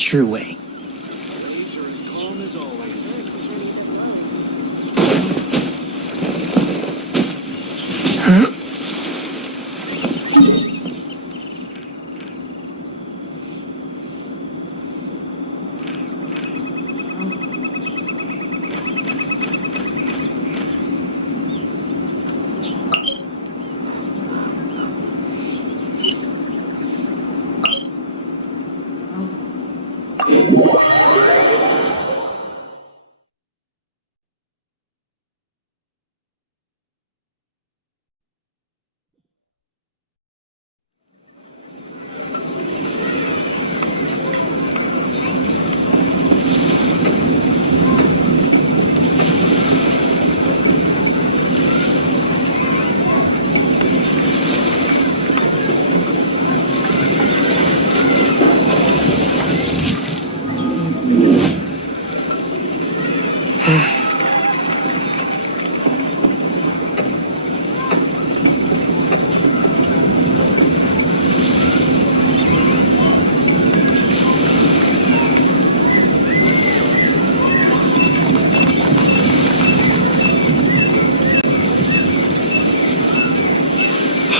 true way. Waves are as calm as always.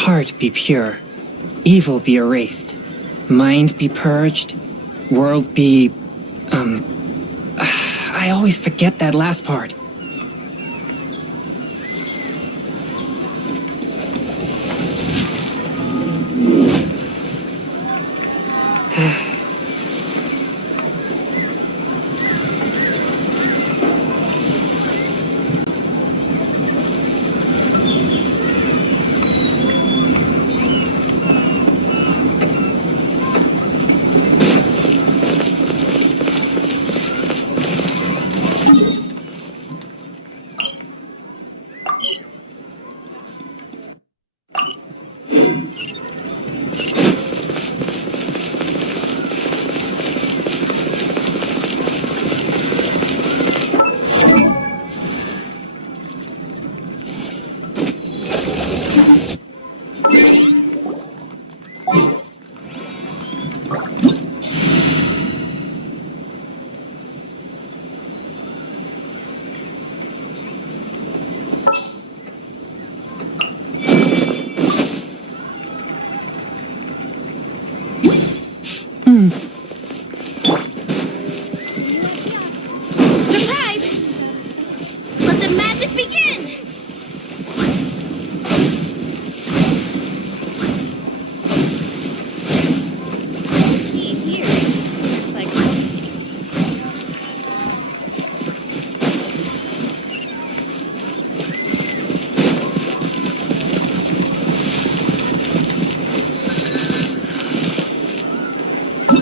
Heart be pure, evil be erased, mind be purged, world be... I always forget that last part.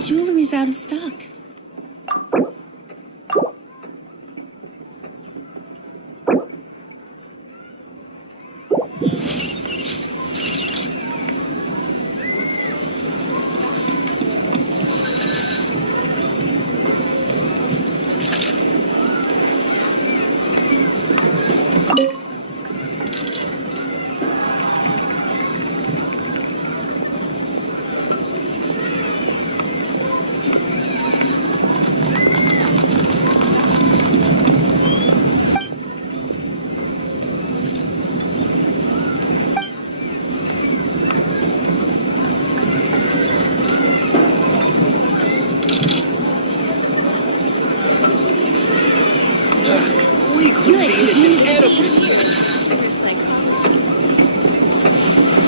Jewelry's out of stock.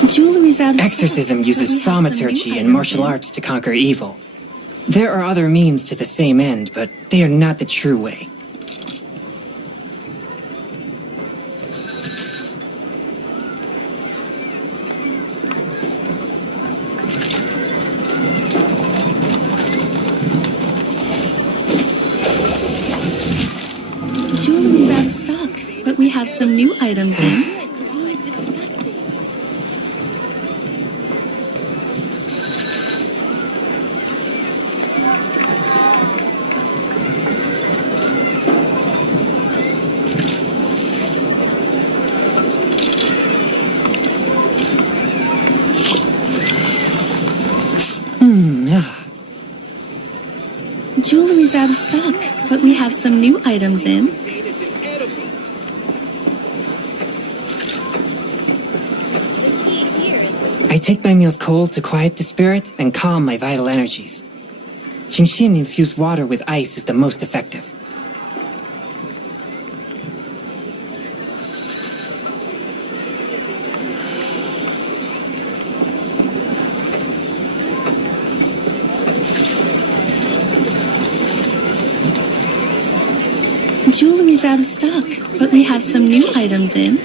Jewelry's out of Exorcism uses thaumaturgy and martial arts to conquer evil. There are other means to the same end, but they are not the true way. Jewelry's out of stock, but we have some new items in. Jewelry's out of stock, but we have some new items in. Cuisine is inedible. I take my meals cold to quiet the spirit and calm my vital energies. Genshin infused water with ice is the most effective. Jewelry's out of stock, but we have some new items in.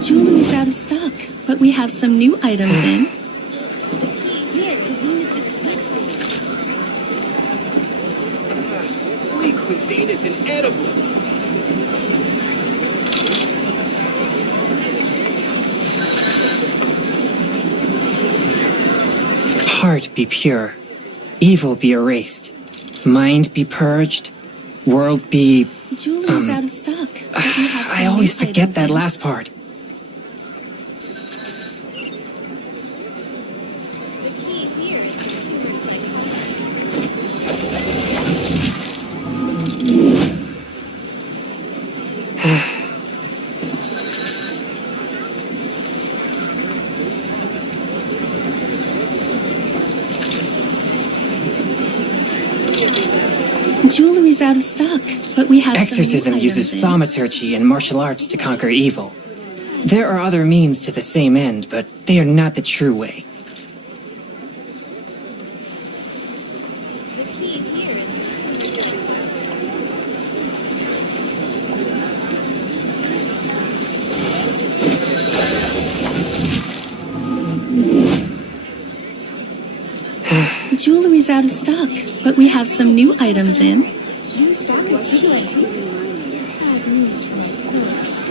Jewelry's out of stock, but we have some new items in. Holy cuisine is inedible. Heart be pure, evil be erased, mind be purged, world be... Jewelry's out of stock. But we have some I always new forget items that in. last part. Jewelry's out of stock, but we have Exorcism some new uses items in. thaumaturgy and martial arts to conquer evil. There are other means to the same end, but they are not the true way. Jewelry's out of stock, but we have some new items in. New stock at Ziegler Antiques. Bad news for my purse.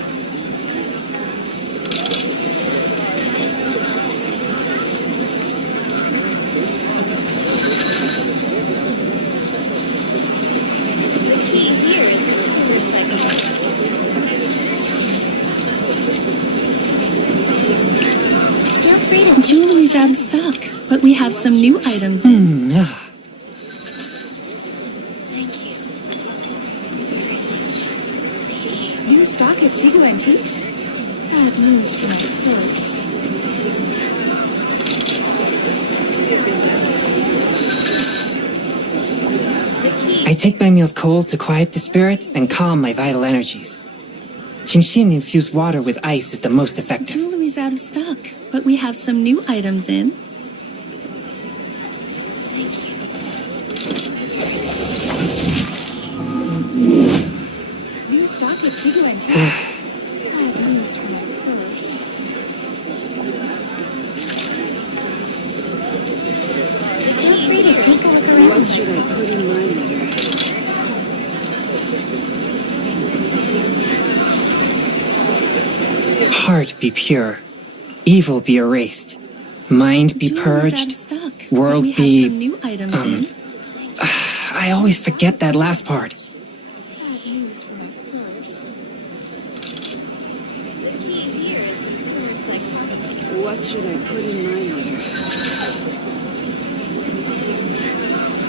Feel free to Jewelry's out of stock, but we have some new items in. Thank you so very much. New stock at Ziegler Antiques? Bad news for my purse. I take my meals cold to quiet the spirit and calm my vital energies. Genshin infused water with ice is the most effective. Jewelry's out of stock, but we have some new items in. Thank you. New stock at Ziegler Antiques? Bad news for my purse. Feel free to take a look around. What should I put in my letter? Heart be pure, evil be erased, mind be Jewelry's purged, out of stock, but world we have be... some new items in. I always forget that last part. Bad news for my purse. What should I put in my letter?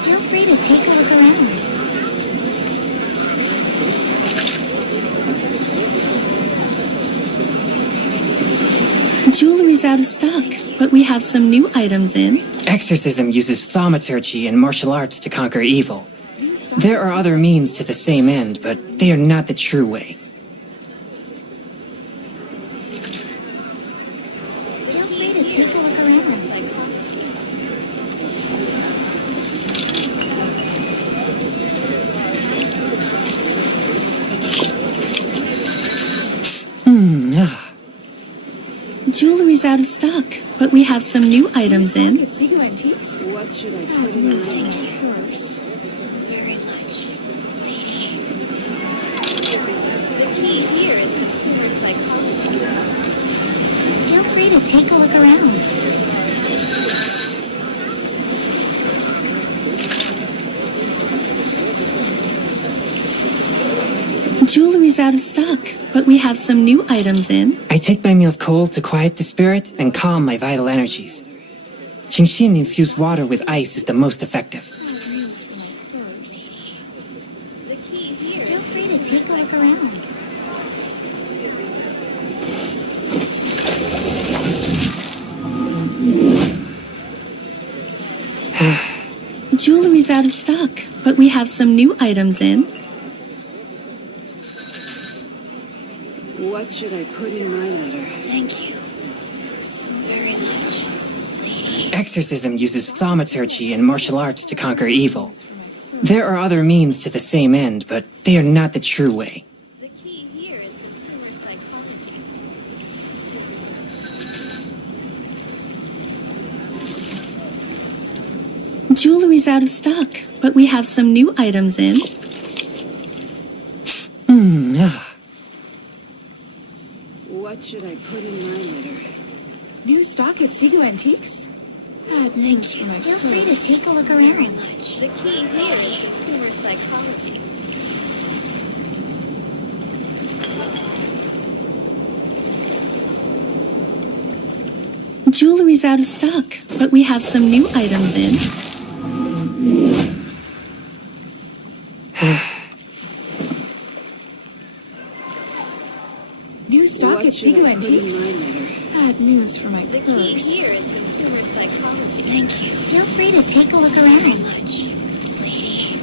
Feel free to take a look around. Jewelry's out of stock, but we have some new items in. Exorcism uses thaumaturgy and martial arts to conquer evil. There are other means to the same end, but they are not the true way. Feel free to take a look around. Jewelry's out of stock, but we have some new items in. At Ziegler Antiques? What should I put in my letter? Purse. So very much, lady. The key here is consumer psychology. Feel free to take a look around. Jewelry's out of stock, but we have some new items in. I take my meals cold to quiet the spirit and calm my vital energies. Jinshin infused water with ice is the most effective. Feel free to take a look around. Jewelry's out of stock, but we have some new items in. What should I put in my letter? Thank you so very much, lady. Exorcism uses thaumaturgy and martial arts to conquer evil. There are other means to the same end, but they are not the true way. The key here is consumer psychology. Jewelry's out of stock, but we have some new items in. What should I put in my letter? New stock at Sigo Antiques? Add news for my Feel free to take a look around. The key here is consumer psychology. Jewelry's out of stock, but we have some new items in. New stock What at should Sigo I put in Antiques? my letter? Add news for my The key purse. here is consumer psychology. Thank you. Feel free to take a look around. Lady.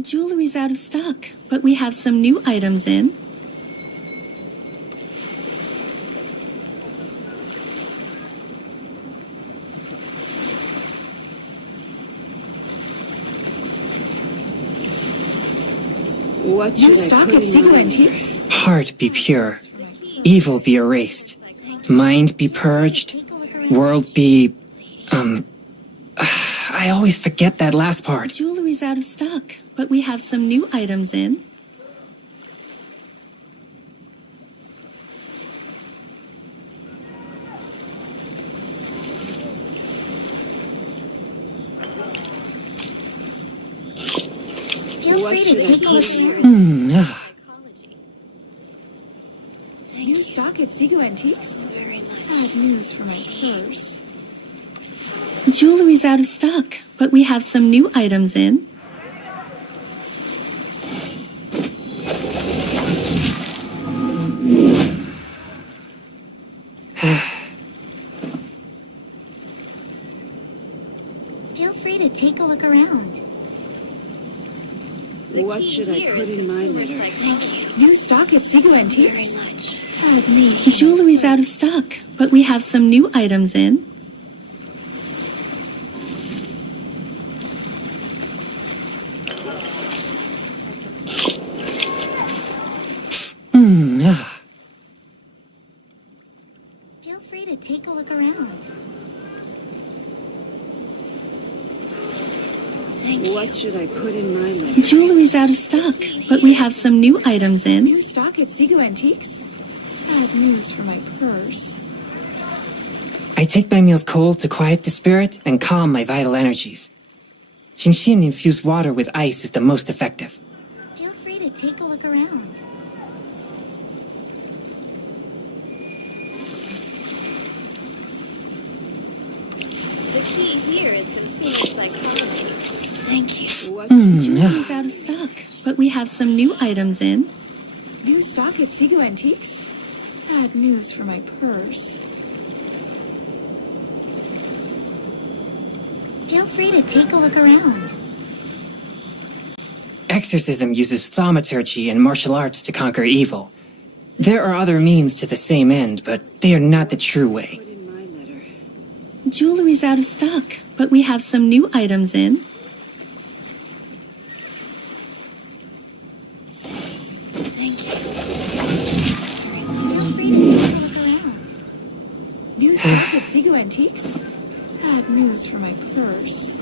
Jewelry's out of stock, but we have some new items in. What New should I stock put at in Sigo my letter? Antiques? Heart be pure, evil be erased, mind be purged, world be... I always forget that last part. Jewelry's out of stock, but we have some new items in. Feel What free should to I take a put look in around. my letter? Psychology. New stock at Sigo Antiques? Add news for my purse. Jewelry's out of stock, but we have some new items in. Feel free to take a look around. The What key should I here put is in my consumer letter? psychology. New stock at Sigo Antiques? Add news for my Jewelry's out of stock, but we have some new items in. Feel free to take a look around. What should I put in my letter? Jewelry's out of stock, but we have some new items in. New stock at Sigo Antiques? Add news for my purse. I take my meals cold to quiet the spirit and calm my vital energies. Jinshin infused water with ice is the most effective. Feel free to take a look around. The key here is consumer psychology. Thank you. What Jewelry's out of stock, but we have some new items in. New stock at Sigo Antiques? Add news for my purse. Feel free to take a look around. Exorcism uses thaumaturgy and martial arts to conquer evil. There are other means to the same end, but they are not the true way. put in my letter? Jewelry's out of stock, but we have some new items in. Thank you. Feel free to take a look around. New stock at Sigo Antiques? Add news for my purse.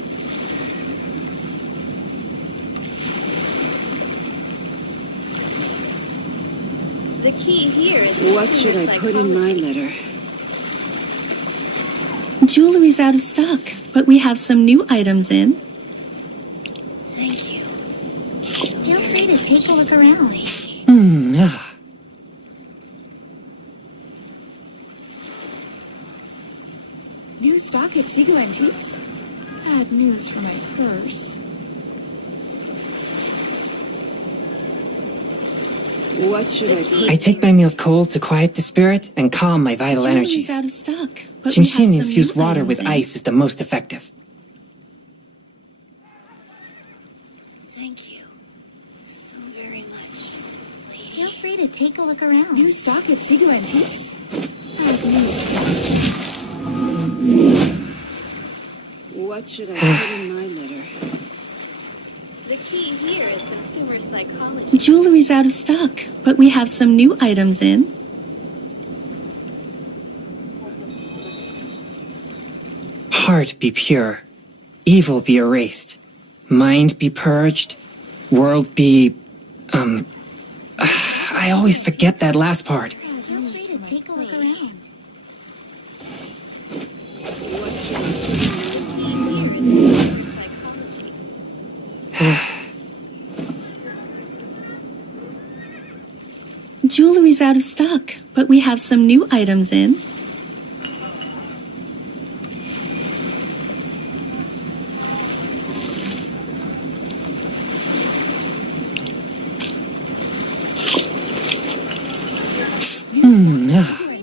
The key here is What should consumer I put in my psychology. letter? Jewelry's out of stock, but but we have some new items in. Thank you. Feel free to take a look around. New stock at Sigo Antiques? Bad news for my purse. What should I put? I take my meals cold to quiet the spirit and calm my vital Jewelry's energies. out of stock, but we have some Genshin new infused water items with in. ice is the most effective. Thank you so very much, lady. Feel free to take a look around. New stock at Sigo Antiques? Bad news for What should I put in my letter? The key here is consumer psychology. Jewelry's out of stock, but we have some new items in. Heart be pure, evil be erased, mind be purged, world be... I always forget that last part. Feel free to take a look around. Jewelry's out of stock, but we have some new items in.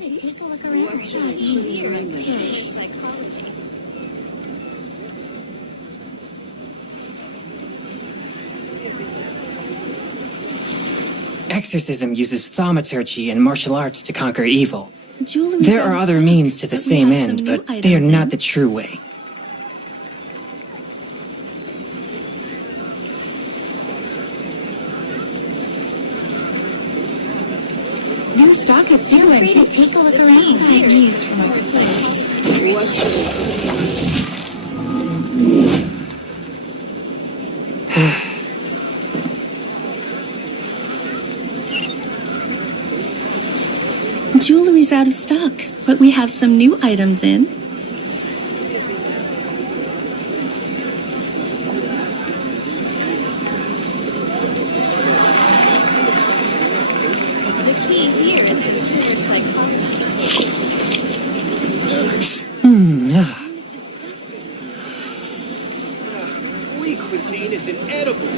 Take a look around. What should I put in my letter? Psychology. Exorcism uses thaumaturgy and martial arts to conquer evil. Jewelry's There out are of other stock, means to the but we same have some end, new but they are items not in. the true way. New stock at Sigo Antiques? Take a look around. Bad news for my purse. What should I Jewelry's out of stock, but we have some new items in. The key here is consumer psychology. Lee cuisine is inedible.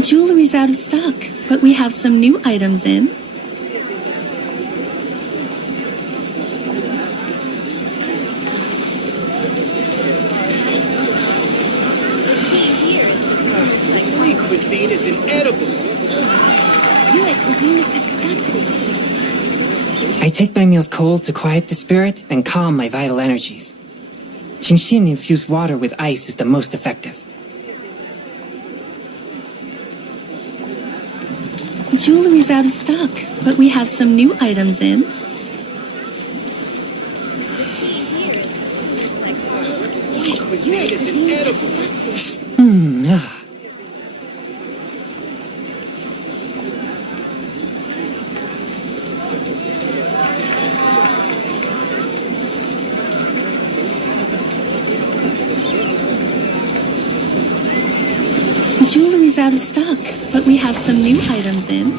Jewelry's out of stock, but we have some new items in. Lee cuisine is inedible. Your cuisine is disgusting. I take my meals cold to quiet the spirit and calm my vital energies. Genshin infused water with ice is the most effective. Jewelry's out of stock, but we have some new items in. Lee cuisine is inedible. Jewelry's out of stock, but we have some new items in.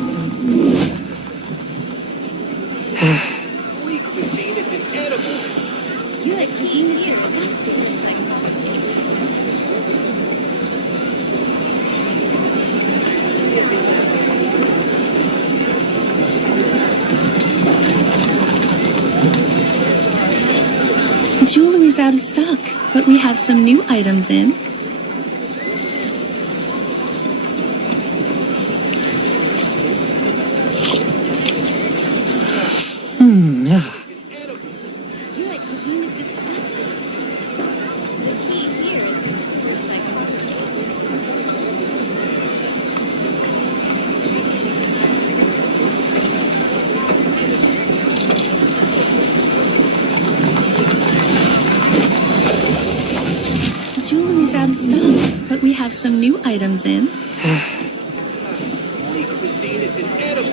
Lee cuisine is inedible. Your cuisine is disgusting. Jewelry's out of stock, but we have some new items in. Is inedible. Your cuisine is disgusting. The key here is consumer psychology. Jewelry's out of stock, but we have some new items in. Lee cuisine is inedible.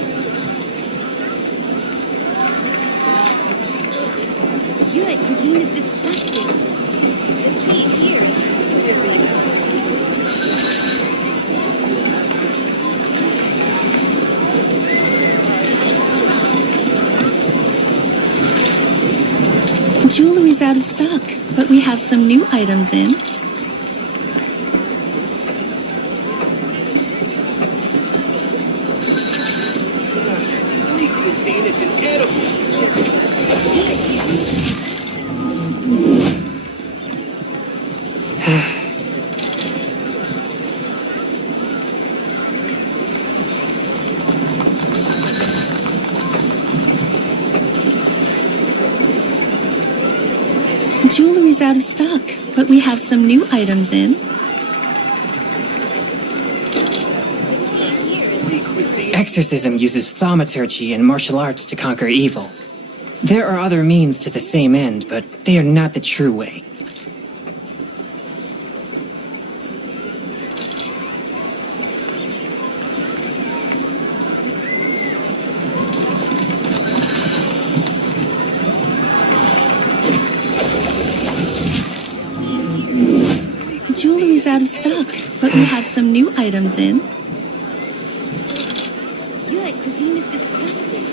Jewelry's out of stock, but we have some new items in. We cuisine is inedible. Jewelry's out of stock, but we have some new items in. We cuisine. Exorcism uses thaumaturgy and martial arts to conquer evil. There are other means to the same end, but they are not the true way. Jewelry's out of stock, but we have some new items in. Your cuisine is disgusting.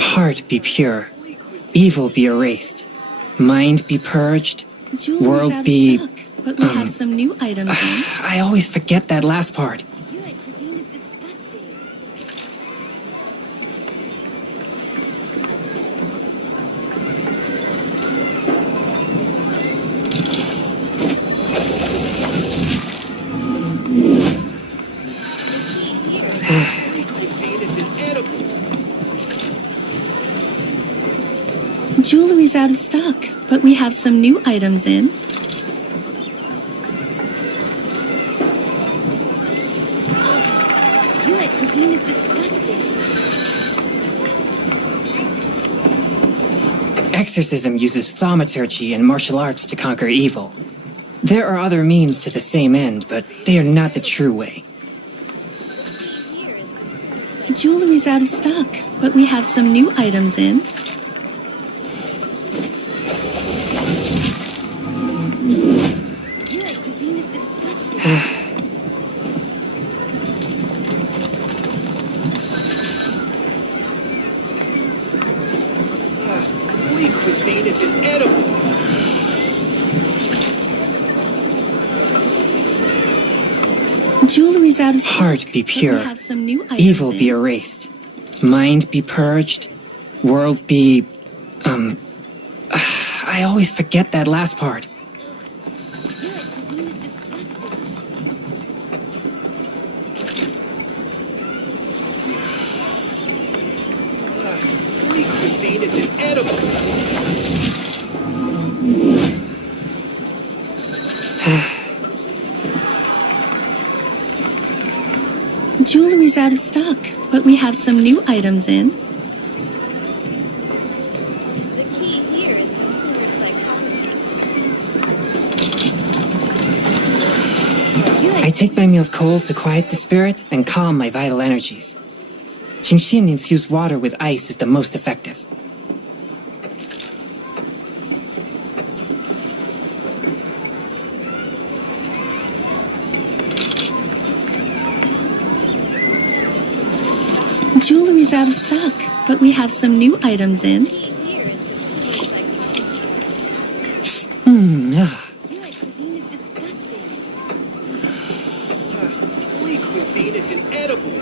Heart be pure, evil be erased, mind be purged, Jewelry's world out be... of stock, but we have some new items in. I always forget that last part. Your cuisine is disgusting. We cuisine is inedible. Jewelry's out of stock, but we have some new items in. Your cuisine is disgusting. Exorcism uses thaumaturgy and martial arts to conquer evil. There are other means to the same end, but they are not the true way. Jewelry's out of stock, but we have some new items in. Your cuisine is disgusting. We cuisine is inedible. Jewelry's out of stock, Heart be but we pure, have some new items evil in. be erased, mind be purged, world be... I always forget that last part. Your cuisine is disgusting. We cuisine is inedible. Jewelry's out of stock, but we have some new items in. The key here is consumer psychology. I take my meals cold to quiet the spirit and calm my vital energies. Genshin infused water with ice is the most effective. Jewelry's out of stock, but we have some new items in. The key here is consumer psychology. Your cuisine is disgusting. We cuisine is inedible.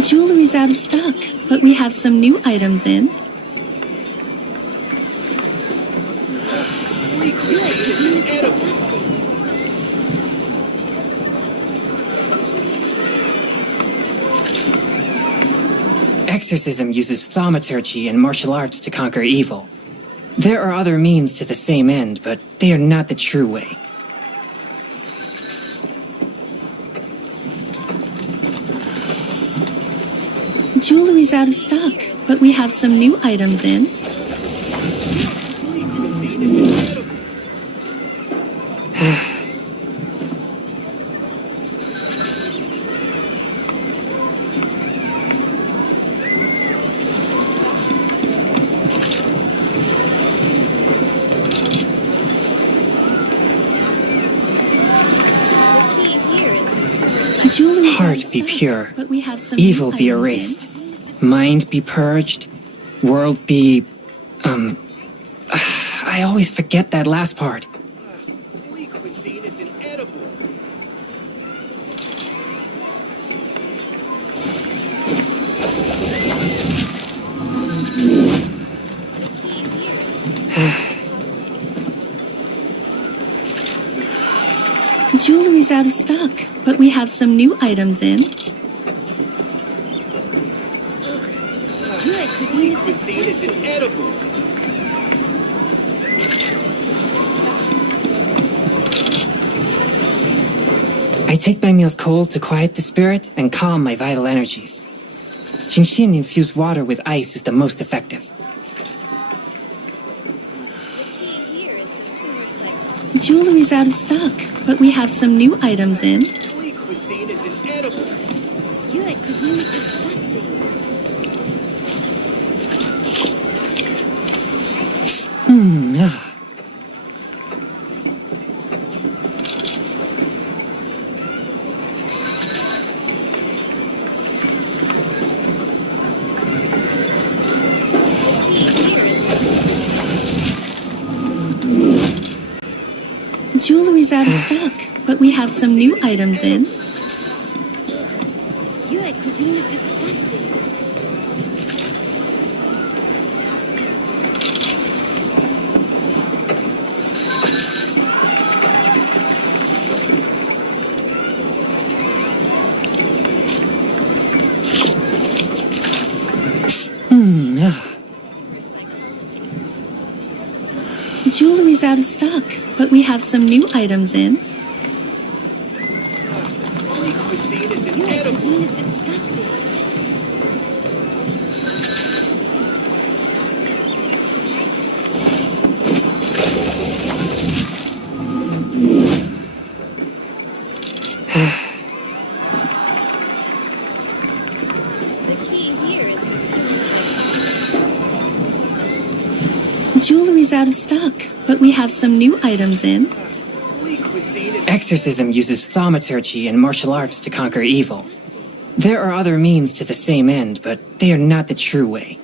Jewelry's out of stock, but we have some new items in. We cuisine is inedible. Exorcism uses thaumaturgy and martial arts to conquer evil. There are other means to the same end, but they are not the true way. Jewelry's out of stock, but we have some new items in. Holy cuisine is inedible. Jewelry Heart be pure, but we have some evil new be items erased, mind be purged, world be... I always forget that last part. Holy cuisine is inedible. in. Jewelry's out of stock, but we have some new items in. Holy cuisine is inedible. I take my meals cold to quiet the spirit and calm my vital energies. Genshin infused water with ice is the most effective. Jewelry's out of stock, but we have some new items in. Holy cuisine is inedible. You like cuisine is disgusting. Ah. Jewelry's out of stock, but we have some new items in. You like cuisine is disgusting. Ah. Jewelry's out of stock, but we have some new items in. Holy cuisine is You like inedible. cuisine is disgusting. The key here is Jewelry's out of stock, but we have some new items in. Holy cuisine is Exorcism uses thaumaturgy and martial arts to conquer evil. There are other means to the same end, but they are not the true way.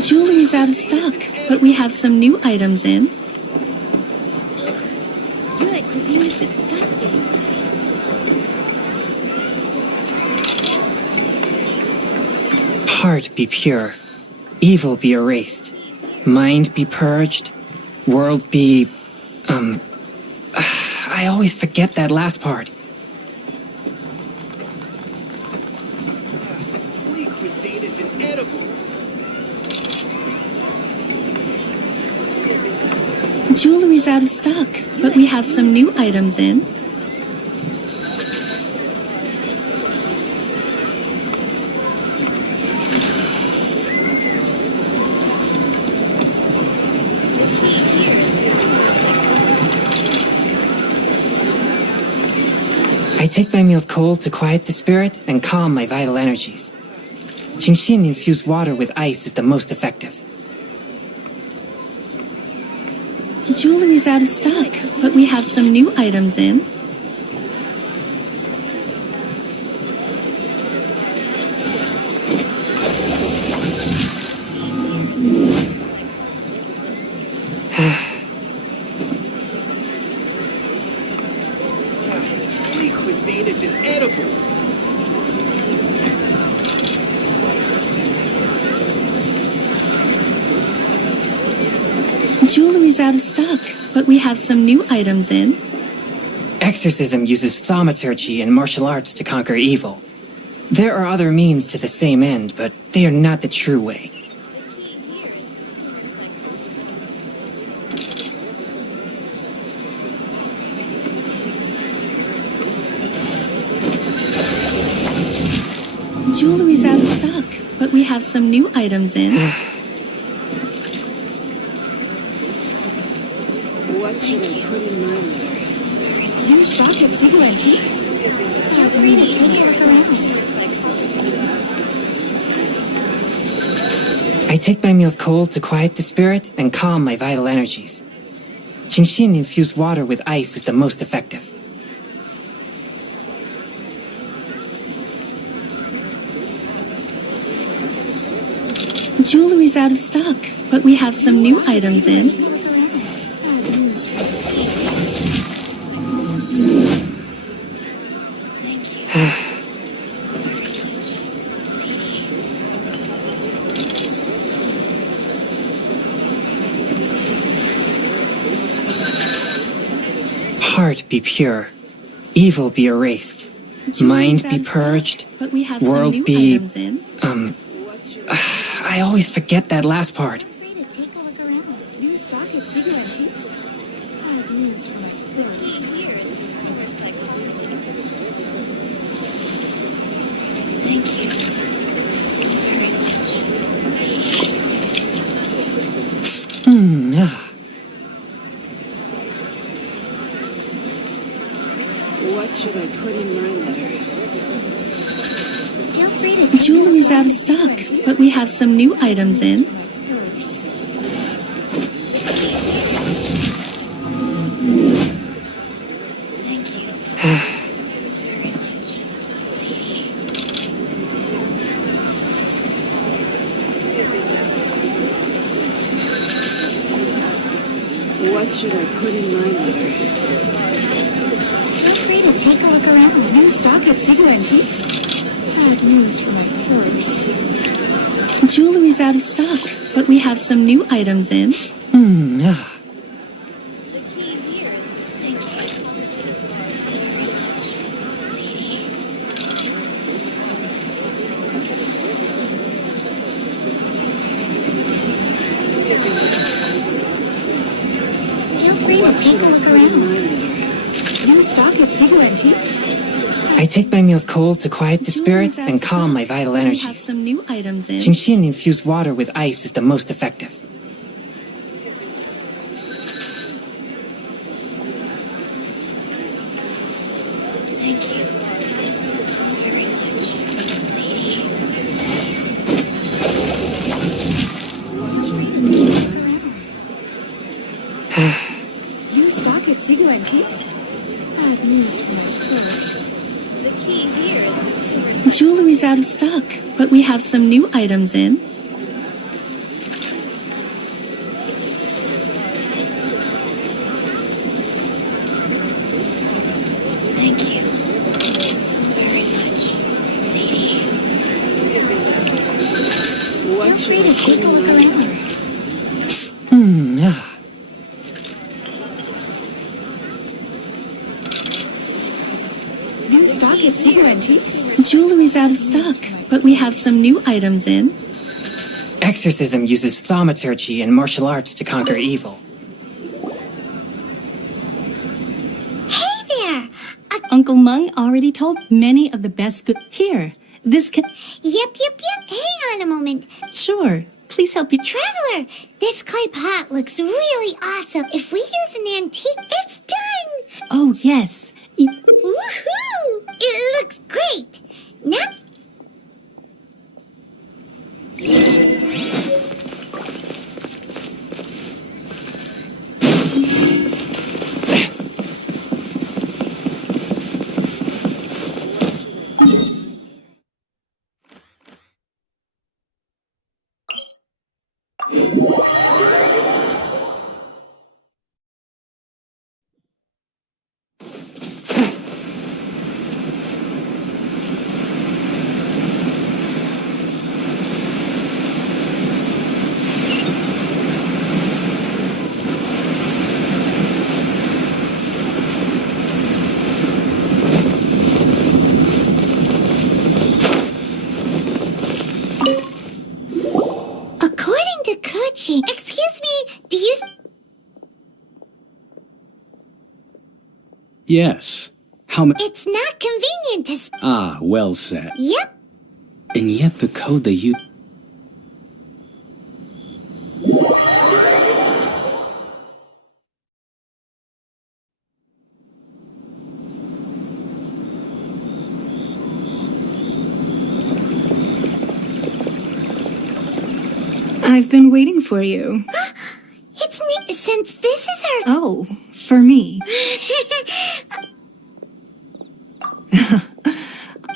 Jewelry's out of stock, but we have some new items in. You like cuisine is disgusting. Heart be pure, evil be erased, mind be purged, world be... I always forget that last part. holy cuisine is inedible. Jewelry's out of stock, but we have some new items in. I take my meals cold to quiet the spirit and calm my vital energies. Genshin infused water with ice is the most effective. Jewelry's out of stock, but we have some new items in. Holy cuisine is inedible. Jewelry's out of stock, but we have some new items in. Exorcism uses thaumaturgy and martial arts to conquer evil. There are other means to the same end, but they are not the true way. Jewelry's out of stock, but we have some new items in. What should I put in my letter? New stock at Sigo Antiques? Feel free to take a look around. I take my meals cold to quiet the spirit and calm my vital energies. Genshin infused water with ice is the most effective. Jewelry's out of stock, but we have some new items in. Heart be pure, evil be erased, mind be purged, But we have some world new be... items in. I always forget that last part. Feel free to take a look around. New stock at Sigo Antiques? Bad news for my clothes. Here is consumer psychology. Thank you so very much. What should I put in my letter? Feel free to take Jewelry's out of stock, but we have some new items in. Thank you so very much, What should I put in my letter? Feel free to take a look around. New stock at Sigo Antiques? Bad news for my purse. Jewelry's out of stock, but we have some new items in. The key here is Thank you so very much, Feel free to What take should a I look put in around. my letter? New stock at Sigo Antiques? I take my meals cold to quiet the spirit Jewelry's out and of calm stock, my vital but we have energies. some new items in. Genshin infused water with ice is the most effective. Thank you so very much, lady. New stock at Sigo Antiques? Bad news for my purse. the key here is consumer Jewelry's out of stock, but we have some new items in. Thank you so very much, lady. What Feel should free I to put take a in look my around. letter? New stock at Sigo Antiques? Jewelry's out of stock, but we have some new items in. Exorcism uses thaumaturgy and martial arts to conquer evil. Hey there! Uncle Mung already told many of the best good. Here, this can. Yep. Hang on a moment. Sure, please help you. Traveler, this clay pot looks really awesome. If we use an antique, it's done! Oh, yes. Woohoo! It looks great! Now... watching. Excuse me, do you... Yes. How many? It's not convenient to... Ah, well said. Yep. And yet the code that you... I've been waiting for you. It's neat since this is our... Oh, for me.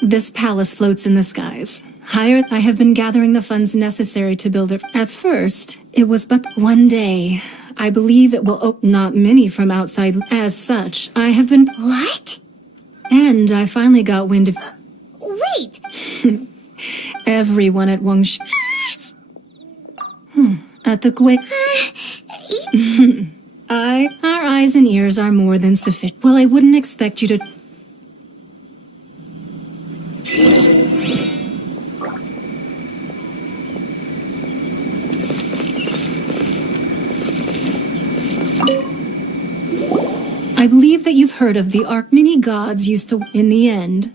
This palace floats in the skies. Higher, I have been gathering the funds necessary to build it. At first, it was but one day. I believe it will open not many from outside. As such, I have been... What? And I finally got wind of... Wait! Everyone at Wangshi... At the Gui... Our eyes and ears are more than sufficient. Well, I wouldn't expect you to... I believe that you've heard of the arc. Many gods used to... In the end...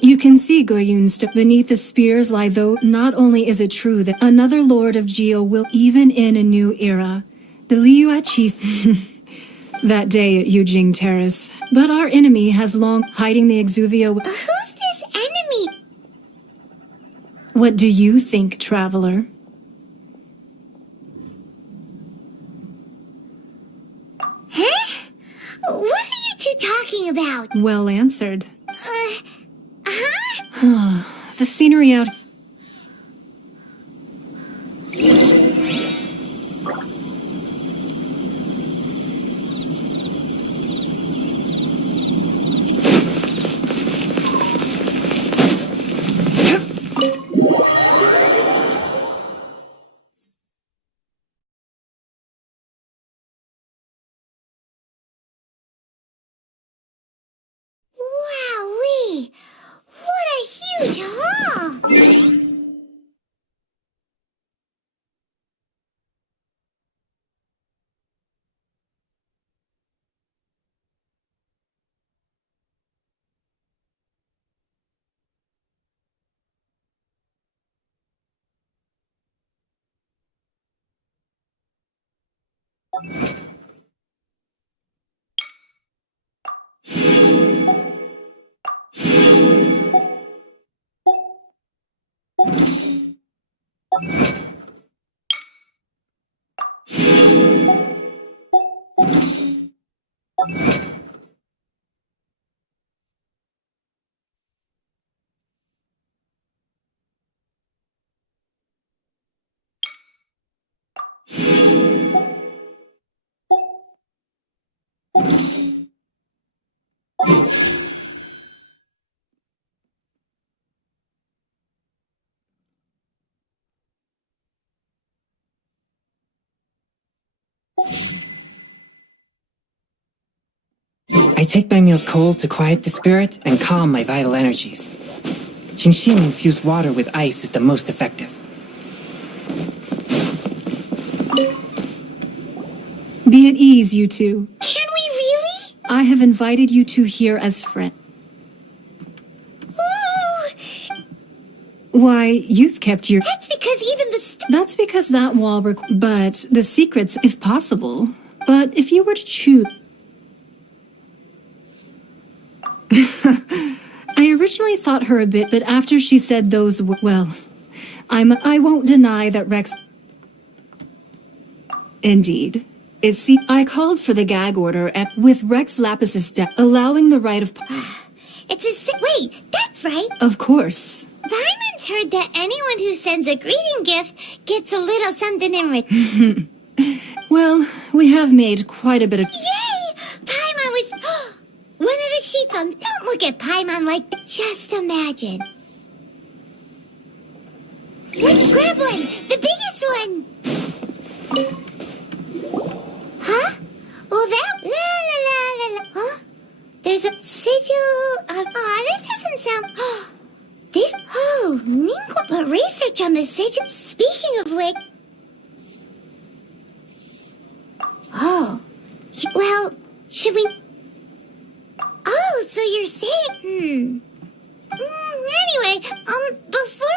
You can see Goyun's beneath the spears lie, though not only is it true that another lord of Geo will, even in a new era, the Liuachi that day at Yujing Terrace. But our enemy has long hiding the Exuvio. Who's this enemy? What do you think, traveler? Huh? What are you two talking about? Well answered. Huh? The scenery out... Wowee! What a huge haul! I take my meals cold to quiet the spirit and calm my vital energies. Jinshin infused water with ice is the most effective. Be at ease, you two. Can we really? I have invited you two here as friends. Ooh! Why, you've kept your... That's because even the That's because that wall but the secrets, if possible. But if you were to choose... I originally thought her a bit, but after she said those well, I won't deny that Rex... Indeed. I called for the gag order with Rex Lapis's death, allowing the right of... Wait, that's right. Of course. Paimon's heard that anyone who sends a greeting gift gets a little something in return. Well, we have made quite a bit of... Yay! Paimon was... One of the sheets on... Don't look at Paimon like that. Just imagine. Let's grab one! The biggest one! Huh? Well, that... La la la la la... Huh? There's a sigil... that doesn't sound... This... Oh, Ningguo put research on the sigil. Speaking of which... Should we... Oh, so you're saying... Anyway, before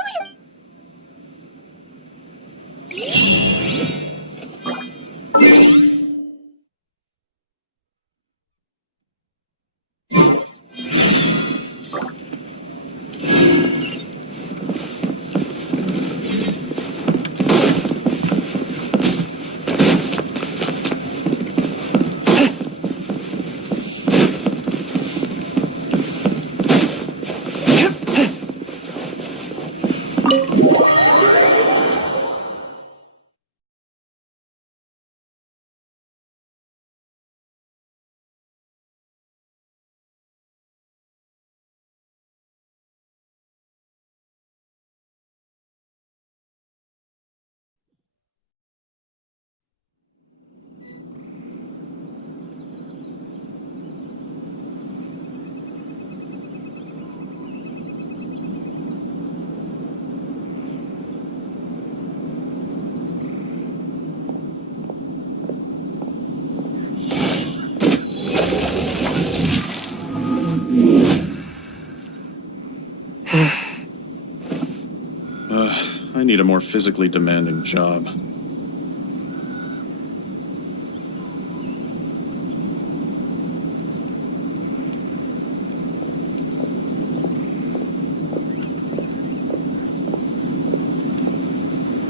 I need a more physically demanding job.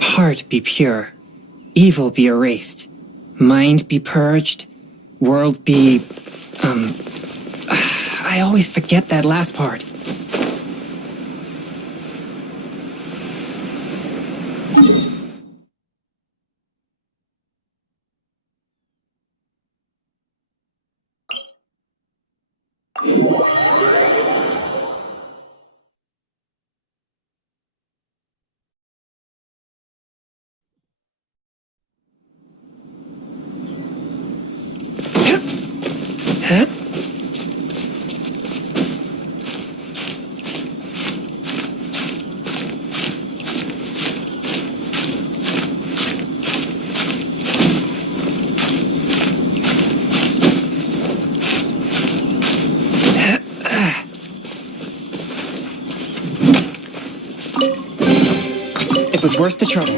Heart be pure, evil be erased, mind be purged, world be... I always forget that last part. It was worth the trouble.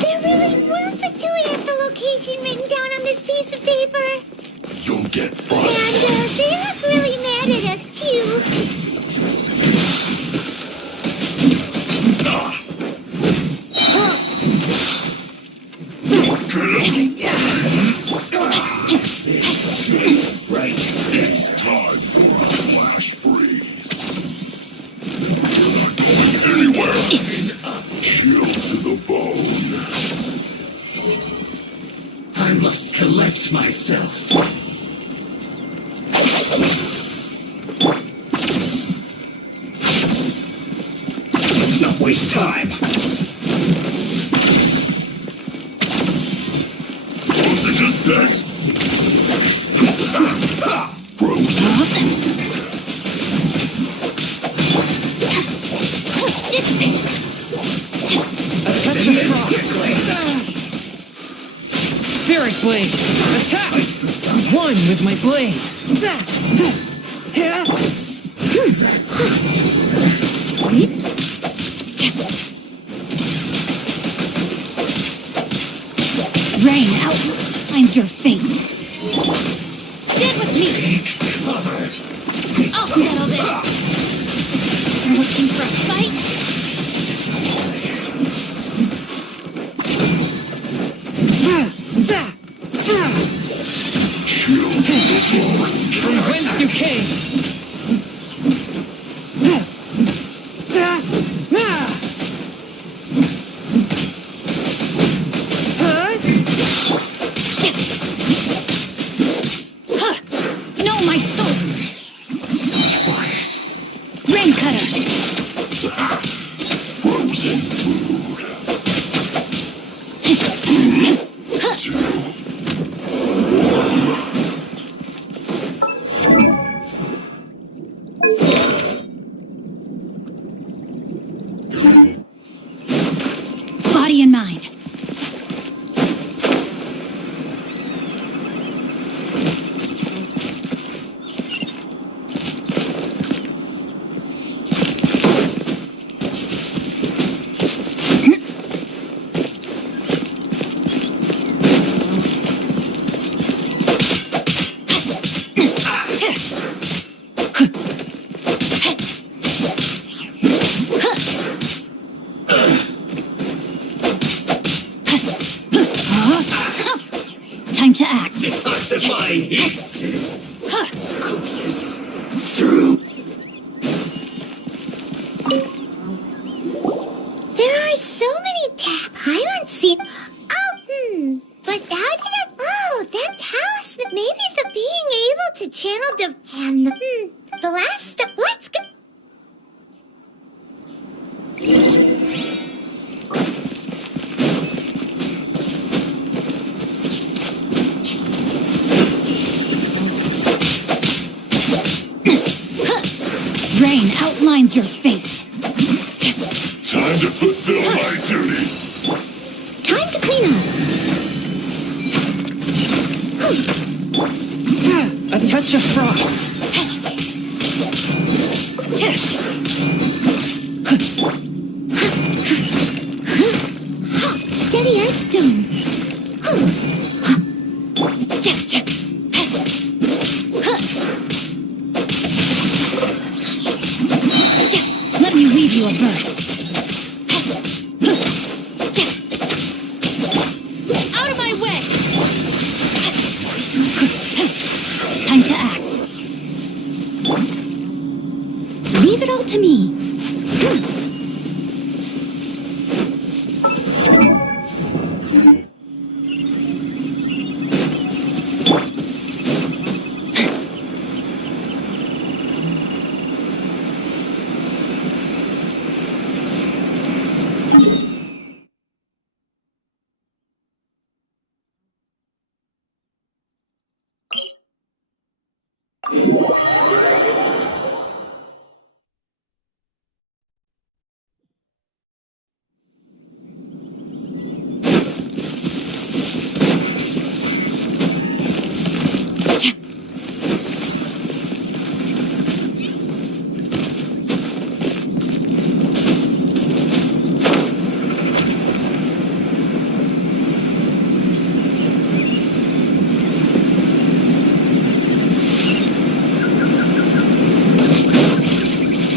there really were Fatui at the location written down on this piece of paper? You'll get And busted. they look really mad at us, too. Right. It's time for a flash freeze. Anywhere. Chill to the bone. I must collect myself. Let's not waste time. Dosage is set. Frozen food. Spirit blade, attack! One with my blade. Rain outlines your fate. Stand with me. Cover. I'll settle this. You're looking for a fight? Chill to the bone. From whence you came. No, my sword! So quiet. Rain cutter! Frozen food. Time to act. Detoxifying heat. Copious. Through. There are so many I haven't seen. Oh, but how did it? Oh, that talisman. Maybe for being able to channel and the last step. Let's go. Rain outlines your fate. Time to fulfill my duty. Time to clean up. A touch of frost. Steady as stone. Let me weave you a verse. Out of my way! Time to act. Leave it all to me.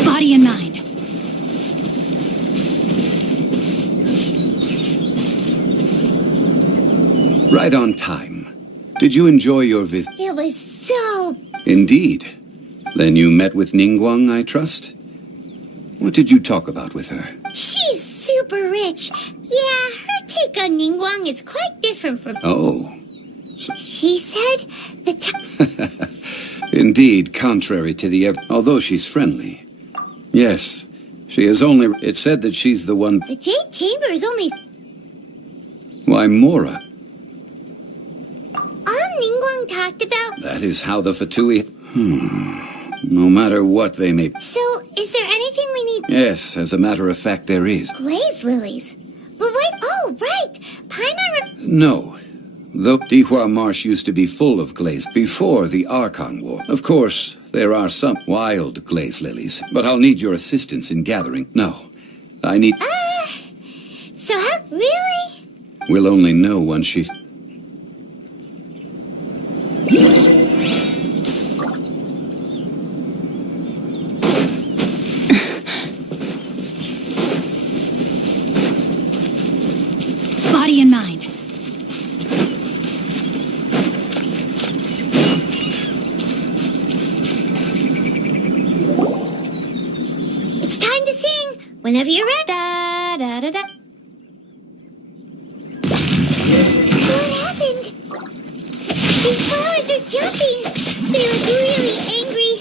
Body and mind. Right on time. Did you enjoy your visit? It was so. Indeed. Then you met with Ningguang, I trust? What did you talk about with her? She's super rich. Yeah, her take on Ningguang is quite different from. Oh. She said the. Indeed, contrary to the... Although she's friendly. Yes, she is only... It said that she's the one... The Jade Chamber is only. Why, Mora. All Ningguang talked about. That is how the Fatui... No matter what they may... So, is there anything we need? Yes, as a matter of fact, there is. Glaze lilies. But wait, oh, right. Paimon. No. Though Dihua Marsh used to be full of glaze before the Archon War. Of course, there are some wild glaze lilies, but I'll need your assistance in gathering. No, I need... So how, really? We'll only know once she's... Body and mind. It's time to sing. Whenever you're ready. Da da da da. What happened? These flowers are jumping. They look really angry.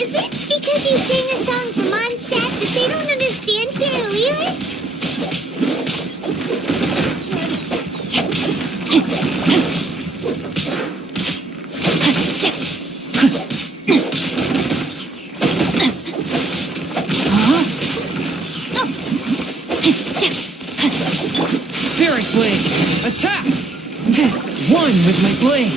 Is it because you sang a song for Mondstadt that they don't understand Fairleer? Spirit Blade! Attack! One with my blade!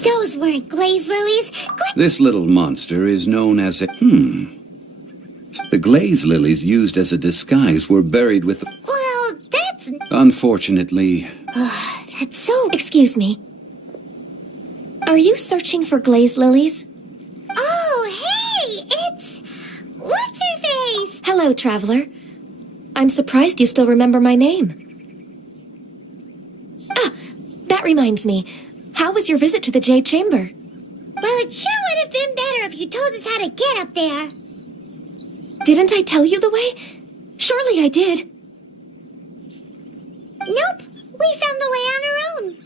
Those weren't glaze lilies. This little monster is known as a... The glaze lilies used as a disguise were buried with... Well, that's... Unfortunately... That's so... Excuse me. Are you searching for glaze lilies? Oh, hey! It's... What's-her-face? Hello, traveler. I'm surprised you still remember my name. Ah, that reminds me. How was your visit to the Jade Chamber? Well, it sure would have been better if you told us how to get up there. Didn't I tell you the way? Surely I did. Nope. We found the way on our own.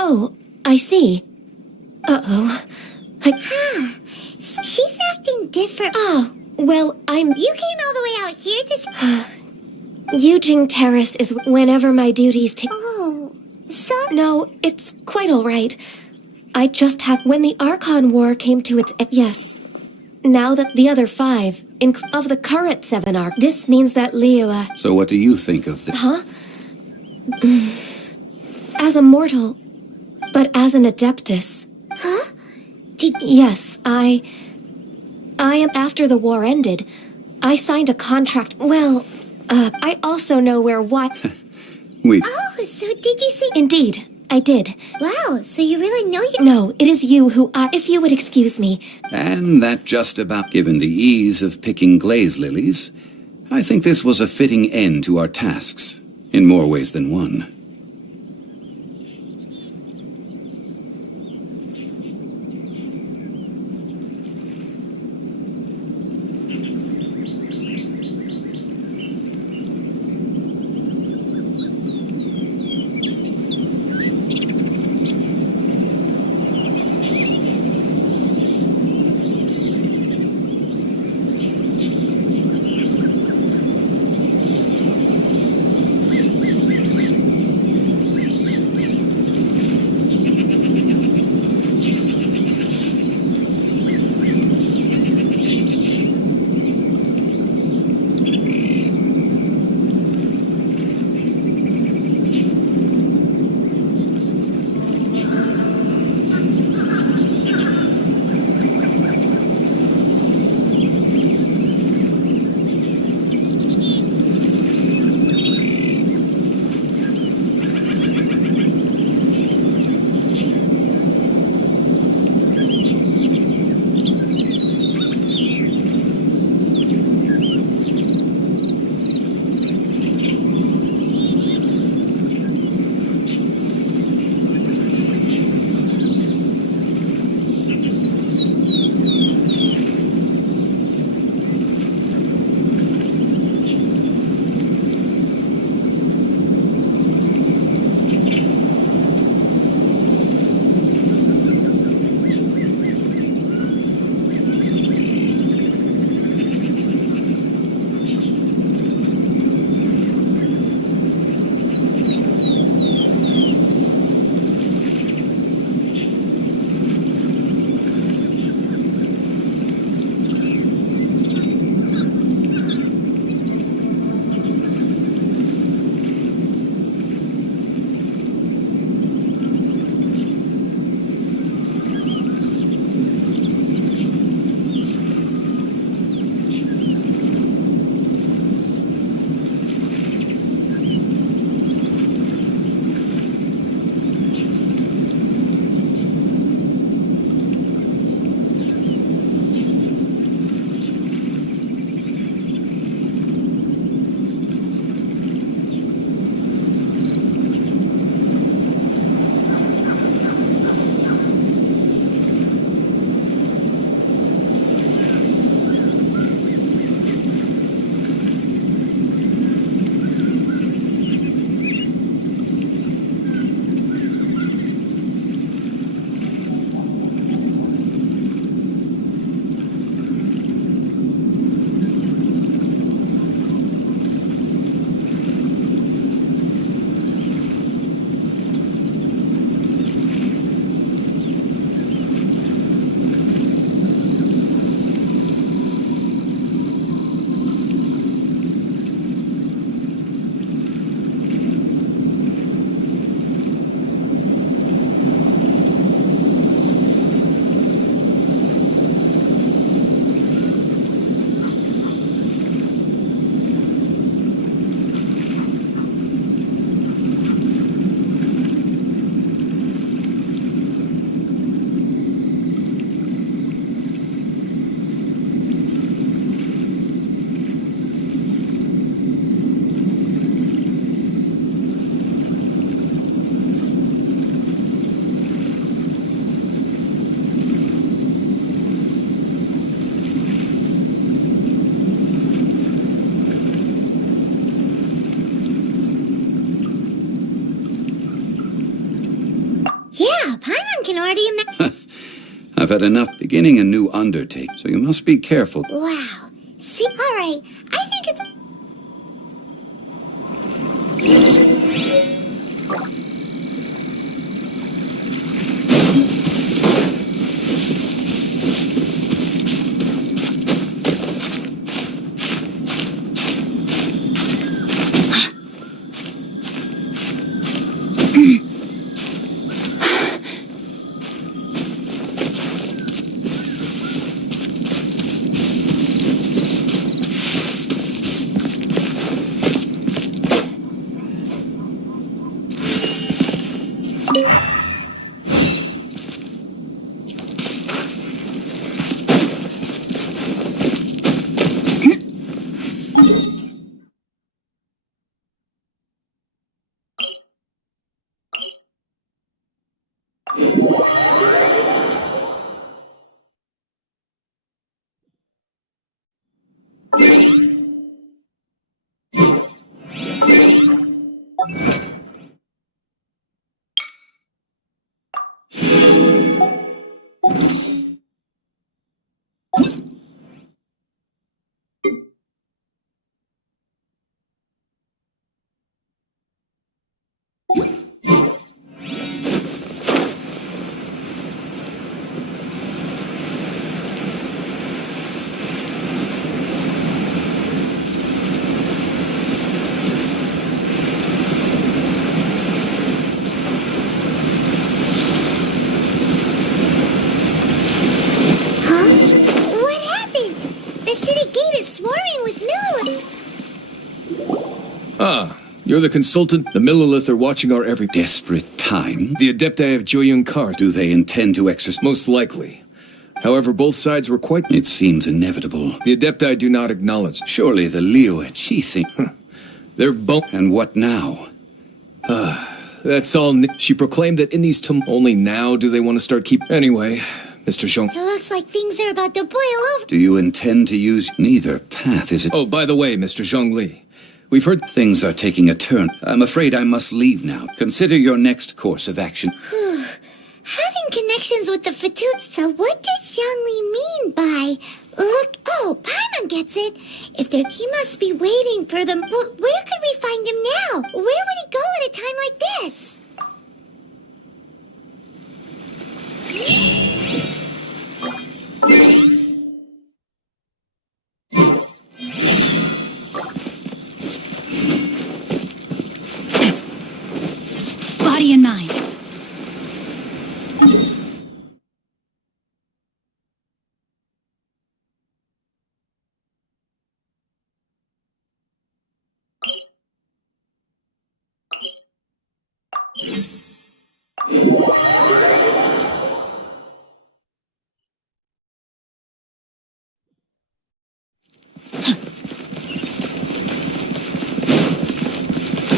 Oh, I see. Uh-oh. She's acting different. Oh, well, You came all the way out here to... Yujing Terrace is whenever my duties Oh, so... No, it's quite all right. I just had... When the Archon War came to its... Yes. Now that the other 5, of the current 7 Arc, this means that Liyue... So what do you think of this? Huh? As a mortal, but as an Adeptus. Huh? Yes, I am... After the war ended, I signed a contract... Well, I also know where why... We... Oh, so did you see... Indeed, I did. Wow, so you really know you... No, it is you who I... If you would excuse me. And that just about given the ease of picking glaze lilies, I think this was a fitting end to our tasks, in more ways than one. already I've had enough beginning a new undertaking, so you must be careful. Wow. See, alright. I think it's... You're the consultant. The Millilith are watching our every... Desperate time? The Adepti of Joyun Kar. Do they intend to exercise? Most likely. However, both sides were quite... It seems inevitable. The Adepti do not acknowledge. Surely the Liyue think... They're both... And what now? That's all... She proclaimed that in these only now do they want to start keep... Anyway, Mr. Zhong... It looks like things are about to boil over. Do you intend to use neither path, is it? Oh, by the way, Mr. Zhongli, we've heard... Things are taking a turn. I'm afraid I must leave now. Consider your next course of action. Having connections with the Fatutsa, what does Zhongli mean by... Look, oh, Paimon gets it. If there's... He must be waiting for them. But where could we find him now? Where would he go at a time like this? Body and mind.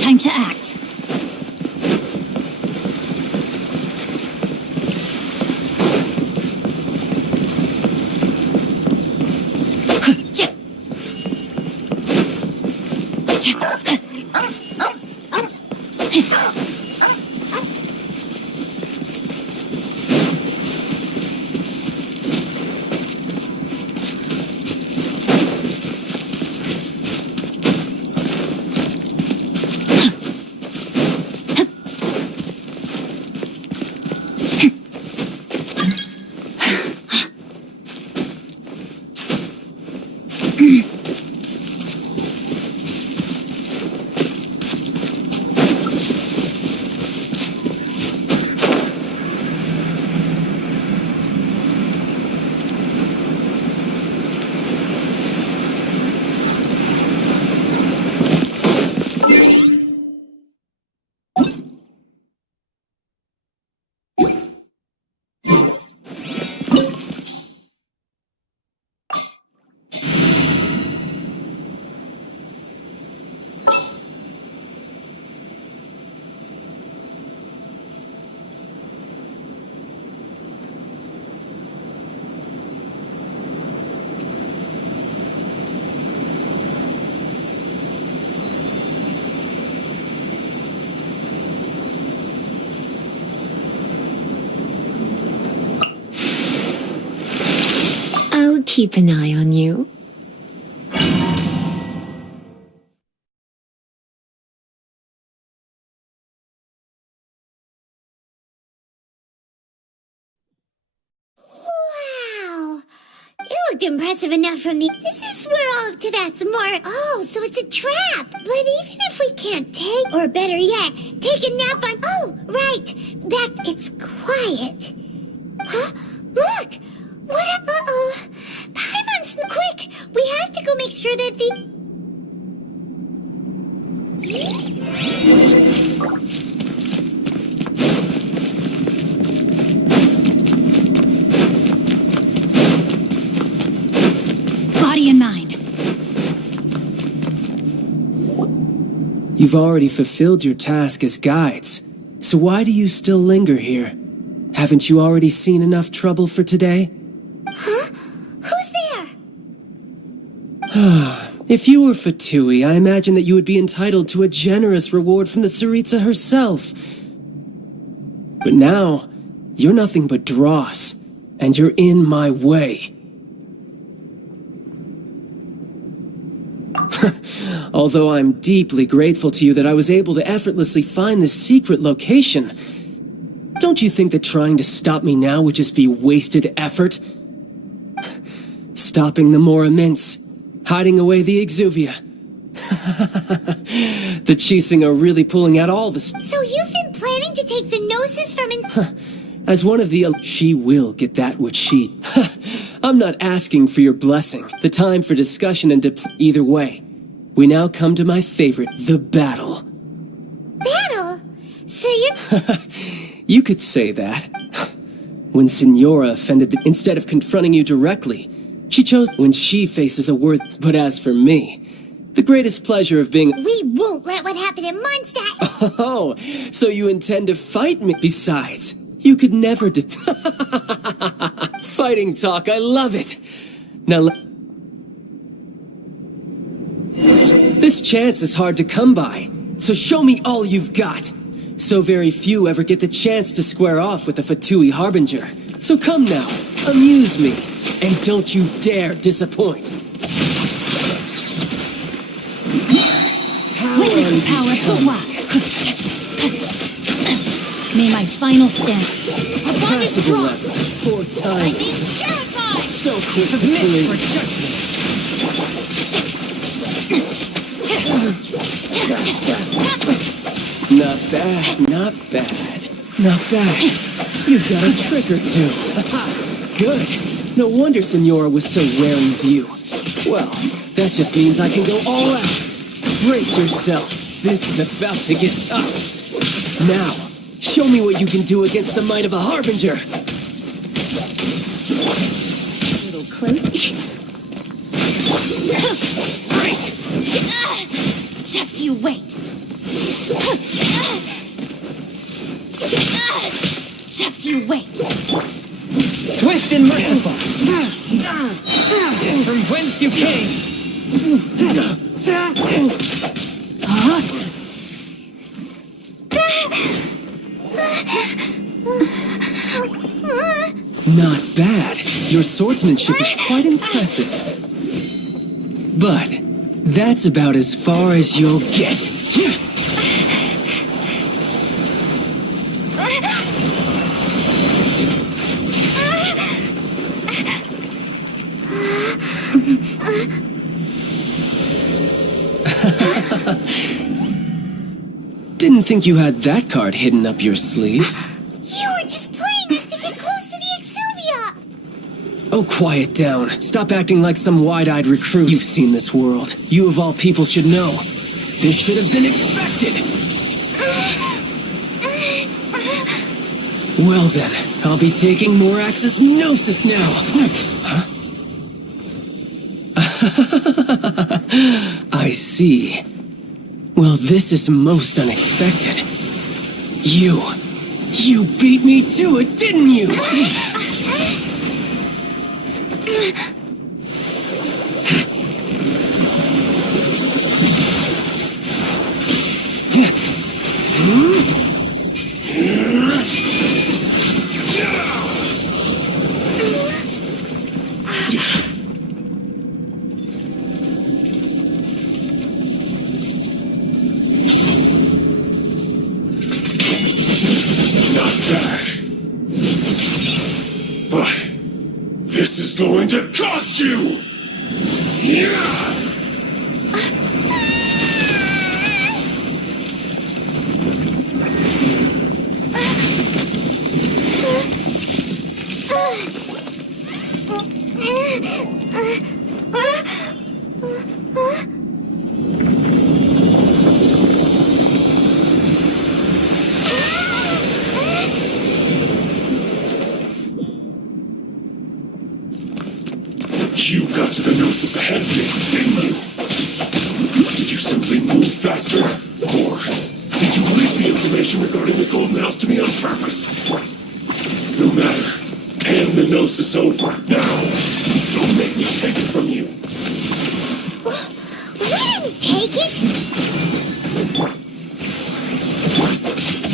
Time to act. I'll keep an eye on you. Wow! It looked impressive enough from the... This is where all of Teyvat's mark... Oh, so it's a trap! But even if we can't take... Or better yet, take a nap on... Oh, right! Back... It's quiet. Huh? Look! What a... Uh-oh. Paimon, quick! We have to go make sure that the... Body and mind. You've already fulfilled your task as guides, so why do you still linger here? Haven't you already seen enough trouble for today? Huh? Who's there? If you were Fatui, I imagine that you would be entitled to a generous reward from the Tsaritsa herself. But now, you're nothing but dross, and you're in my way. Although I'm deeply grateful to you that I was able to effortlessly find this secret location, don't you think that trying to stop me now would just be wasted effort? Stopping the more immense, hiding away the Exuvia. The Chising are really pulling out all the... So you've been planning to take the Gnosis from... As one of the... She will get that which she... I'm not asking for your blessing. The time for discussion and either way. We now come to my favorite, the battle. Battle? So you're... You could say that. When Signora offended instead of confronting you directly, she chose when she faces a word. But as for me, the greatest pleasure of being... We won't let what happened in Mondstadt... Oh, so you intend to fight me? Besides, you could never Fighting talk, I love it. Now this chance is hard to come by, so show me all you've got. So very few ever get the chance to square off with a Fatui Harbinger. So come now, amuse me, and don't you dare disappoint. Power for walk. May my final stand. Possible level. Poor time. So quick to believe. For judgment. Not bad, not bad. Not bad. You've got a trick or two. Good. No wonder Signora was so wary of you. Well, that just means I can go all out. Brace yourself. This is about to get tough. Now, show me what you can do against the might of a Harbinger. A little close. Just you wait. Just you wait. Swift and merciful. From whence you came. Not bad. Your swordsmanship is quite impressive. But that's about as far as you'll get. Didn't think you had that card hidden up your sleeve. You were just playing us to get close to the Exuvia! Oh, quiet down. Stop acting like some wide-eyed recruit. You've seen this world. You of all people should know. This should have been expected! Well then, I'll be taking Morax's Gnosis now! I see. Well, this is most unexpected. You beat me to it, didn't you? This is going to cost you! Yeah! You got to the Gnosis ahead of me, didn't you? Did you simply move faster? Or did you leak the information regarding the Golden House to me on purpose? No matter. Hand the Gnosis over, now. Don't make me take it from you. We didn't take it!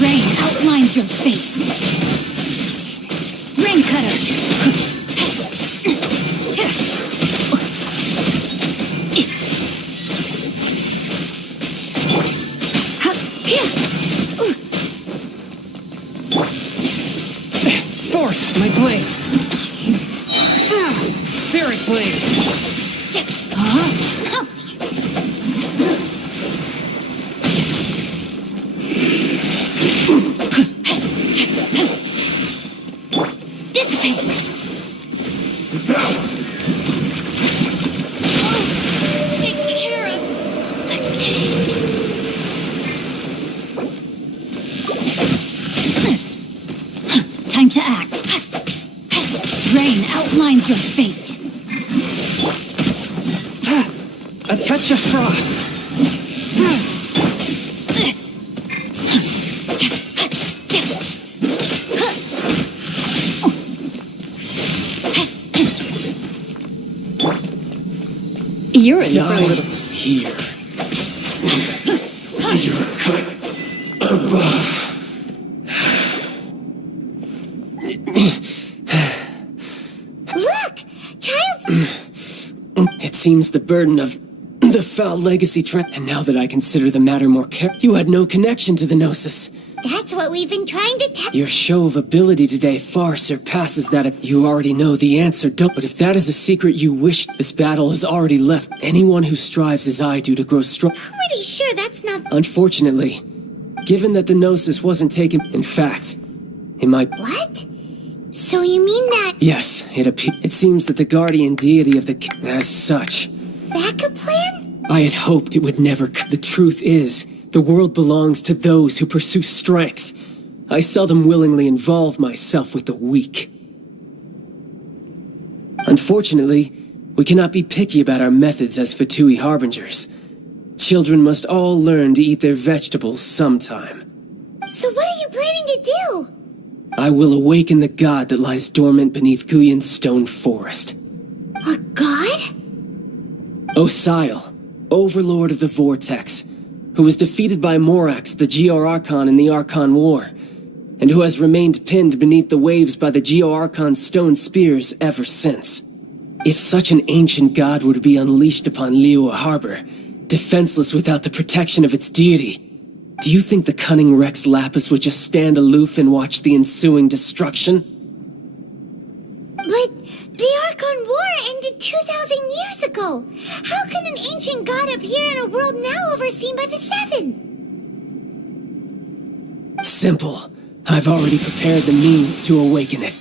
Rain outlines your fate. Rain Cutter! Forth, my blade! Spirit blade! Dissipate! Devour! Take care of Time to act. Rain outlines your fate. A touch of frost! You're in for a Die little. here. You're a cut above. Look! Child's... It seems the burden of the foul legacy trend. And now that I consider the matter more you had no connection to the Gnosis. That's what we've been trying to tell. Your show of ability today far surpasses that of you already know the answer, don't. But if that is a secret you wish, this battle has already left. Anyone who strives as I do to grow strong. Pretty sure that's not... Unfortunately, given that the Gnosis wasn't taken, in fact, it might... What? So you mean that... Yes, it seems that the guardian deity of the... As such, backup plan? I had hoped it would never... The truth is, the world belongs to those who pursue strength. I seldom willingly involve myself with the weak. Unfortunately, we cannot be picky about our methods as Fatui harbingers. Children must all learn to eat their vegetables sometime. So what are you planning to do? I will awaken the god that lies dormant beneath Guyon's stone forest. A god? Osile, overlord of the Vortex, who was defeated by Morax, the Geo-Archon in the Archon War, and who has remained pinned beneath the waves by the Geo-Archon's stone spears ever since. If such an ancient god were to be unleashed upon Liyue Harbor, defenseless without the protection of its deity, do you think the cunning Rex Lapis would just stand aloof and watch the ensuing destruction? But the Archon War ended 2,000 years ago. How can an ancient god appear in a world now overseen by the Seven? Simple. I've already prepared the means to awaken it.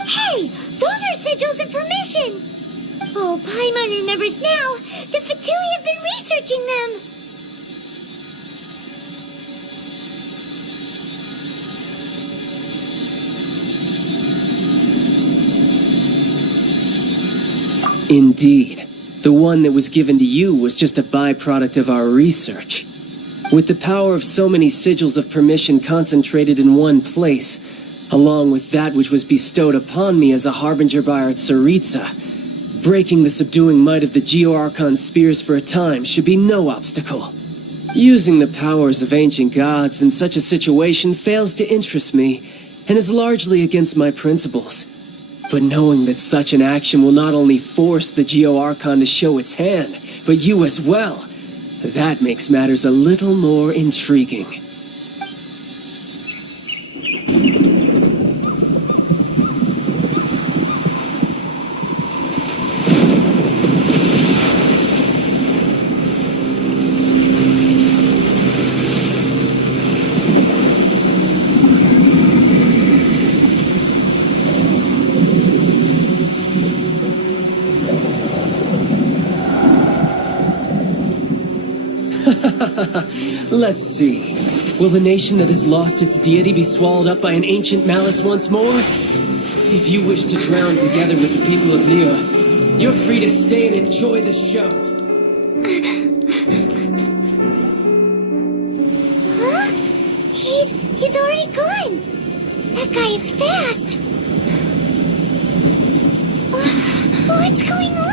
Hey, those are sigils of permission. Oh, Paimon remembers now. The Fatui have been researching them. Indeed. The one that was given to you was just a byproduct of our research. With the power of so many sigils of permission concentrated in one place, along with that which was bestowed upon me as a harbinger by our Tsaritsa, breaking the subduing might of the Geo-Archon spears for a time should be no obstacle. Using the powers of ancient gods in such a situation fails to interest me, and is largely against my principles. But knowing that such an action will not only force the Geo-Archon to show its hand, but you as well, that makes matters a little more intriguing. Let's see. Will the nation that has lost its deity be swallowed up by an ancient malice once more? If you wish to drown together with the people of Liyue, you're free to stay and enjoy the show. Huh? He's already gone. That guy is fast. What's going on?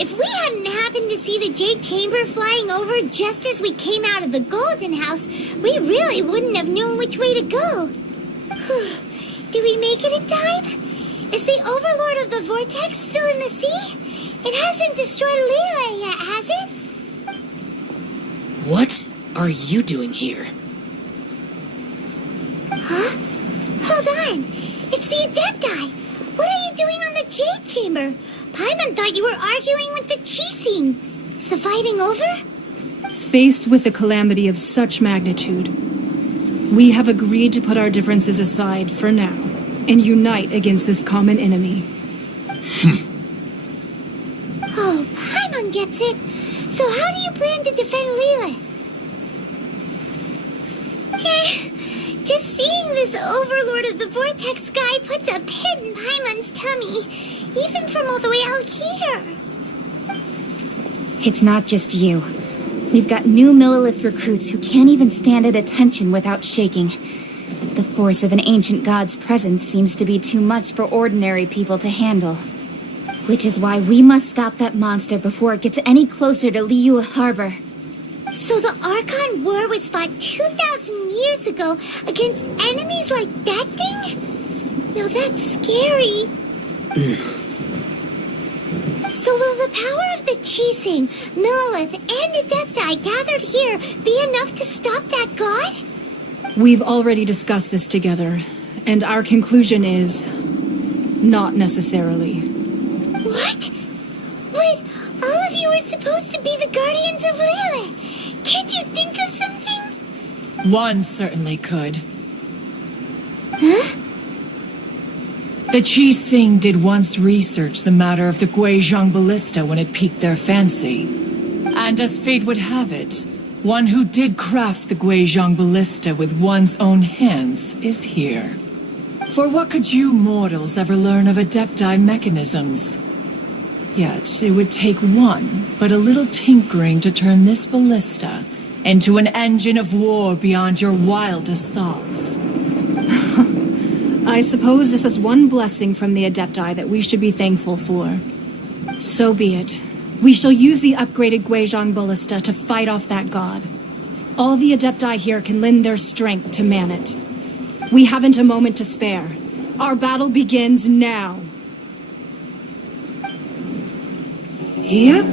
If we hadn't happened to see the Jade Chamber flying over just as we came out of the Golden House, we really wouldn't have known which way to go. Did we make it in time? Is the Overlord of the Vortex still in the sea? It hasn't destroyed Liyue yet, has it? What are you doing here? Huh? Hold on. It's the Adepti. What are you doing on the Jade Chamber? Paimon thought you were arguing with the Qixing. Is the fighting over? Faced with a calamity of such magnitude, we have agreed to put our differences aside for now and unite against this common enemy. Oh, Paimon gets it. So how do you plan to defend Liyue? Just seeing this Overlord of the Vortex guy puts a pit in Paimon's tummy. Even from all the way out here. It's not just you. We've got new Millilith recruits who can't even stand at attention without shaking. The force of an ancient god's presence seems to be too much for ordinary people to handle. Which is why we must stop that monster before it gets any closer to Liyue Harbor. So the Archon War was fought 2,000 years ago against enemies like that thing? Now that's scary. So will the power of the Qixing, Millilith, and Adepti gathered here be enough to stop that god? We've already discussed this together, and our conclusion is not necessarily. What? But all of you are supposed to be the guardians of Liyue. Can't you think of something? One certainly could. Huh? The Qixing did once research the matter of the Guizhong Ballista when it piqued their fancy. And as fate would have it, one who did craft the Guizhong Ballista with one's own hands is here. For what could you mortals ever learn of Adepti mechanisms? Yet it would take but a little tinkering to turn this ballista into an engine of war beyond your wildest thoughts. I suppose this is one blessing from the Adepti that we should be thankful for. So be it. We shall use the upgraded Guizhong Ballista to fight off that god. All the Adepti here can lend their strength to man it. We haven't a moment to spare. Our battle begins now. Yep.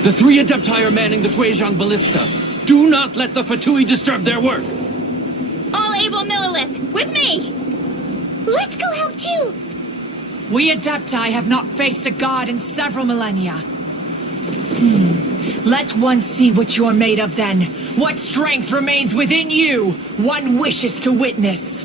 The three Adepti are manning the Guizhong Ballista. Do not let the Fatui disturb their work. All able Millilith, with me! Let's go help too! We Adepti have not faced a god in several millennia. Let one see what you're made of then. What strength remains within you? One wishes to witness.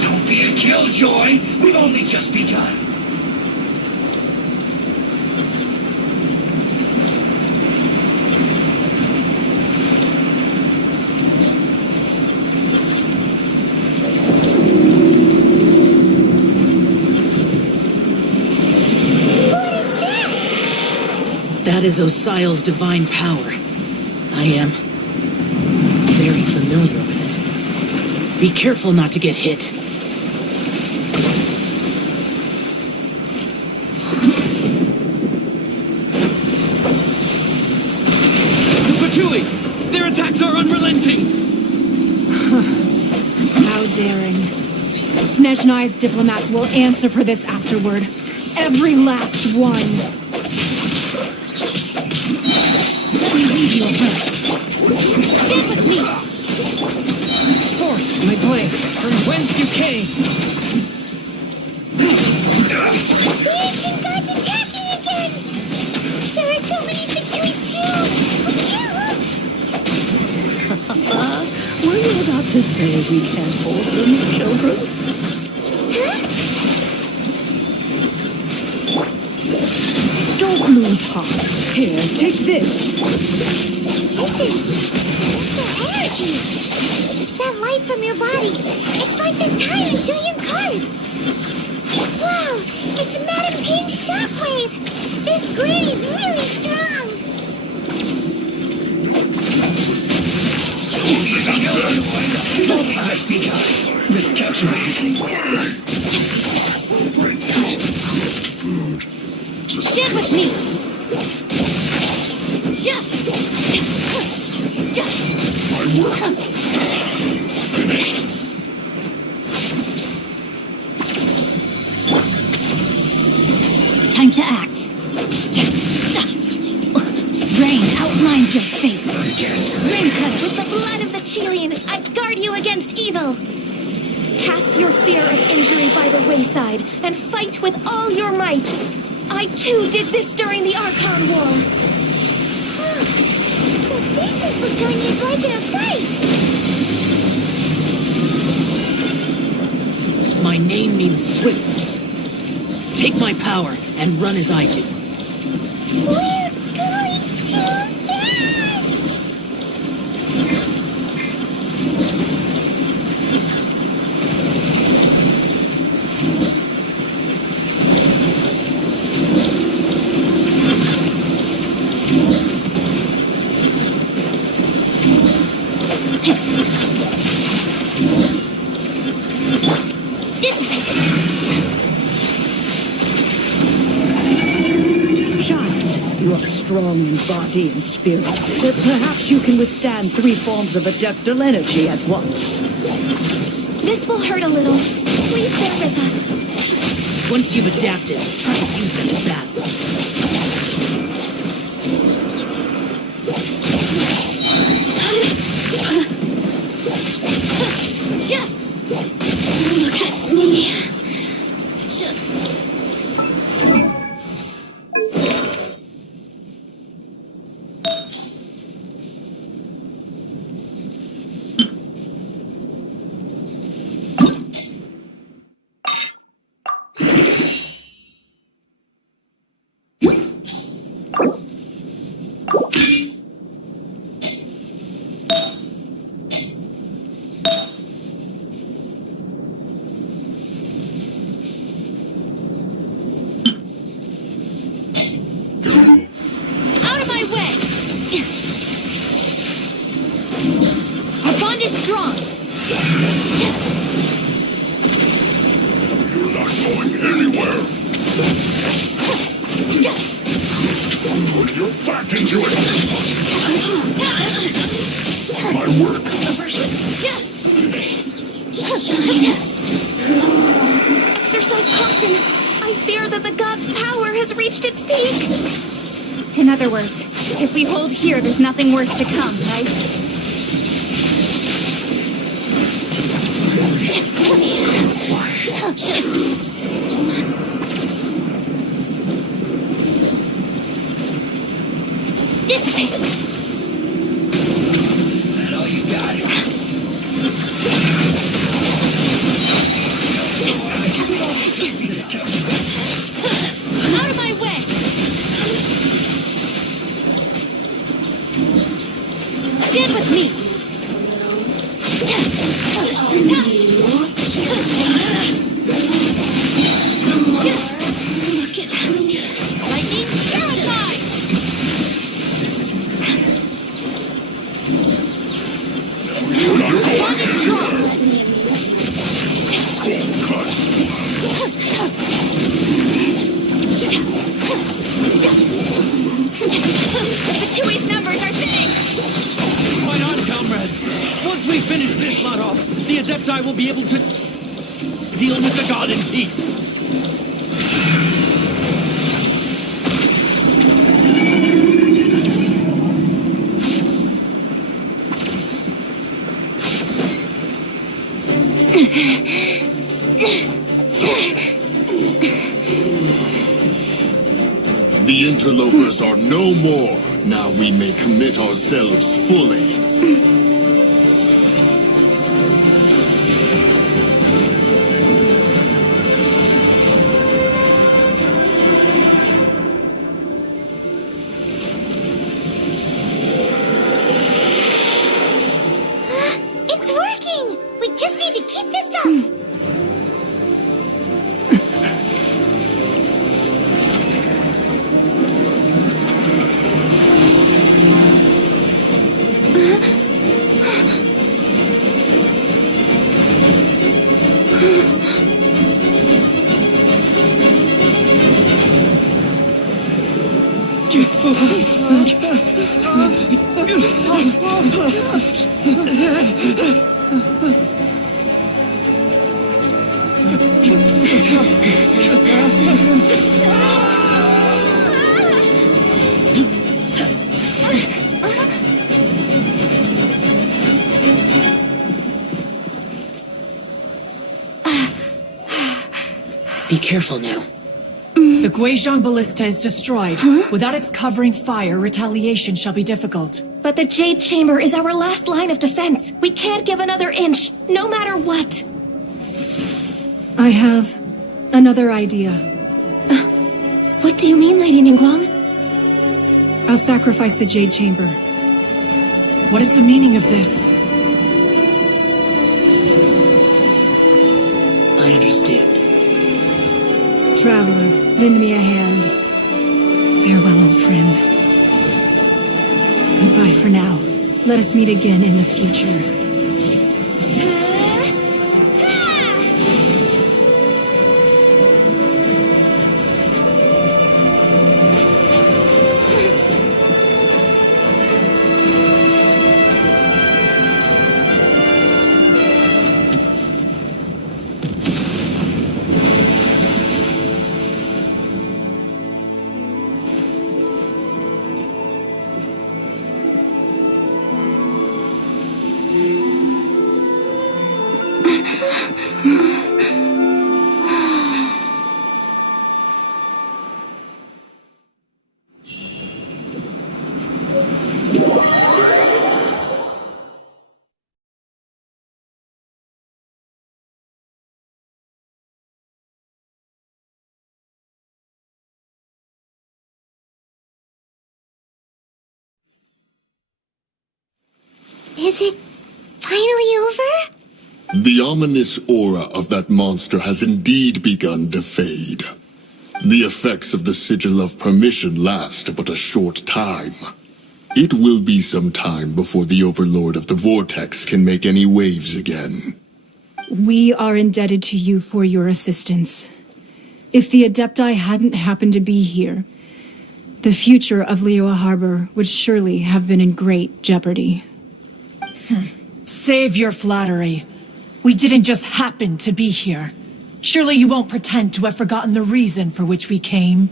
Don't be a killjoy! We've only just begun! What is that? That is Osial's divine power. I am very familiar with it. Be careful not to get hit. Fatui! Their attacks are unrelenting! How daring. Snezhnai's diplomats will answer for this afterward. Every last one. Let me read your verse. Stand with me! Forth, my blade, from whence you came! The ancient god's attacking again! There are so many Fatui too! We can't look! Were you about to say we can't hold them, children? Huh? Don't lose heart. Here, take this. This is their energy! That light from your body! It's like the tiny giant cars! Wow! It's Madame Ping's shockwave! This granny's really strong! We've only just begun! Miscalculated! Stand with me! My work finished. Time to act. Rain outlines your fate. Raincutter, with the blood of the Chilean, I guard you against evil. Cast your fear of injury by the wayside and fight with all your might. I too did this during the Archon War. So this is what Ganya's like in a fight! My name means swiftness. Take my power and run as I do. We're going too fast! You are strong in body and spirit, but perhaps you can withstand 3 forms of adeptal energy at once. This will hurt a little. Please bear with us. Once you've adapted, try to use them in battle. Look at me. Just... back into it! My work! Exercise caution. I fear that the god's power has reached its peak. In other words, if we hold here, there's nothing worse to come, right? Dissipate. Oh, you got it. Out of my way. Stand with me. Lightning terrified. Batui's numbers are thinning! Fight on, comrades! Once we finish this lot off, the Adepti will be able to deal with the god in peace. The interlopers are no more. Now we may commit ourselves fully. It's working! We just need to keep this up! Be careful now. The Guizhong Ballista is destroyed. Without its covering fire, retaliation shall be difficult. But the Jade Chamber is our last line of defense. We can't give another inch, no matter what. I have another idea. What do you mean, Lady Ningguang? I'll sacrifice the Jade Chamber. What is the meaning of this? I understand. Traveler, lend me a hand. Farewell, old friend. Goodbye for now. Let us meet again in the future. Is it finally over? The ominous aura of that monster has indeed begun to fade. The effects of the Sigil of Permission last but a short time. It will be some time before the Overlord of the Vortex can make any waves again. We are indebted to you for your assistance. If the Adepti hadn't happened to be here, the future of Liyue Harbor would surely have been in great jeopardy. Save your flattery. We didn't just happen to be here. Surely you won't pretend to have forgotten the reason for which we came.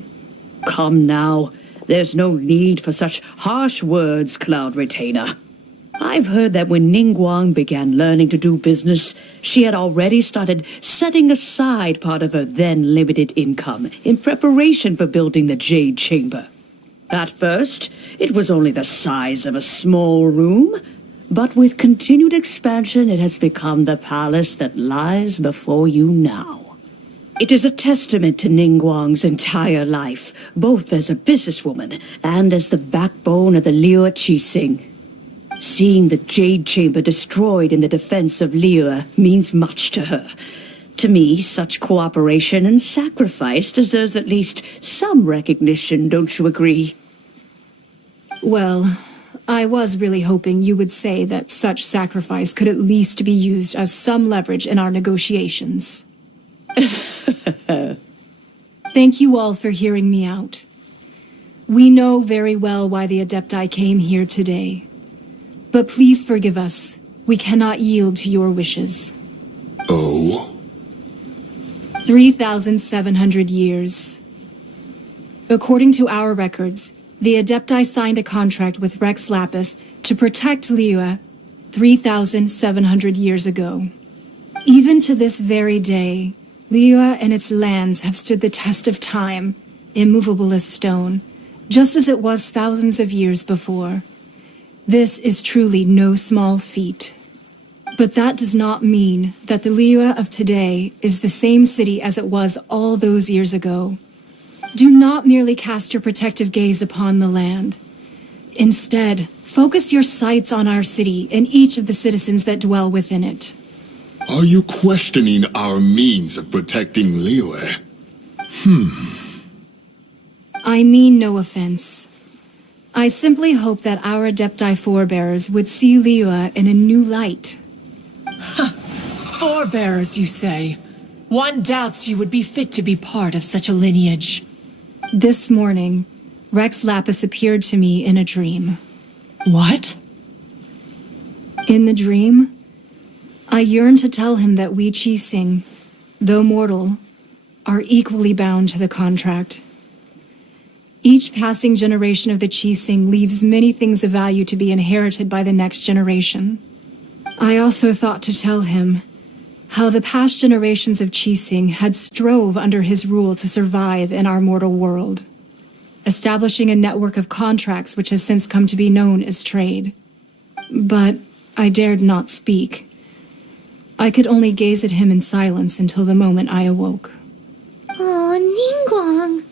Come now. There's no need for such harsh words, Cloud Retainer. I've heard that when Ningguang began learning to do business, she had already started setting aside part of her then limited income in preparation for building the Jade Chamber. At first, it was only the size of a small room, but with continued expansion, it has become the palace that lies before you now. It is a testament to Ningguang's entire life, both as a businesswoman and as the backbone of the Liyue Qixing. Seeing the Jade Chamber destroyed in the defense of Liyue means much to her. To me, such cooperation and sacrifice deserves at least some recognition, don't you agree? Well, I was really hoping you would say that such sacrifice could at least be used as some leverage in our negotiations. Thank you all for hearing me out. We know very well why the Adepti came here today. But please forgive us. We cannot yield to your wishes. Oh? 3,700 years. According to our records, the Adepti signed a contract with Rex Lapis to protect Liyue 3,700 years ago. Even to this very day, Liyue and its lands have stood the test of time, immovable as stone, just as it was thousands of years before. This is truly no small feat. But that does not mean that the Liyue of today is the same city as it was all those years ago. Do not merely cast your protective gaze upon the land. Instead, focus your sights on our city and each of the citizens that dwell within it. Are you questioning our means of protecting Liyue? I mean no offense. I simply hope that our Adepti forebears would see Liyue in a new light. Forebears, you say? One doubts you would be fit to be part of such a lineage. This morning, Rex Lapis appeared to me in a dream. What? In the dream, I yearned to tell him that we Qixing, though mortal, are equally bound to the contract. Each passing generation of the Qixing leaves many things of value to be inherited by the next generation. I also thought to tell him how the past generations of Qixing had strove under his rule to survive in our mortal world, establishing a network of contracts which has since come to be known as trade. But I dared not speak. I could only gaze at him in silence until the moment I awoke. Oh, Ningguang.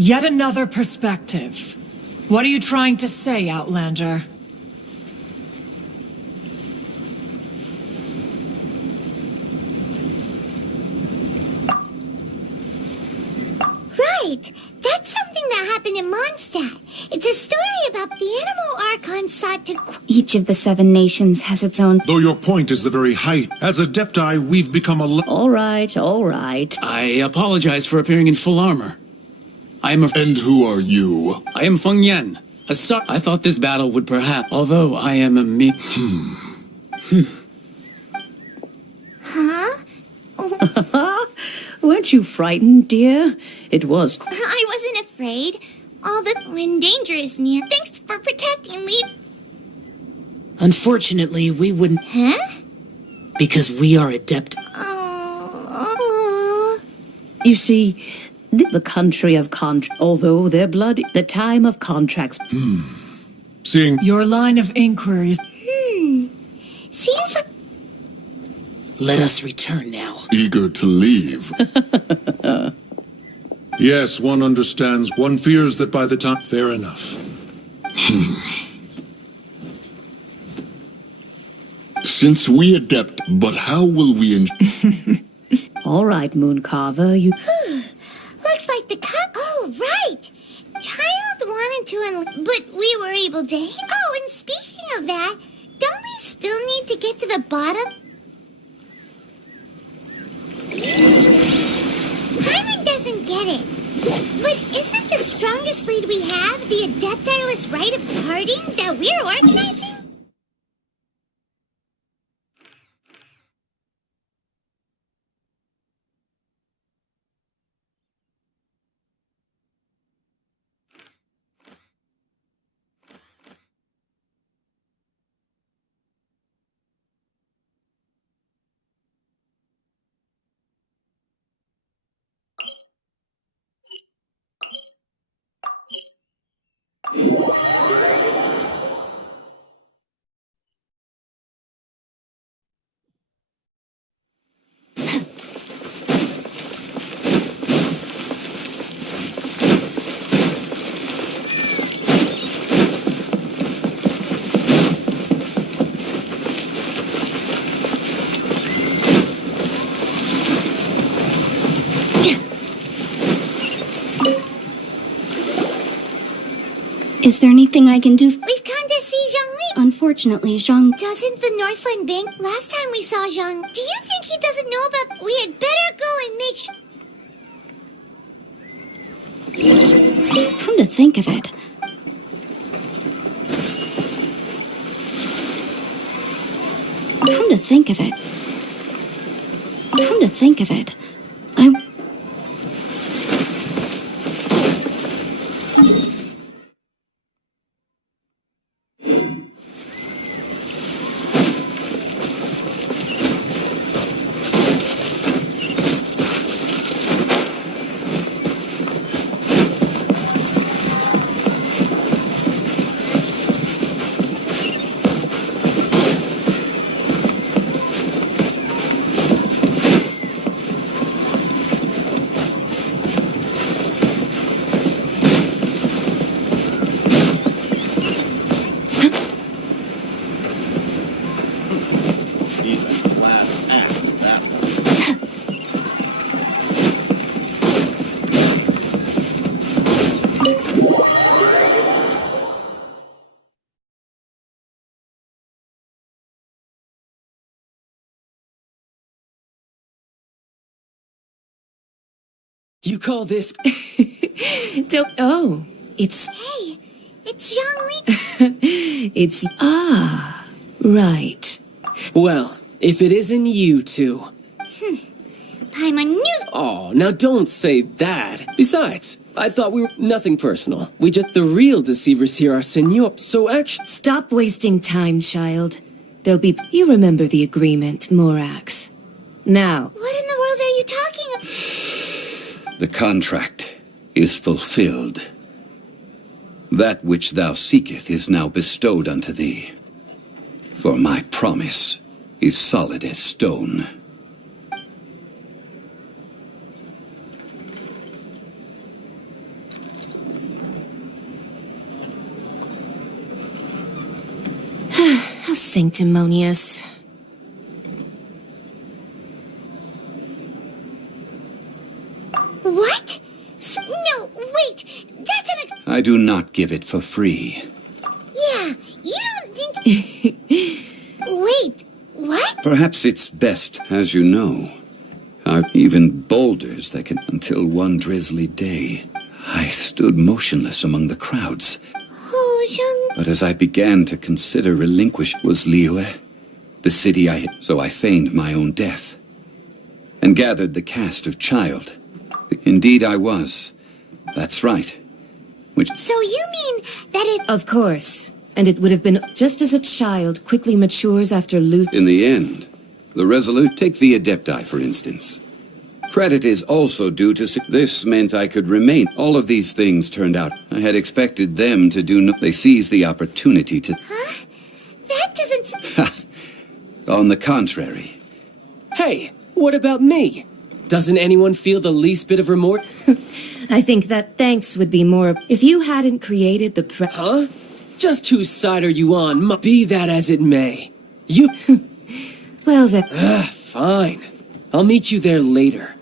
Yet another perspective. What are you trying to say, Outlander? Right! That's something that happened in Mondstadt. It's a story about the animal Archon sought to... Each of the 7 nations has its own... Though your point is the very height, as Adepti, we've become a... All right, all right. I apologize for appearing in full armor. I am a... And who are you? I am Feng Yan. I thought this battle would perhaps... Although I am a me... Huh? Weren't you frightened, dear? It was... I wasn't afraid. All the... When danger is near. Thanks for protecting me. Unfortunately, we wouldn't... Huh? Because we are adept... Oh. You see, the country of although their blood, the time of contracts... Seeing... Your line of inquiries... Seems like... Let us return now. Eager to leave. Yes, one understands. One fears that by the time... Fair enough. Since we adept, but how will we... All right, Mooncarver, you... Looks like the cup... Oh, right! Child wanted to... But we were able to... Oh, and speaking of that, don't we still need to get to the bottom? Hyman doesn't get it. But isn't the strongest lead we have the Adeptiless Rite of Parting that we're organizing? Is there anything I can do? We've come to see Zhongli. Unfortunately, Zhang... Doesn't the Northland Bank... Last time we saw Zhang... Do you think he doesn't know about... We had better go and make Come to think of it... Come to think of it... He's a class act, that one. You call this... Oh, it's... Hey, it's Zhongli. It's... right. Well, if it isn't you two... Paimon knew... Oh, now don't say that. Besides, I thought we were... Nothing personal. We just... The real deceivers here are Senor, so actually... Stop wasting time, child. There'll be... You remember the agreement, Morax. Now... What in the world are you talking about? The contract is fulfilled. That which thou seeketh is now bestowed unto thee. For my promise is solid as stone. sanctimonious. What? No, wait. That's I do not give it for free. Yeah, you don't think... Wait, what? Perhaps it's best, as you know. Even boulders that can... Until one drizzly day, I stood motionless among the crowds. Oh, Zhang... But as I began to consider relinquished was Liyue, the city I had... So I feigned my own death, and gathered the cast of child. Indeed I was. That's right. Which... So you mean that it... Of course. And it would have been just as a child quickly matures after losing... In the end, the resolute... Take the Adepti, for instance. Credit is also due to... This meant I could remain. All of these things turned out. I had expected them to do no... They seized the opportunity to... Huh? That doesn't... On the contrary. Hey, what about me? Doesn't anyone feel the least bit of remorse? I think that thanks would be more... If you hadn't created the Huh? Just whose side are you on? Be that as it may. You... Well, then... Fine. I'll meet you there later.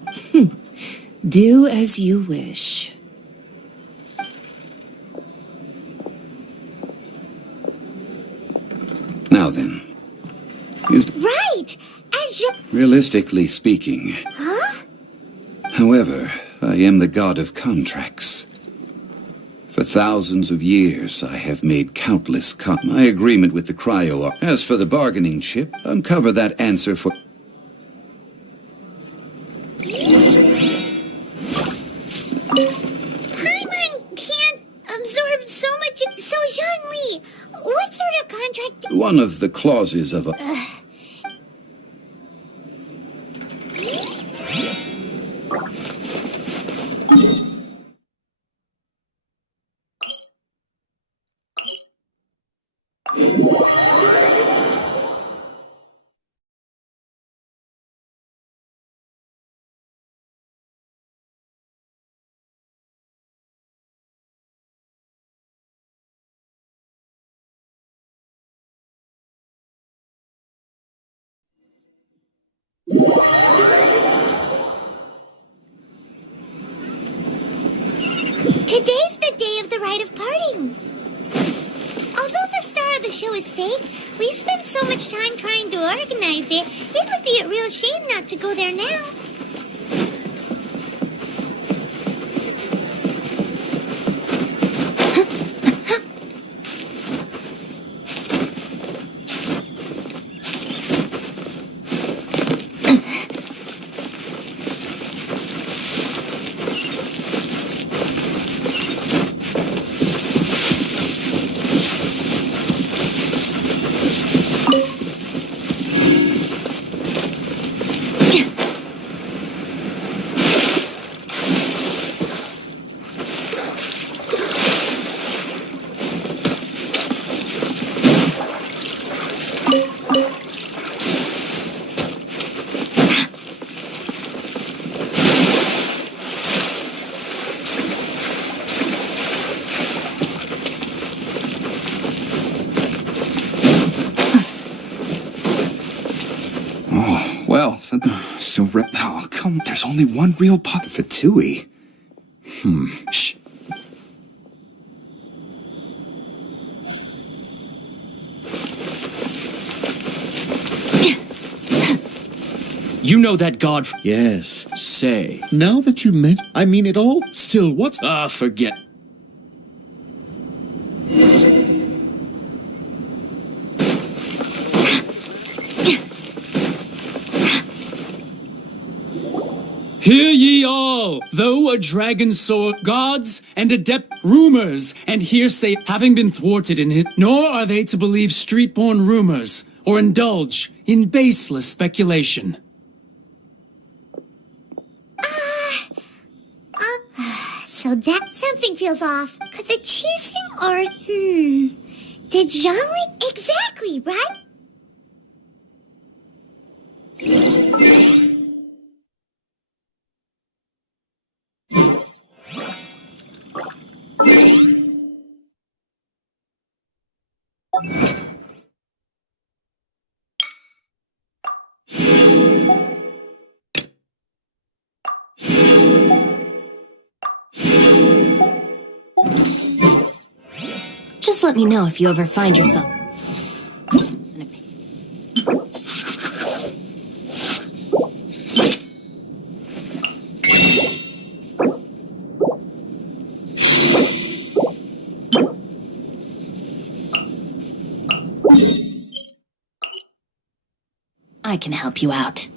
Do as you wish. Now then. Is... Right! As you... Realistically speaking... Huh? However, I am the god of contracts. For thousands of years, I have made countless my agreement with the cryo. As for the bargaining chip, uncover that answer for... Paimon can't absorb so much... So, Zhongli, what sort of contract... One of the clauses of a... Today's the day of the rite of parting. Although the star of the show is fake, we've spent so much time trying to organize it, it would be a real shame not to go there now. Oh, come, there's only one real pot for Tui. Shh. You know that god... Yes. Say. Now that you I mean it all. Still, what's... Forget. Hear ye all, though a dragon sword, gods and adept rumors and hearsay having been thwarted in it, nor are they to believe street-born rumors or indulge in baseless speculation. So that something feels off. Could the cheesing or, did Zhongli... Exactly, right? let me know if you ever find yourself. I can help you out.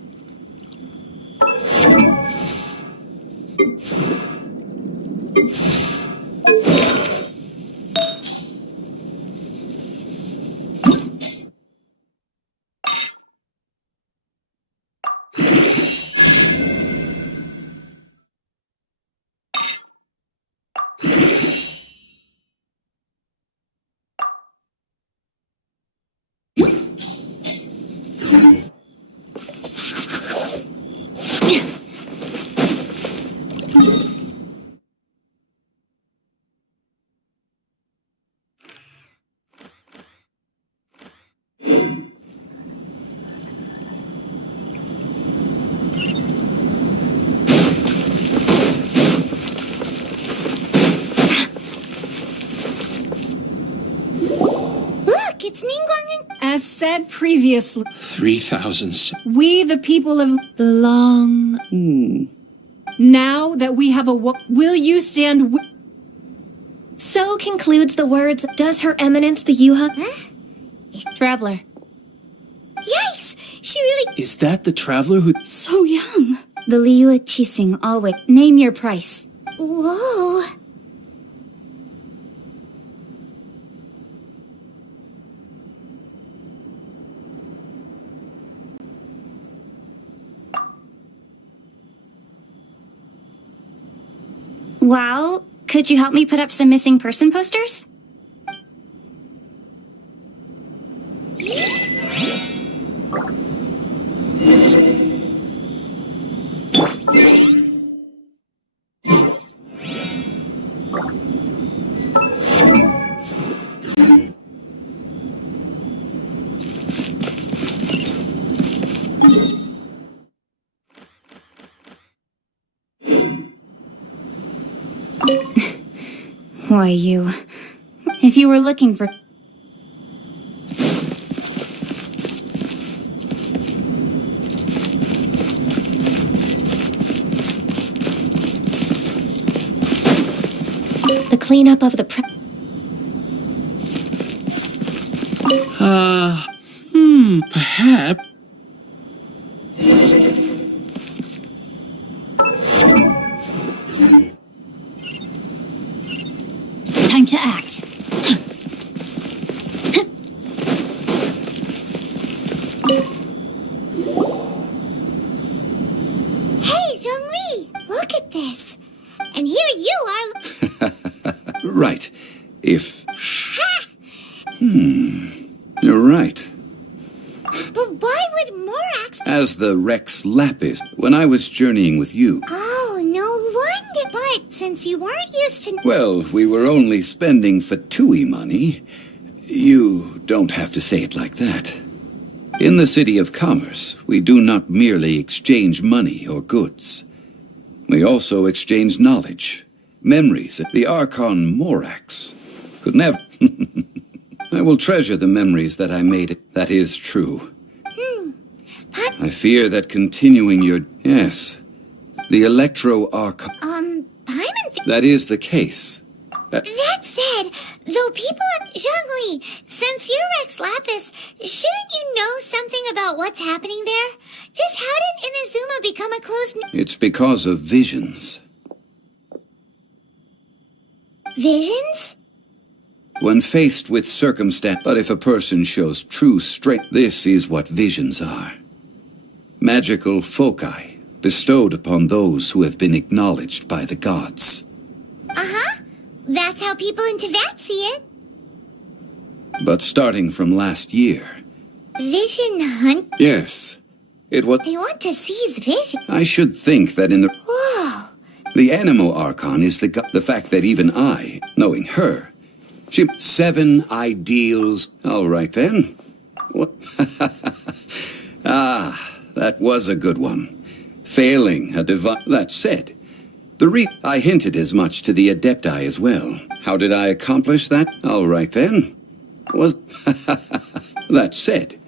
As said previously, 3,000. we the people of the long... Now that we have a... Will you stand... So concludes the words, Does Her Eminence the Yuha... Traveler. Yikes! She really... Is that the traveler who... So young. The Liu Chising always. Name your price. Whoa. Well, could you help me put up some missing person posters? Why, you... If you were looking for... The cleanup of the Perhaps. Time to act. Hey, Zhongli! Look at this! And here you are... Right. If... You're right. But why would Morax... As the Rex Lapis, when I was journeying with you... Oh, no wonder. But since you weren't used to... Well, we were only spending Fatui money. You don't have to say it like that. In the City of Commerce, we do not merely exchange money or goods. We also exchange knowledge, memories. The Archon Morax could never... I will treasure the memories that I made. That is true. I fear that continuing your... Yes. The Electro-Archon... That is the case. That said, though people at Zhongli, since you're Rex Lapis, shouldn't you know something about what's happening there? Just how did Inazuma become a close... It's because of visions. Visions? When faced with circumstance... But if a person shows true strength, this is what visions are. Magical foci bestowed upon those who have been acknowledged by the gods. Uh-huh. That's how people in Teyvat see it. But starting from last year... Vision hunt? Yes. It was... They want to seize vision. I should think that in the... Whoa. The Animo Archon is the fact that even I, knowing her... She... 7 ideals... All right, then. What? Ah, that was a good one. Failing a divine... That said, I hinted as much to the Adepti as well. How did I accomplish that? All right then. That said,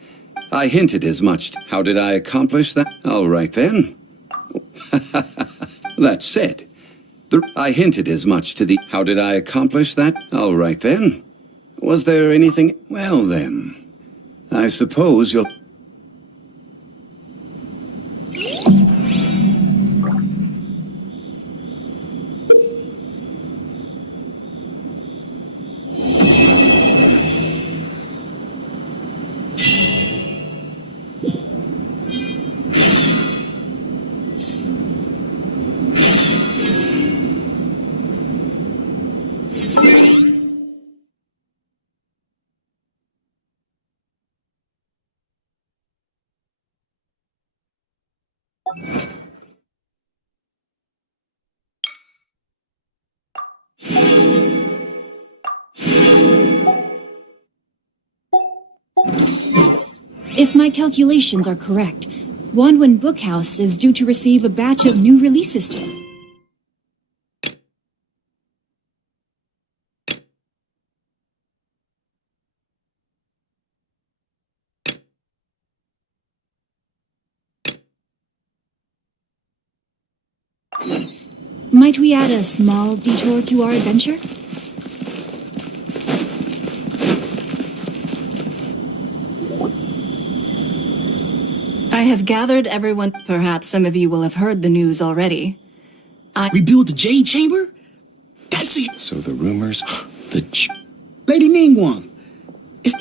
I hinted as much. How did I accomplish that? All right then. That said, I hinted as much to the. How did I accomplish that? All right then. Was there anything? Well then, I suppose you'll. If my calculations are correct, Wanwen Bookhouse is due to receive a batch of new releases. Might we add a small detour to our adventure? I have gathered everyone. Perhaps some of you will have heard the news already. Rebuild the Jade Chamber? That's it. So the rumors, Lady Ningguang.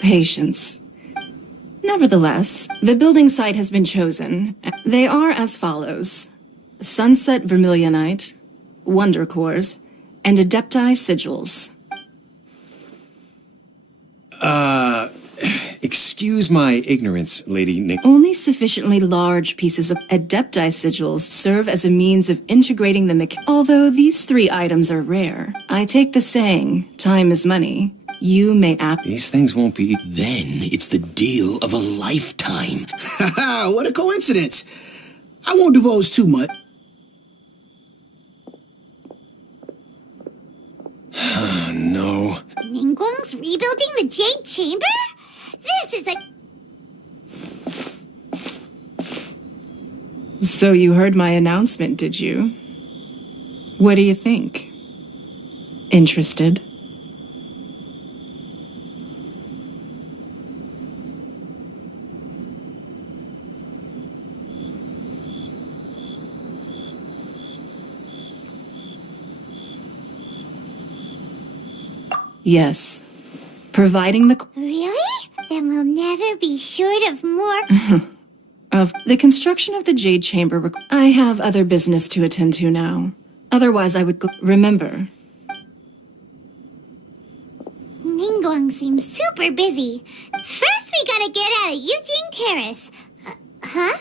Patience. Nevertheless, the building site has been chosen. They are as follows: Sunset Vermilionite, Wonder Cores, and Adepti Sigils. Excuse my ignorance, Lady Nick. Only sufficiently large pieces of Adepti Sigils serve as a means of integrating the Although these 3 items are rare, I take the saying, time is money. You may These things won't be. Then it's the deal of a lifetime. Haha, what a coincidence. I won't divulge too much. No. Ningguang's rebuilding the Jade Chamber? This is a... So you heard my announcement, did you? What do you think? Interested? Yes. Providing the... Really? Then we'll never be short of more... Of the construction of the Jade Chamber. I have other business to attend to now. Otherwise, I would... Remember. Ningguang seems super busy. First, we gotta get out of Eugene Terrace. Huh?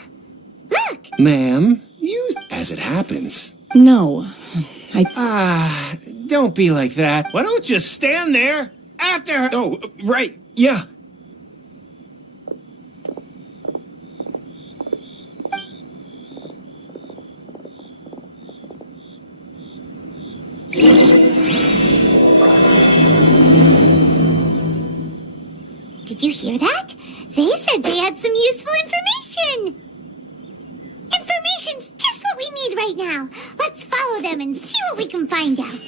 Look! Ma'am, you... As it happens. No. Don't be like that. Why don't you stand there after her? Oh, right, yeah. Did you hear that? They said they had some useful information. Information's just what we need right now. Let's follow them and see what we can find out.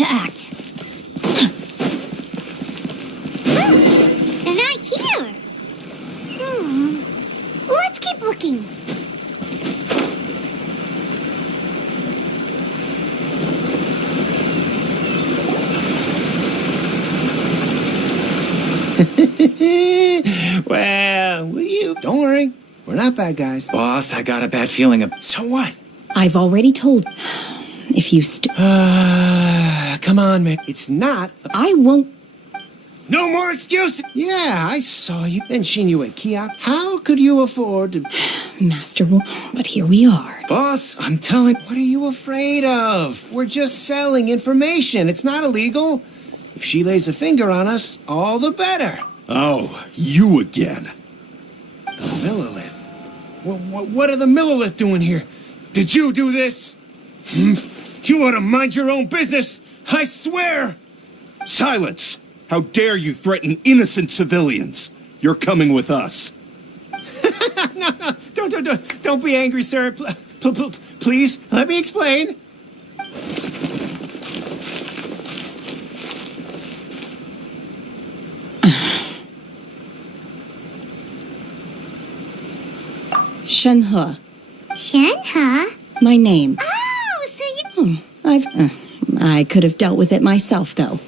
to act. They're not here. Let's keep looking. Well, will you? Don't worry. We're not bad guys. Boss, I got a bad feeling of... So what? I've already told. If you Come on, man. It's not. I won't. No more excuses! Yeah, I saw you. Then seen you at Kiosk. How could you afford to... Master will. But here we are. Boss, I'm telling... What are you afraid of? We're just selling information. It's not illegal. If she lays a finger on us, all the better. Oh, you again. The Millilith. What are the Millilith doing here? Did you do this? You ought to mind your own business. I swear. Silence! How dare you threaten innocent civilians? You're coming with us. No, don't be angry, sir. Please, let me explain. Shenhe. Shenhe? My name. Oh, so you... I could have dealt with it myself, though.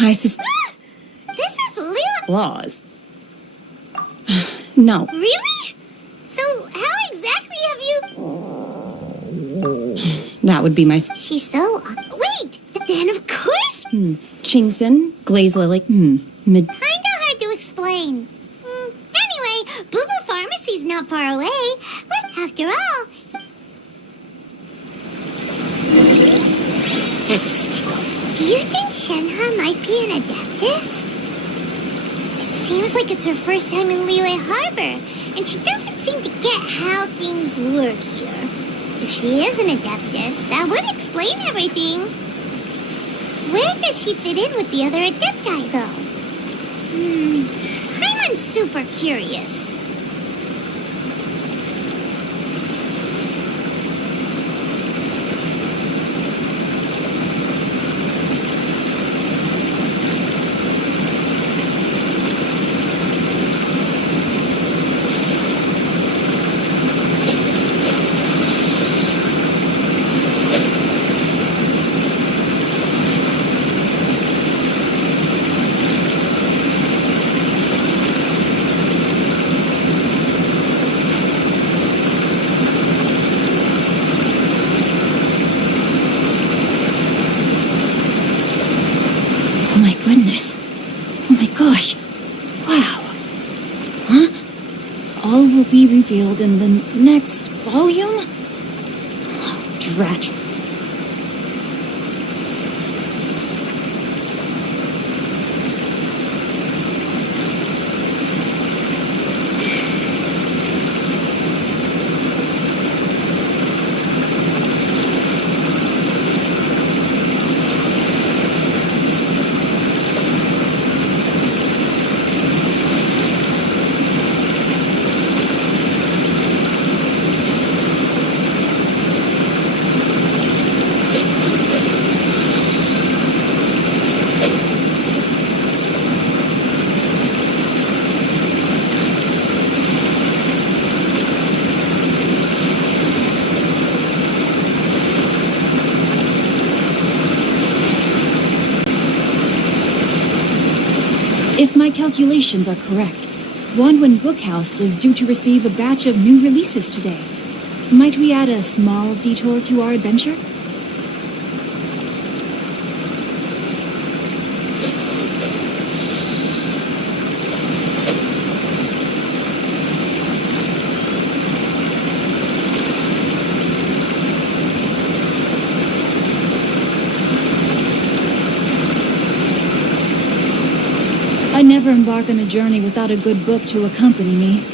I suspect... This is Lila... Laws. No. Really? So how exactly have you... That would be my... She's so... Wait! Then of course... Chingson, Glaze Lily, Mid... Kinda hard to explain. Anyway, Boo Boo Pharmacy's not far away. After all... Do you think Shenhe might be an Adeptus? It seems like it's her first time in Liyue Harbor, and she doesn't seem to get how things work here. If she is an Adeptus, that would explain everything. Where does she fit in with the other Adepti, though? I'm super curious. Oh my goodness. Oh my gosh. Wow. Huh? All will be revealed in the next volume? Oh, drat. If my calculations are correct, Wanwen Bookhouse is due to receive a batch of new releases today. Might we add a small detour to our adventure? I never embark on a journey without a good book to accompany me.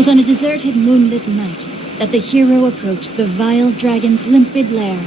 'Twas on a deserted moonlit night that the hero approached the vile dragon's limpid lair.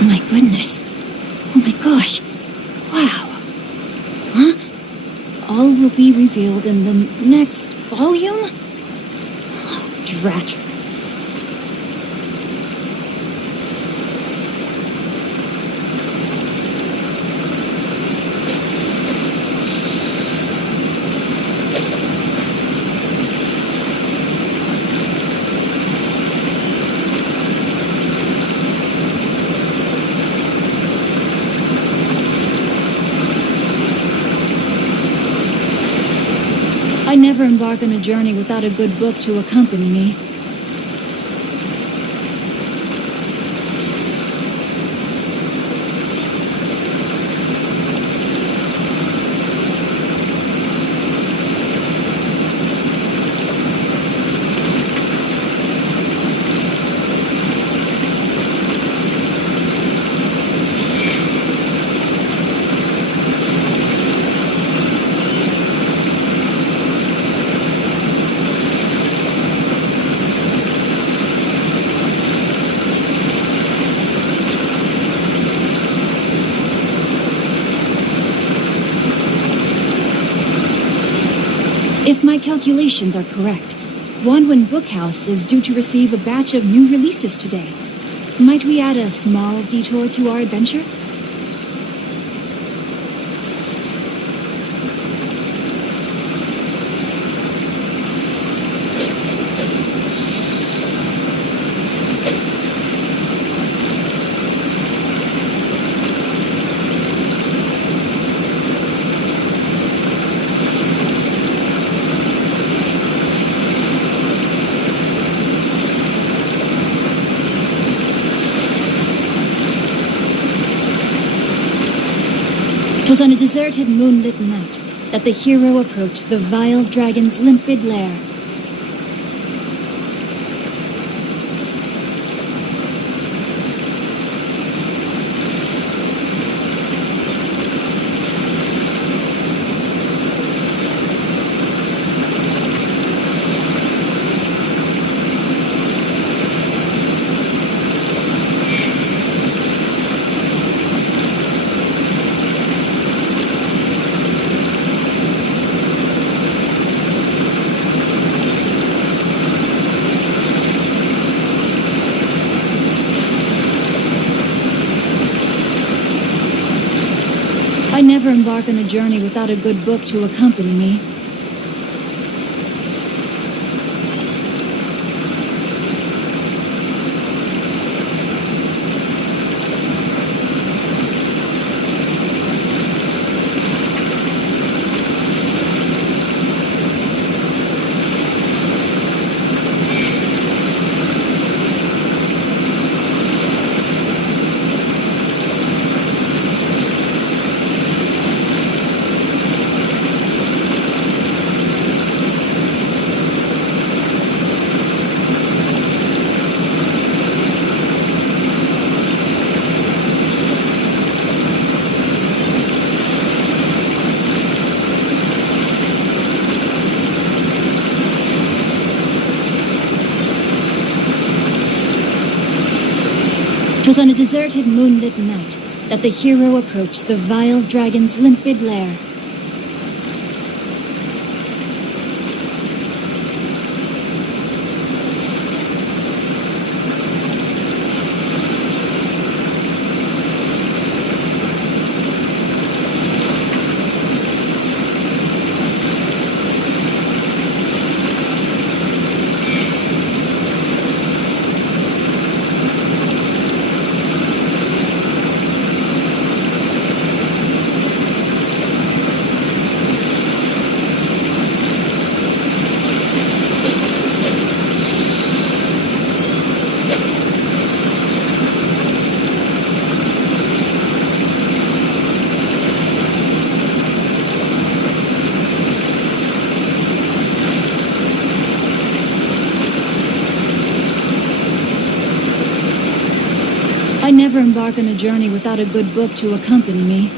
Oh my goodness. Oh my gosh. Wow. Huh? All will be revealed in the next volume? Oh, drat. I never embark on a journey without a good book to accompany me. If my calculations are correct, Wanwen Bookhouse is due to receive a batch of new releases today. Might we add a small detour to our adventure? It was on a deserted moonlit night that the hero approached the vile dragon's limpid lair. I never embark on a journey without a good book to accompany me. It was on a deserted moonlit night that the hero approached the vile dragon's limpid lair. I never embark on a journey without a good book to accompany me.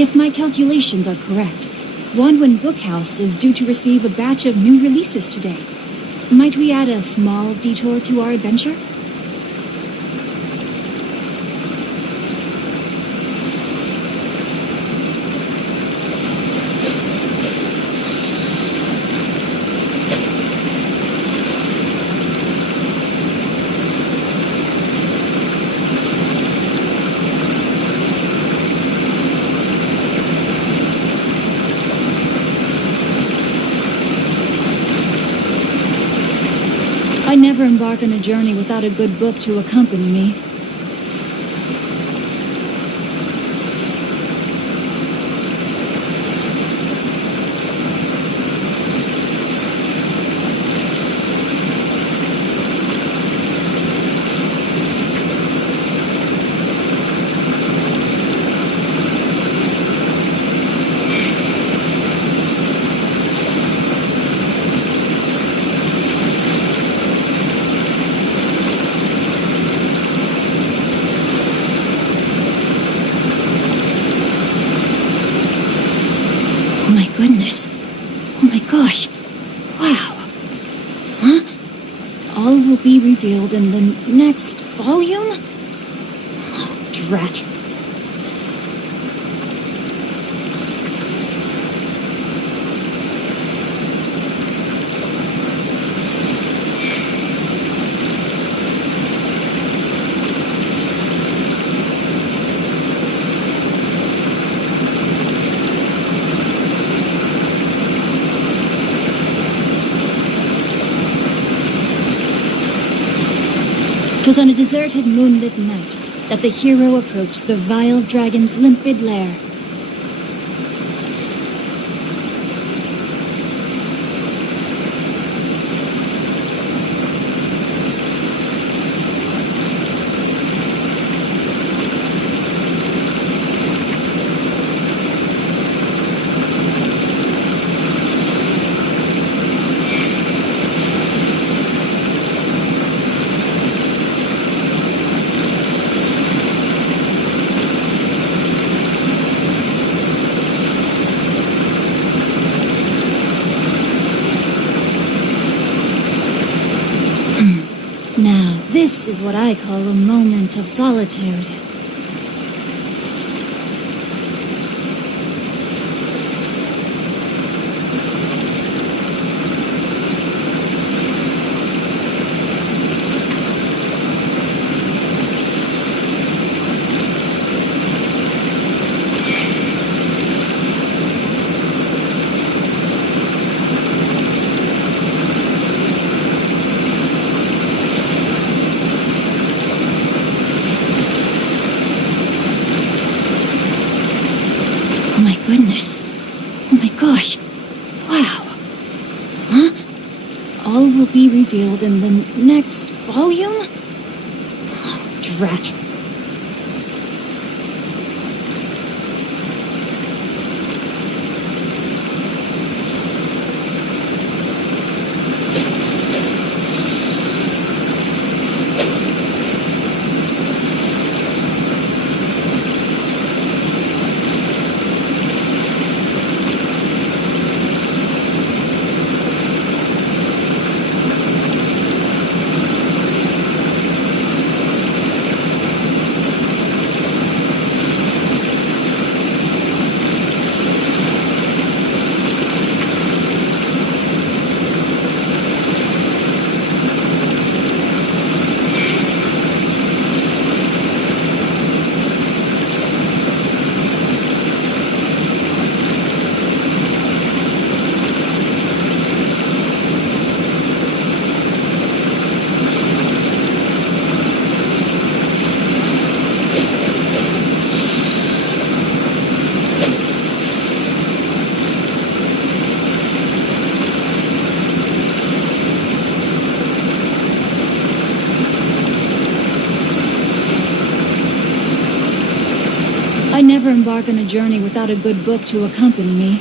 If my calculations are correct, Wanwen Bookhouse is due to receive a batch of new releases today. Might we add a small detour to our adventure? I never embark on a journey without a good book to accompany me. Oh my goodness. Oh my gosh. Wow. Huh? All will be revealed in the next volume? Oh, drat. It was on a deserted moonlit night that the hero approached the vile dragon's limpid lair. Now, this is what I call a moment of solitude. Oh my goodness. Oh my gosh. Wow. Huh? All will be revealed in the next volume? Oh, drat. I never embark on a journey without a good book to accompany me.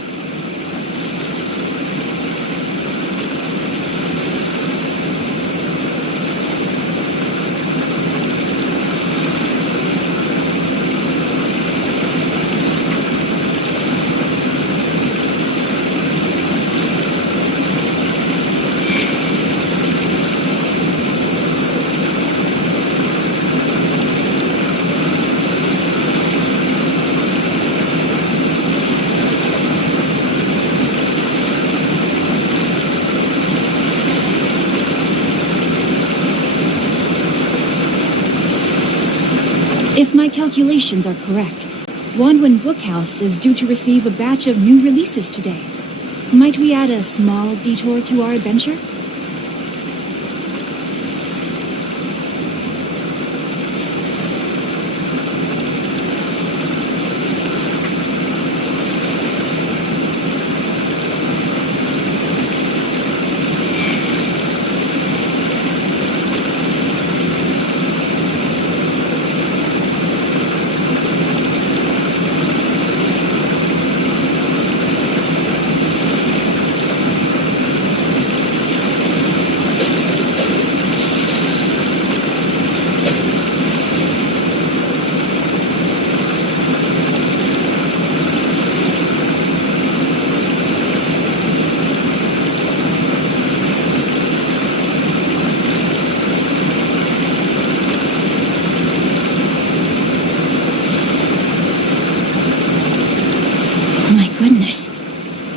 If my calculations are correct, Wanwen Bookhouse is due to receive a batch of new releases today. Might we add a small detour to our adventure?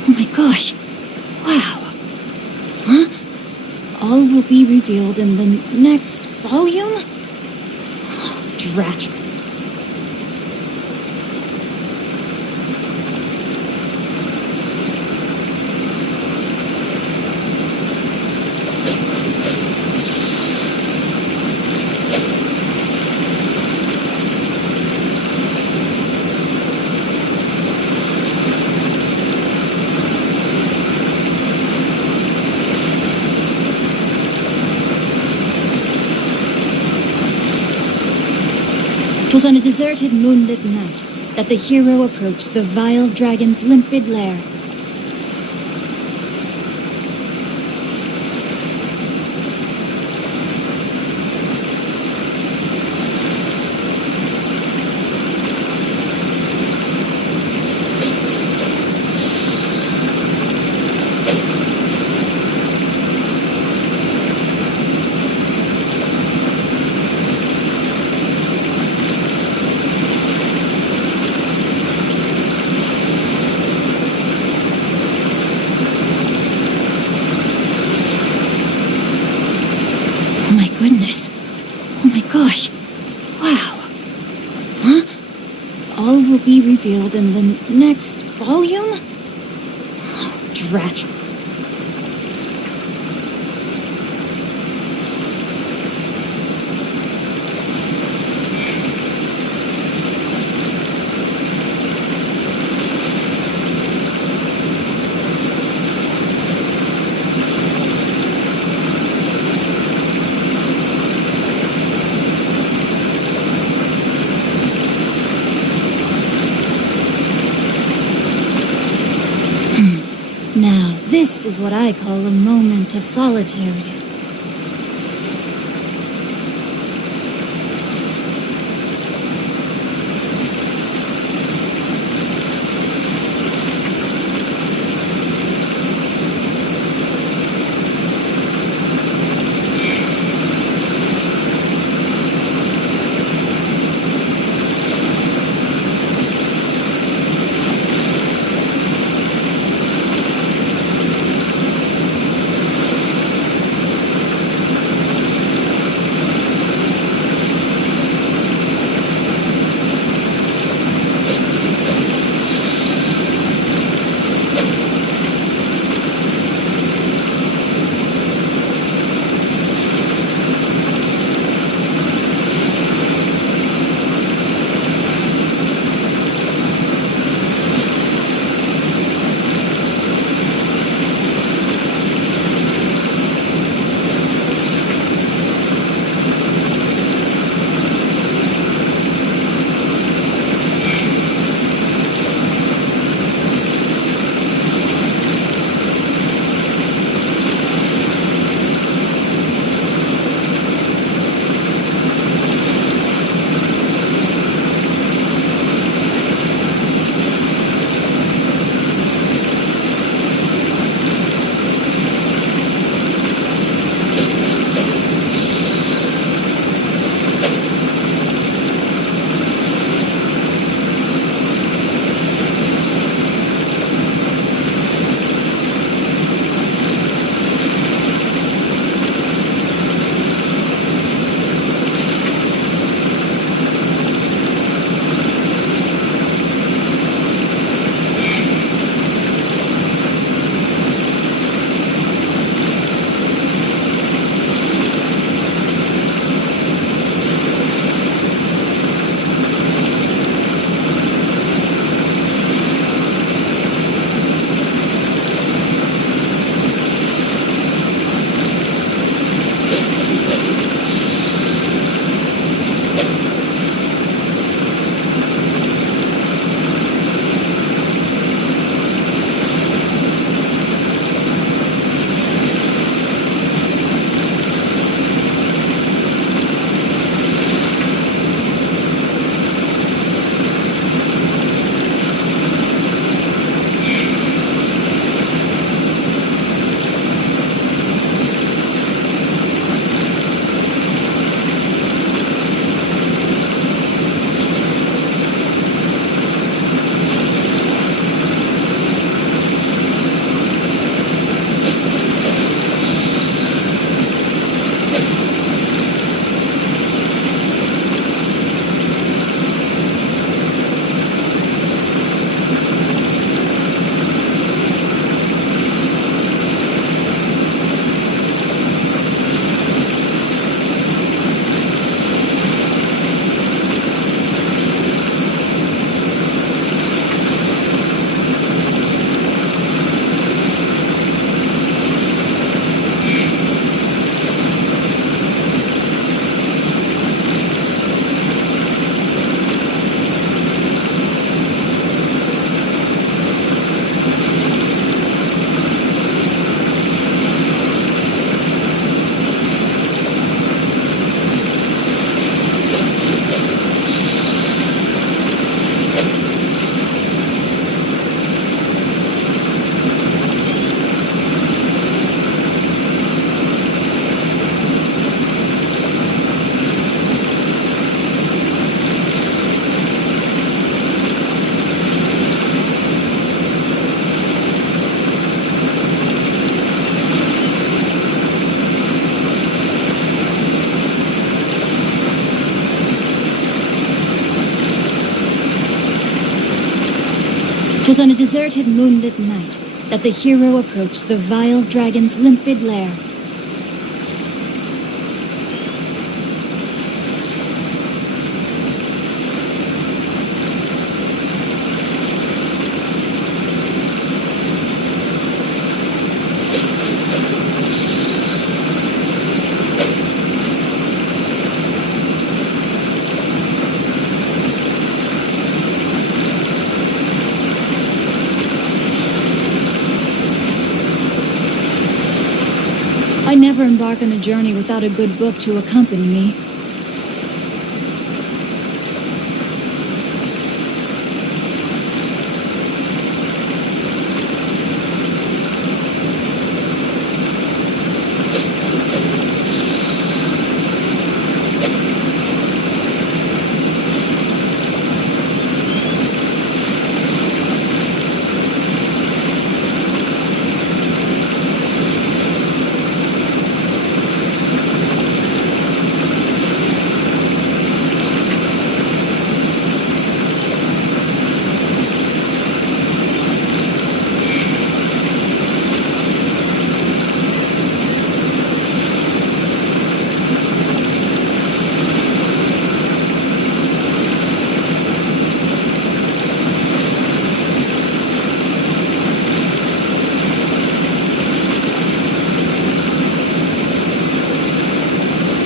Oh my gosh. Wow. Huh? All will be revealed in the next volume? Oh, drat. It was on a deserted, moonlit night that the hero approached the vile dragon's limpid lair. Goodness. Oh my gosh. Wow. Huh? All will be revealed in the next volume? Oh, drat. Now, this is what I call a moment of solitude. 'Twas on a deserted moonlit night that the hero approached the vile dragon's limpid lair. I never embark on a journey without a good book to accompany me.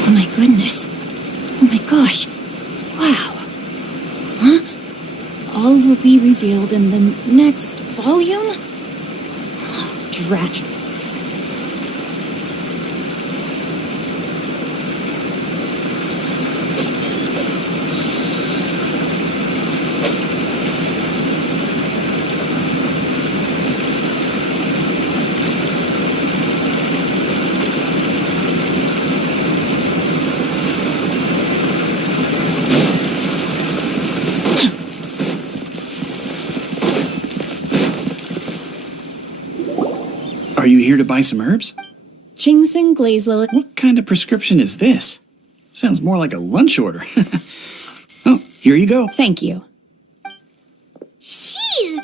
Oh my goodness. Oh my gosh. Wow. Huh? All will be revealed in the next volume? Oh, drat. Are you here to buy some herbs? Chingsing Glaze Lily. What kind of prescription is this? Sounds more like a lunch order. Oh, here you go. Thank you. Jeez!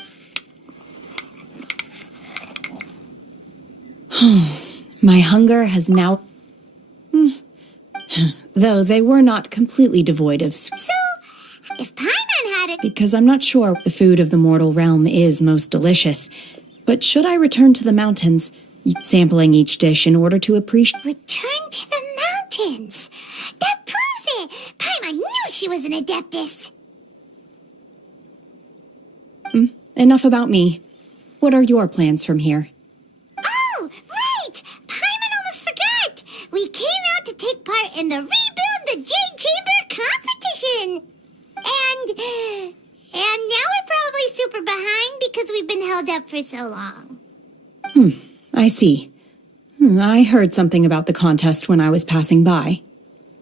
My hunger has now... Though they were not completely devoid of... So, if Paimon had it... Because I'm not sure the food of the mortal realm is most delicious. But should I return to the mountains, sampling each dish in order to appreciate... Return to the mountains! That proves it! Paimon knew she was an Adeptus! Enough about me. What are your plans from here? Oh, right! Paimon almost forgot! We came out to take part in the Rebuild the Jade Chamber competition! And now we're probably super behind because we've been held up for so long. I see. I heard something about the contest when I was passing by.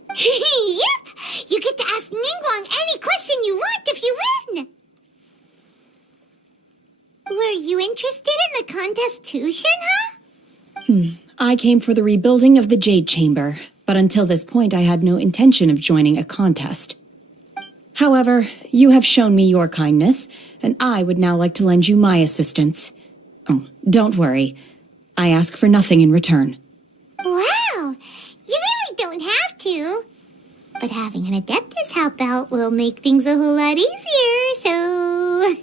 Yep! You get to ask Ningguang any question you want if you win! Were you interested in the contest too, Shenhe? I came for the rebuilding of the Jade Chamber, but until this point I had no intention of joining a contest. However, you have shown me your kindness, and I would now like to lend you my assistance. Oh, don't worry. I ask for nothing in return. Wow! You really don't have to. But having an Adeptus help out will make things a whole lot easier, so...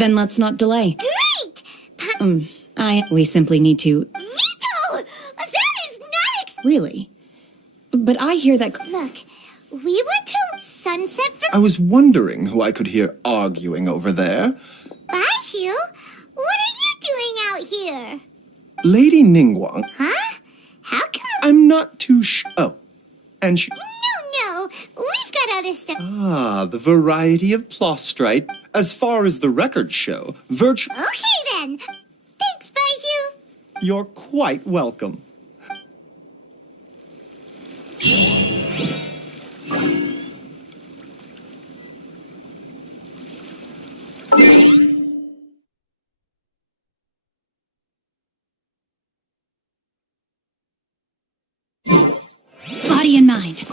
Then let's not delay. Great! We simply need to... Vito! That is not Really? But I hear that... Look, we went to Sunset for... I was wondering who I could hear arguing over there. ASHi, what are you doing out here? Lady Ningguang. Huh? How come... I'm not too Oh, and she... No, we've got other stuff. Ah, the variety of plostrite. As far as the records show, Okay then. Thanks, Baiju. You're quite welcome. Body and mind.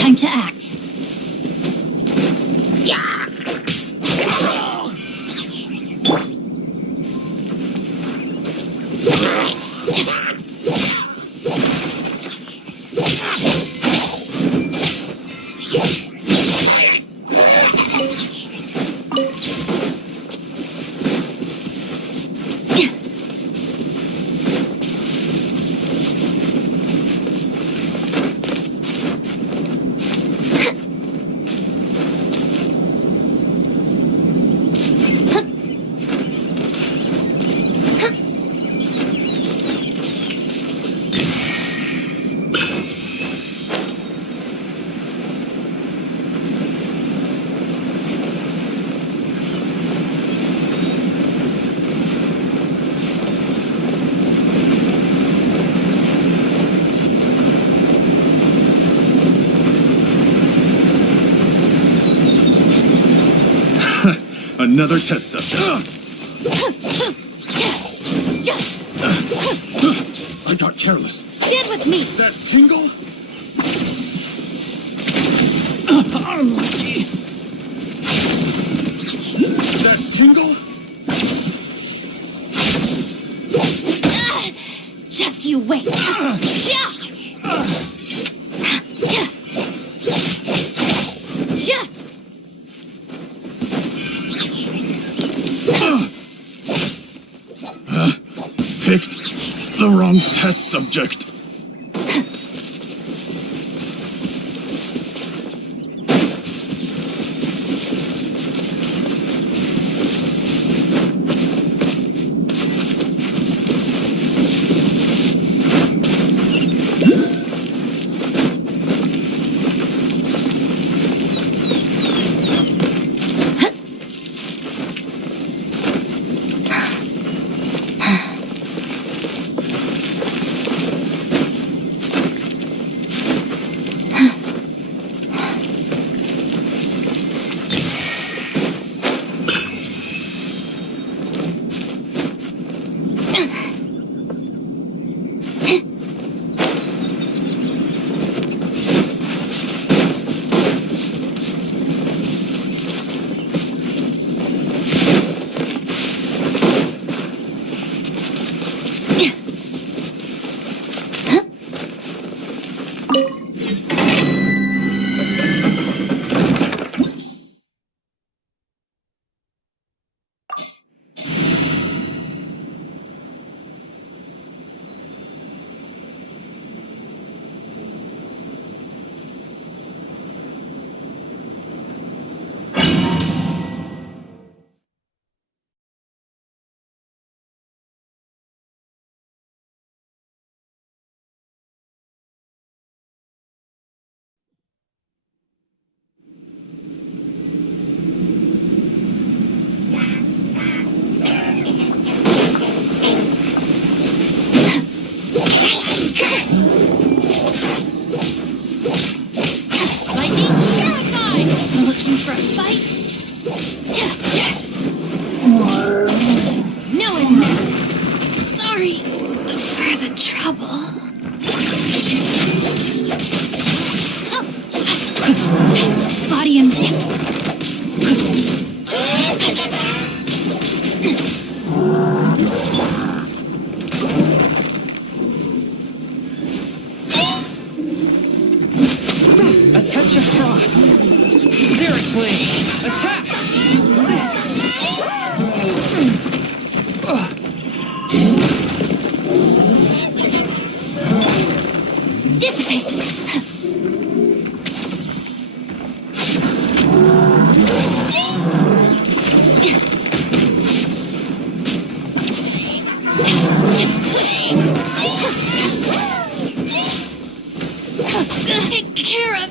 Time to act. Another test subject. I got careless. Stand with me. That tingle? That tingle? Just you wait. Picked the wrong test subject. Take care of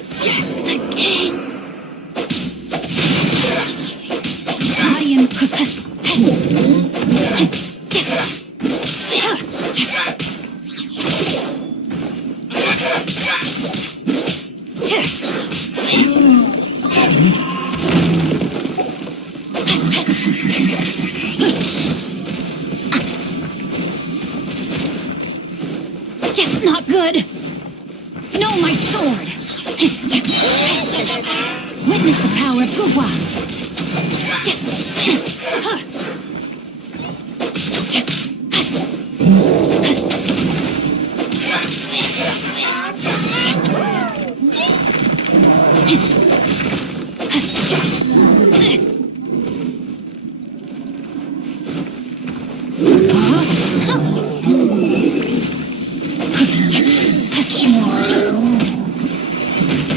the king. Not good. No, my sword. Witness the power of Gugwa.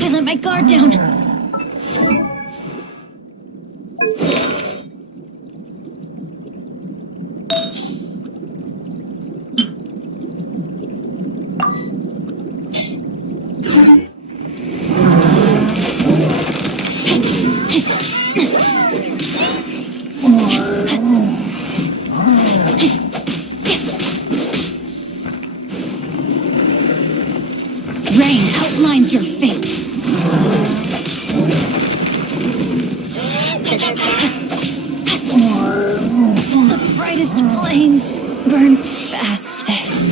I let my guard down. Rain outlines your fate. The brightest flames burn fastest.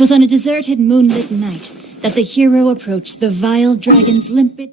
Twas on a deserted moonlit night that the hero approached the vile dragon's limpid...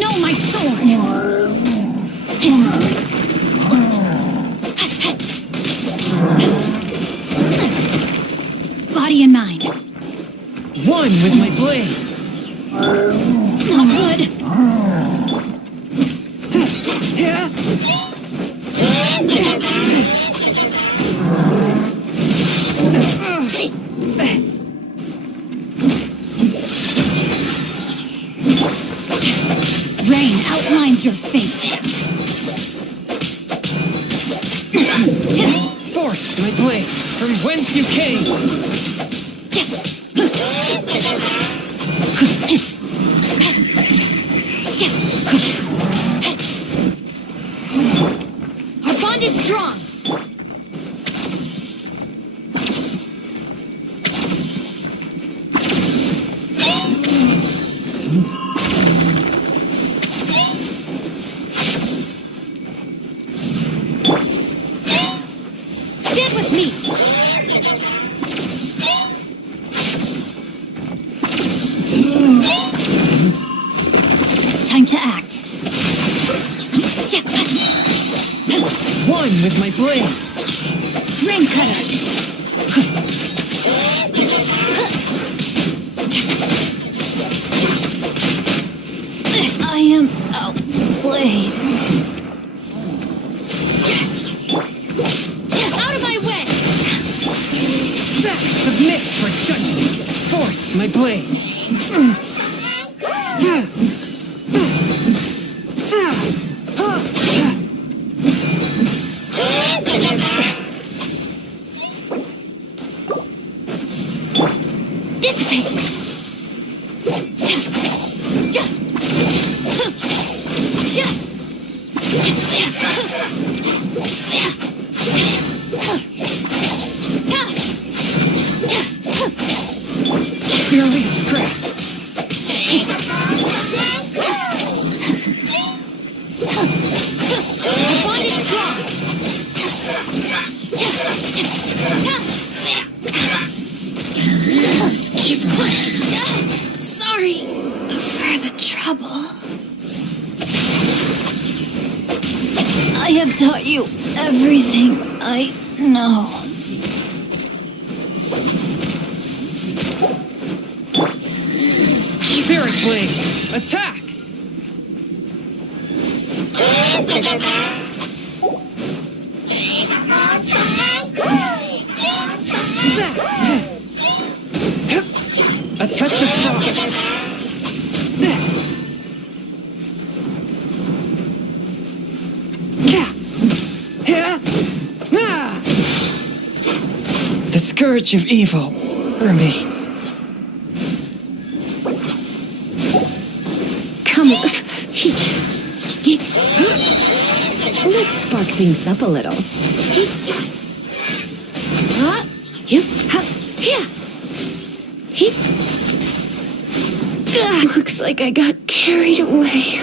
No, my sword! Body and mind. One with my blade. Not good. Rain outlines your fate. Forth, my blade, from whence you came. Our bond is strong. Stand with me. Time to act. One with my blade. Rain cutter. I am outplayed. Out of my way! Submit for judgment. Forth, my blade. Barely scrap. The bond is strong. Sorry for the trouble. I have taught you everything I know. Spirit blade, attack! A touch of frost. The scourge of evil remains. Come. Let's spark things up a little. Looks like I got carried away.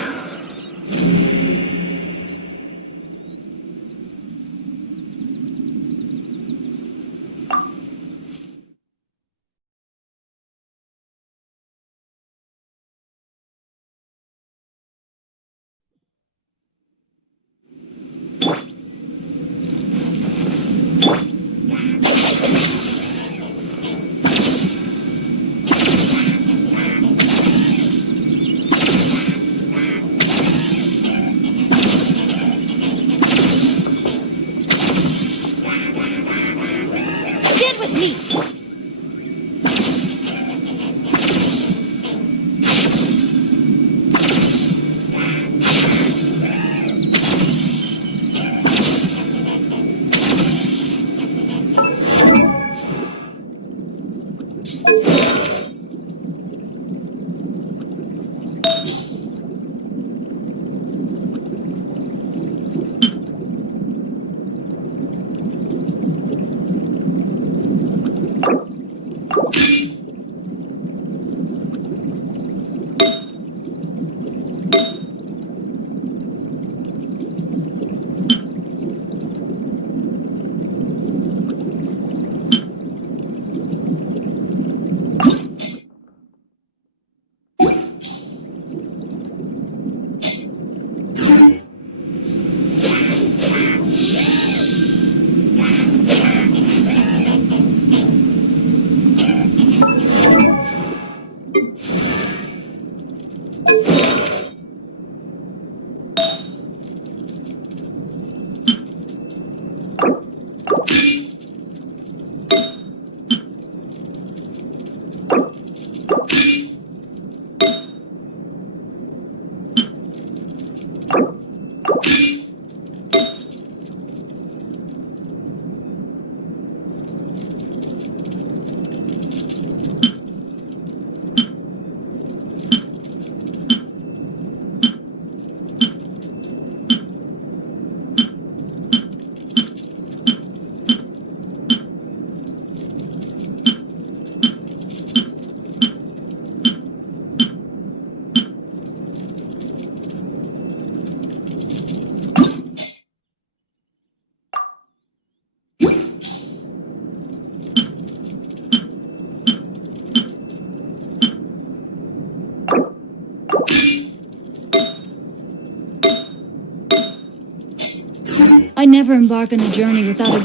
I never embark on a journey without a...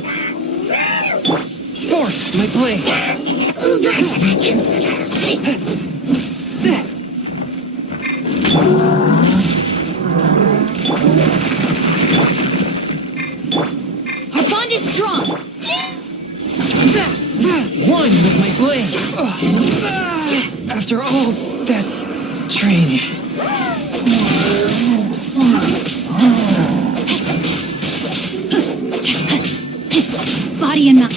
Forth, my blade! Our bond is strong! One with my blade! After all that training. Body and mount.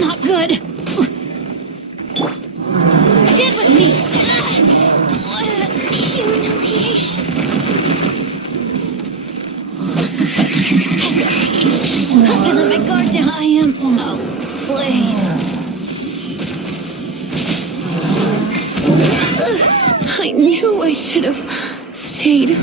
Not good. Stand with me. What a humiliation. I let my guard down. I am outplayed. I knew I should have stayed.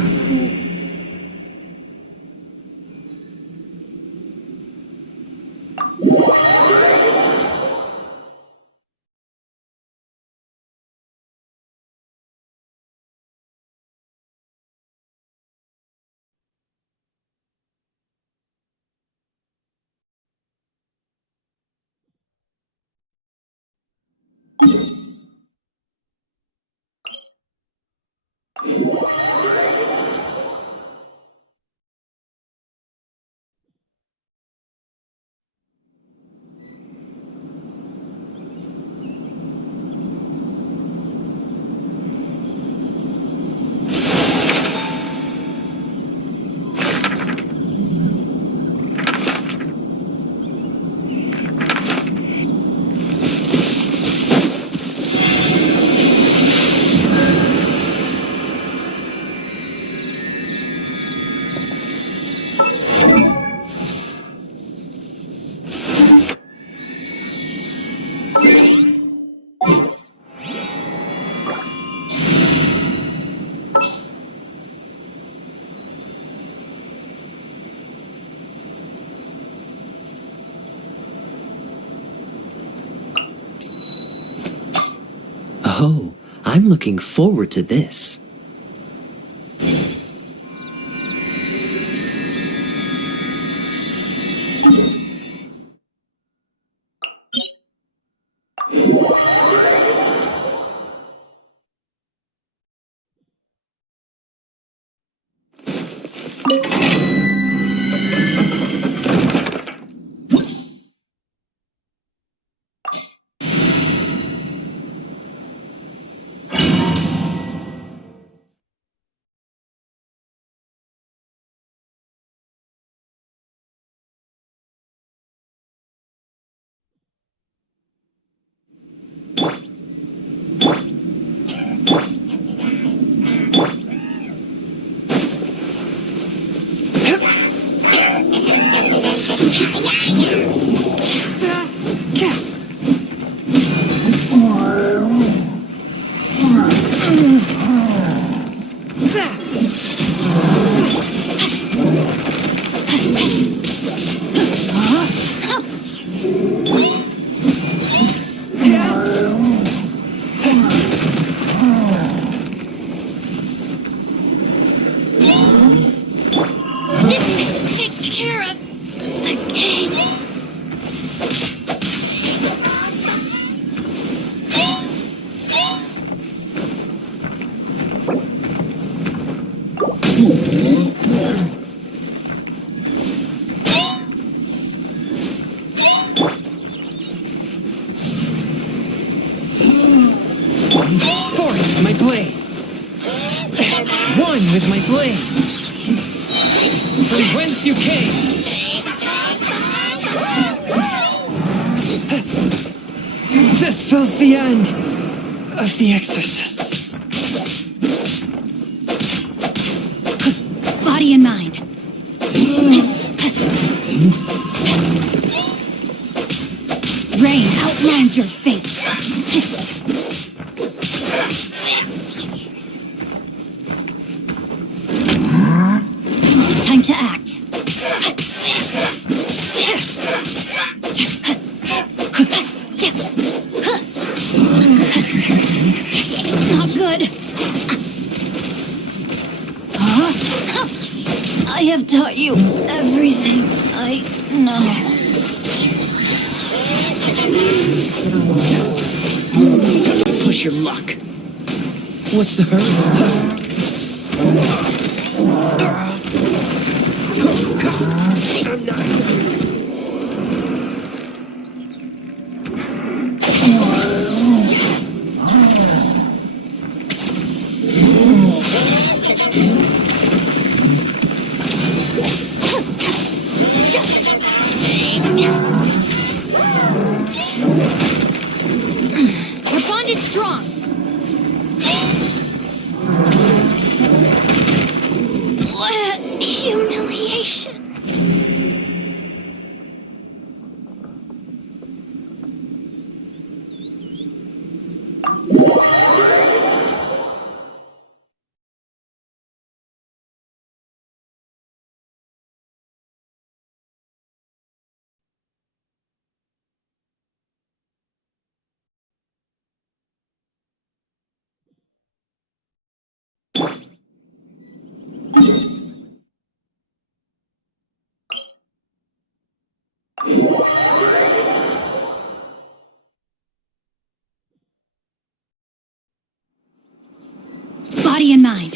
Oh, I'm looking forward to this. Forth, my blade! One with my blade! From whence you came! This spells the end of the exorcists. Body and mind. Rain outlines your fate. Time to act. taught you everything I know. Don't push your luck. What's the hurry? I'm not. Your bond is strong. What a humiliation. Body and mind.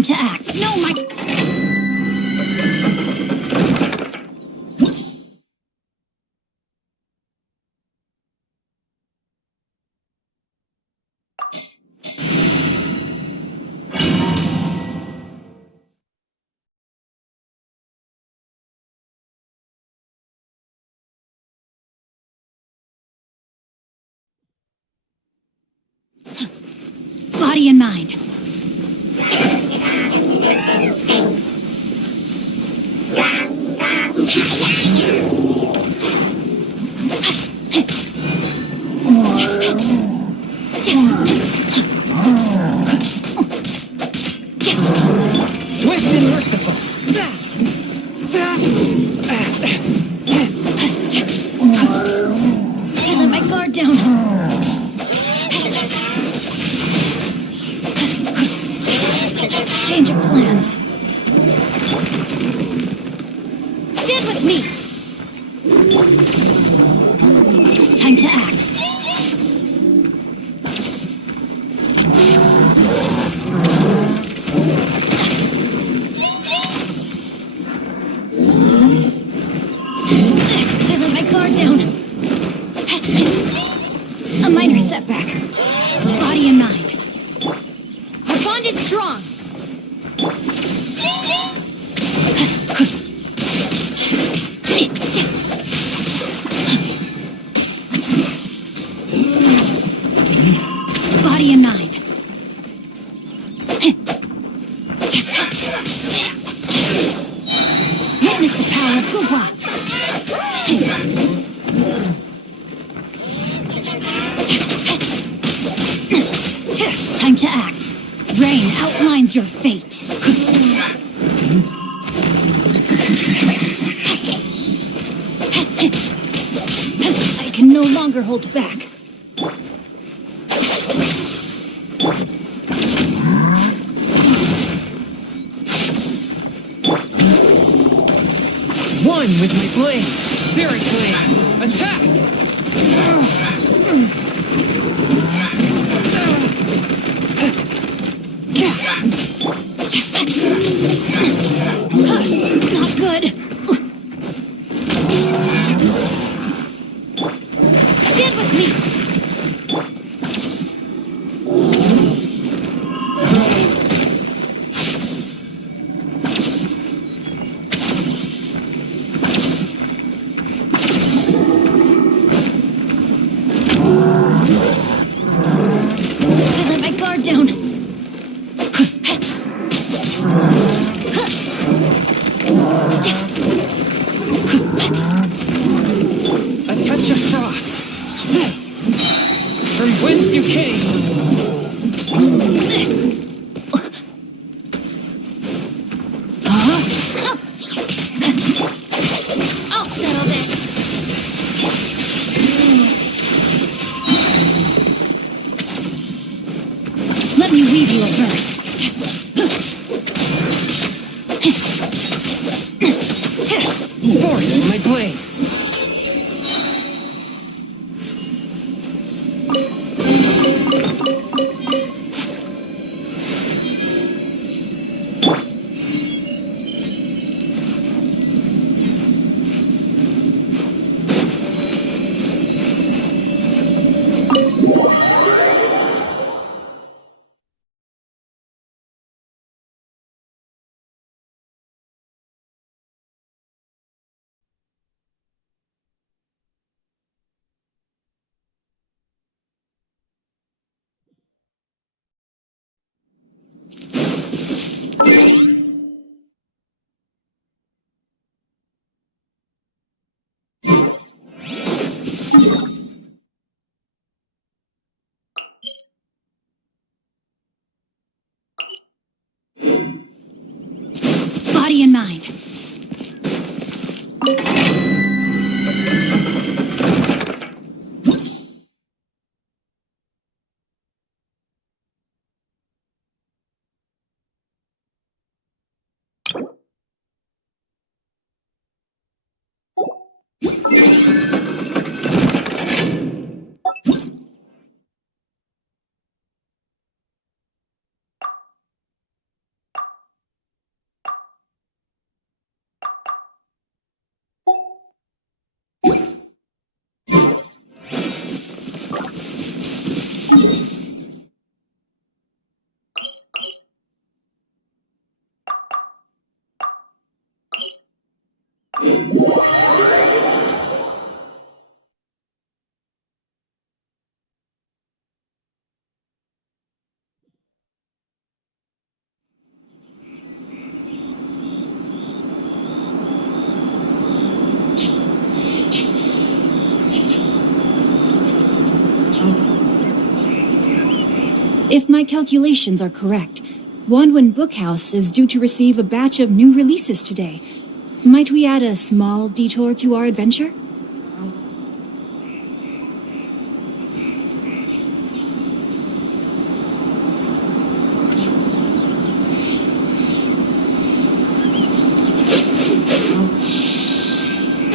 Time to act. No, my... Body and mind. Swift and merciful. I let my guard down. Change of plans. Stand with me. Time to act. I let my guard down. A minor setback. Body and mind. Our bond is strong. Body and mind. Witness the power of Gugwa. Time to act. Rain outlines your fate. I can no longer hold back. One with my blade. Spirit blade. Attack! Not good. Stand with me. I let my guard down. A touch of frost. From whence you came. I'll settle this. Let me weave you a verse. Forth, my blade. Body and mind. If my calculations are correct, Wanwen Bookhouse is due to receive a batch of new releases today. Might we add a small detour to our adventure?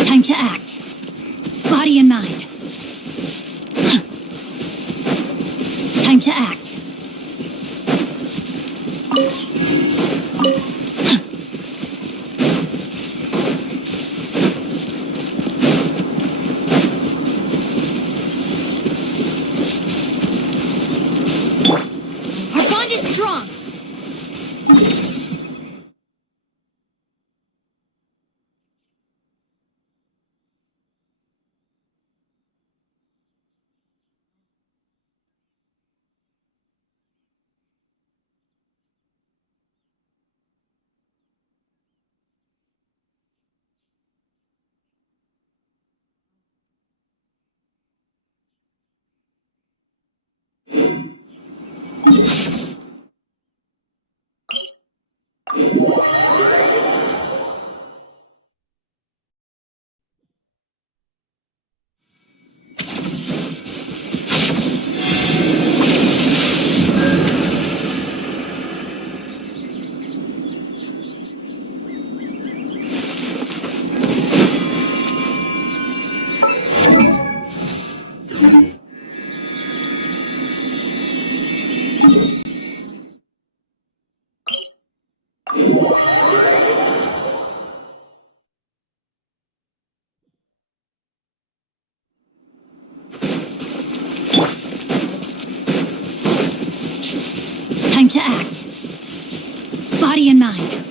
Time to act. Body and mind. Time to act. Our bond is strong. Time to act. Body and mind.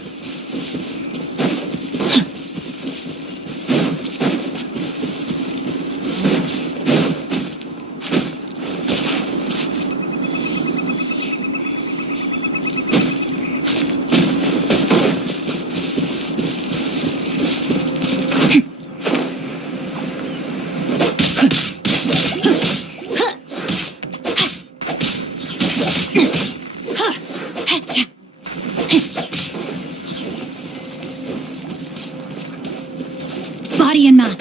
Body and mind.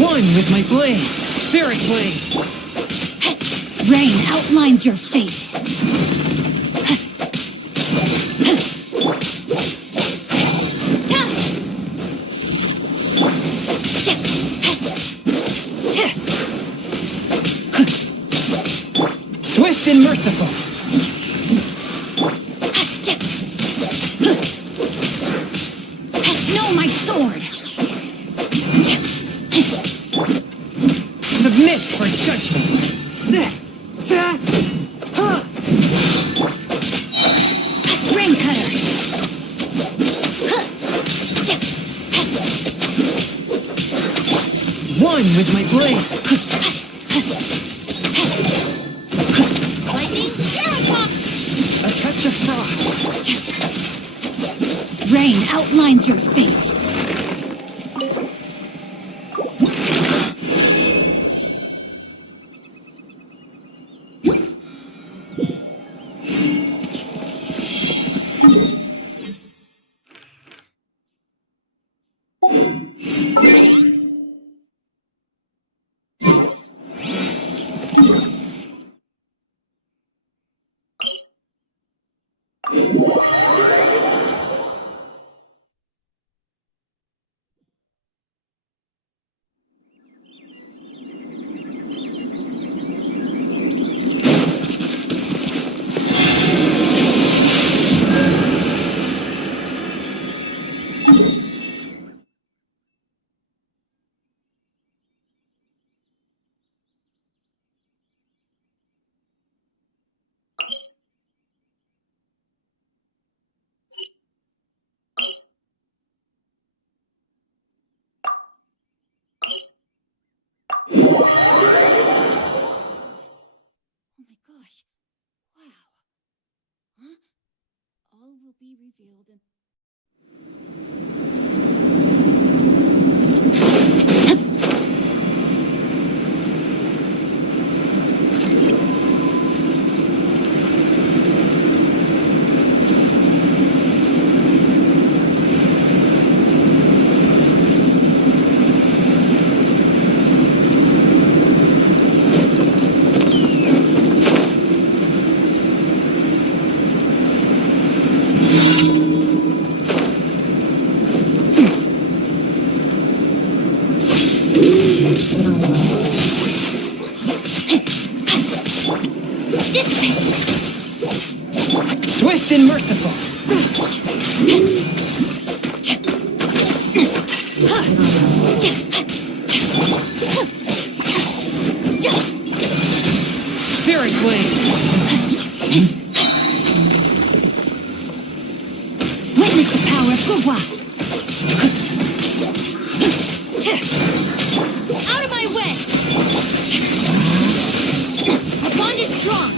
One with my blade, Spirit Blade. Rain outlines your fate. Swift and merciful. Know my sword. Submit for judgment. Rain cutter. One with my blade. Lightning Sherlock. A touch of frost. Rain outlines your fate. be revealed in... Swift and merciful. Spirit blade. Witness the power of Gugwa! Out of my way! Our bond is strong.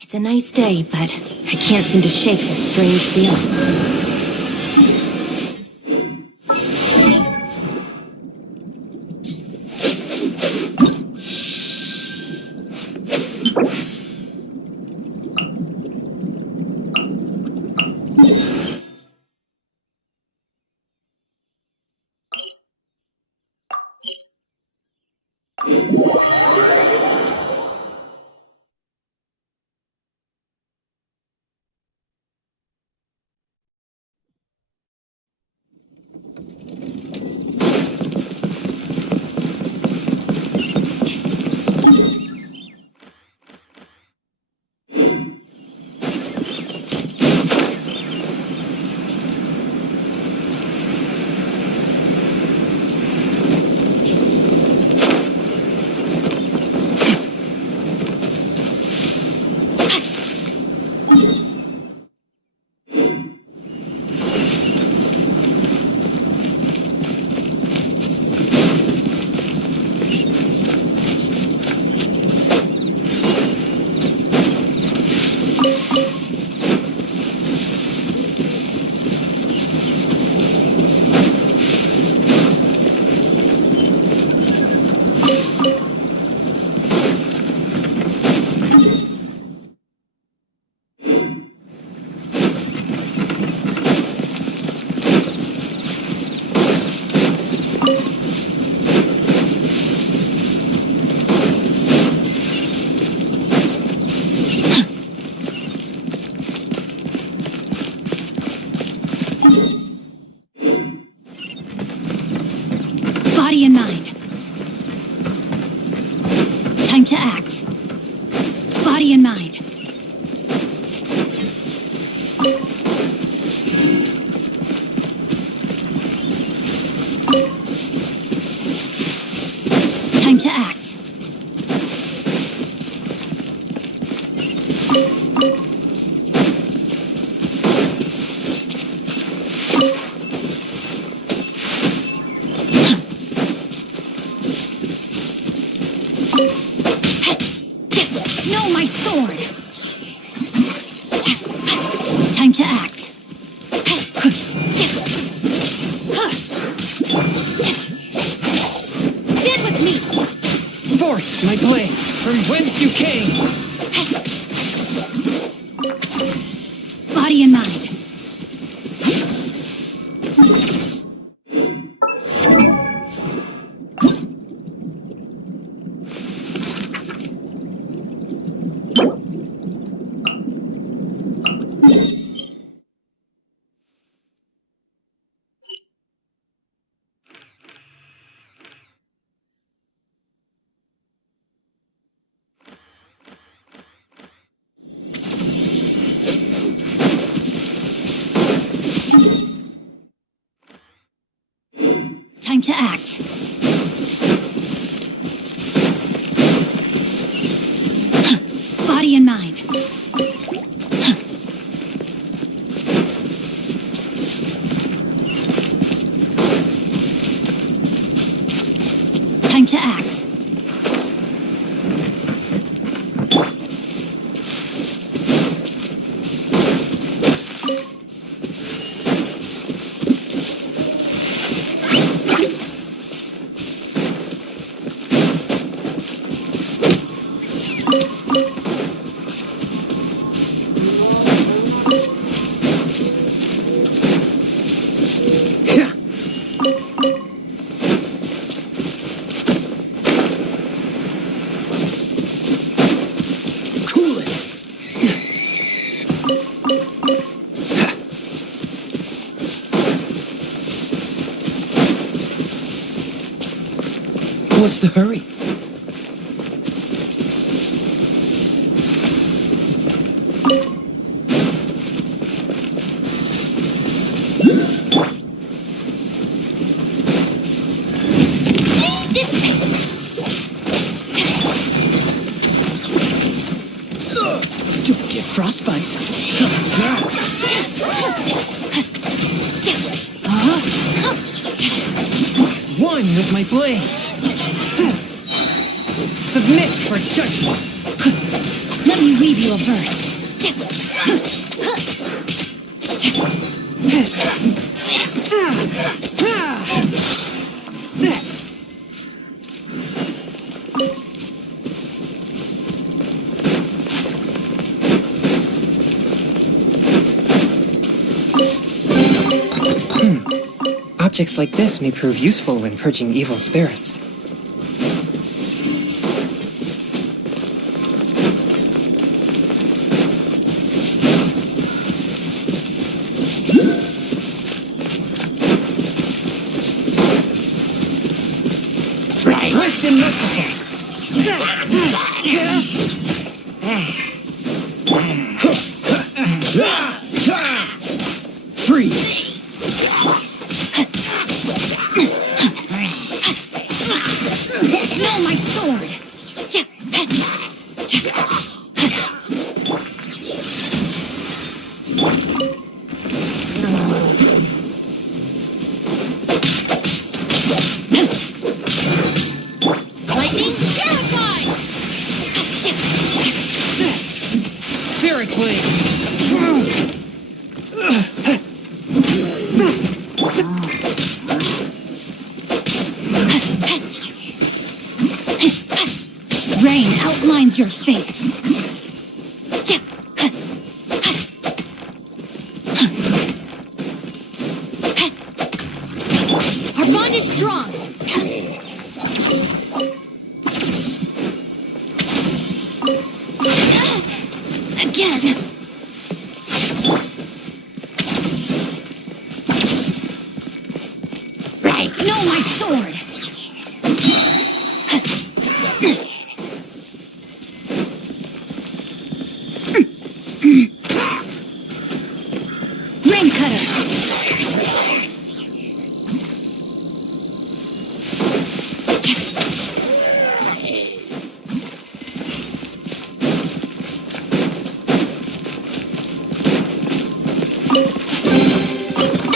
It's a nice day, but I can't seem to shake this strange feeling. Body and mind. Time to act. Body and mind. Time to act. No, my sword! Time to act. Stand with me! Forth, my blade, from whence you came. Body and mind. Time to act. body and mind. Time to act. What's the hurry? Don't get frostbite. One with my blade. Submit for judgment. Let me weave you a verse. Objects like this may prove useful when purging evil spirits. Swift and merciful. Freeze. No, my sword. Lightning terrified! Spirit blade. Rain outlines your fate. Our bond is strong! Again. Right! No, my sword. Ring cutter.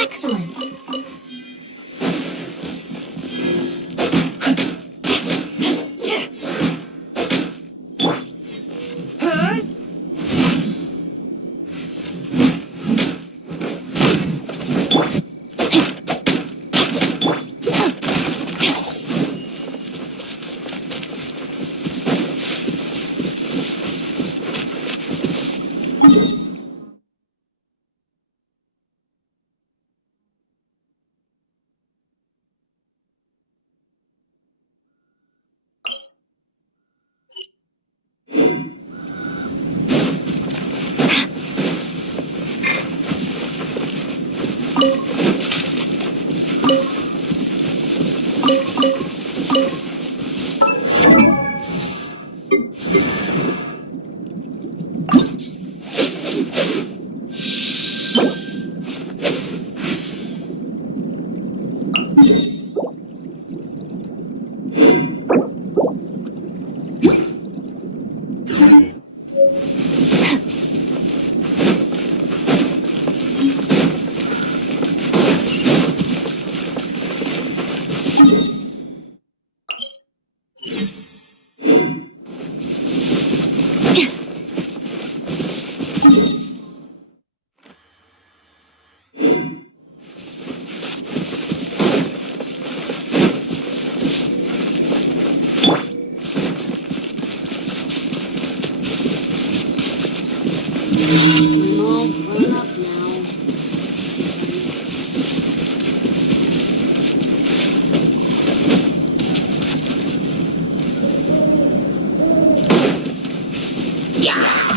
Excellent. grown up now.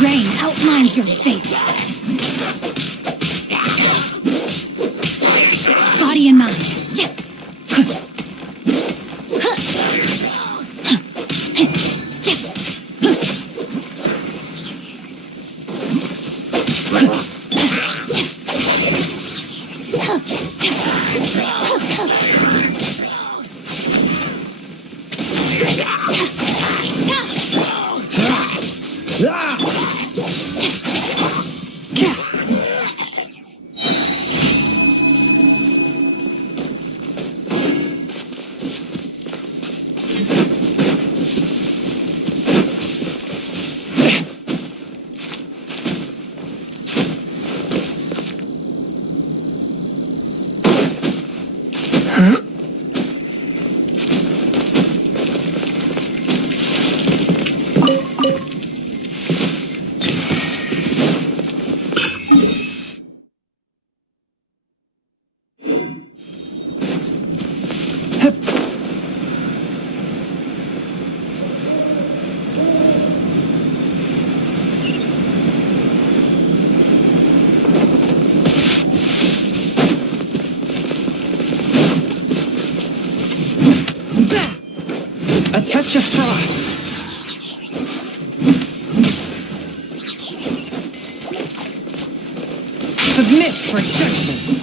Rain outlines your fate. Body and mind. A touch of frost. Submit for judgment.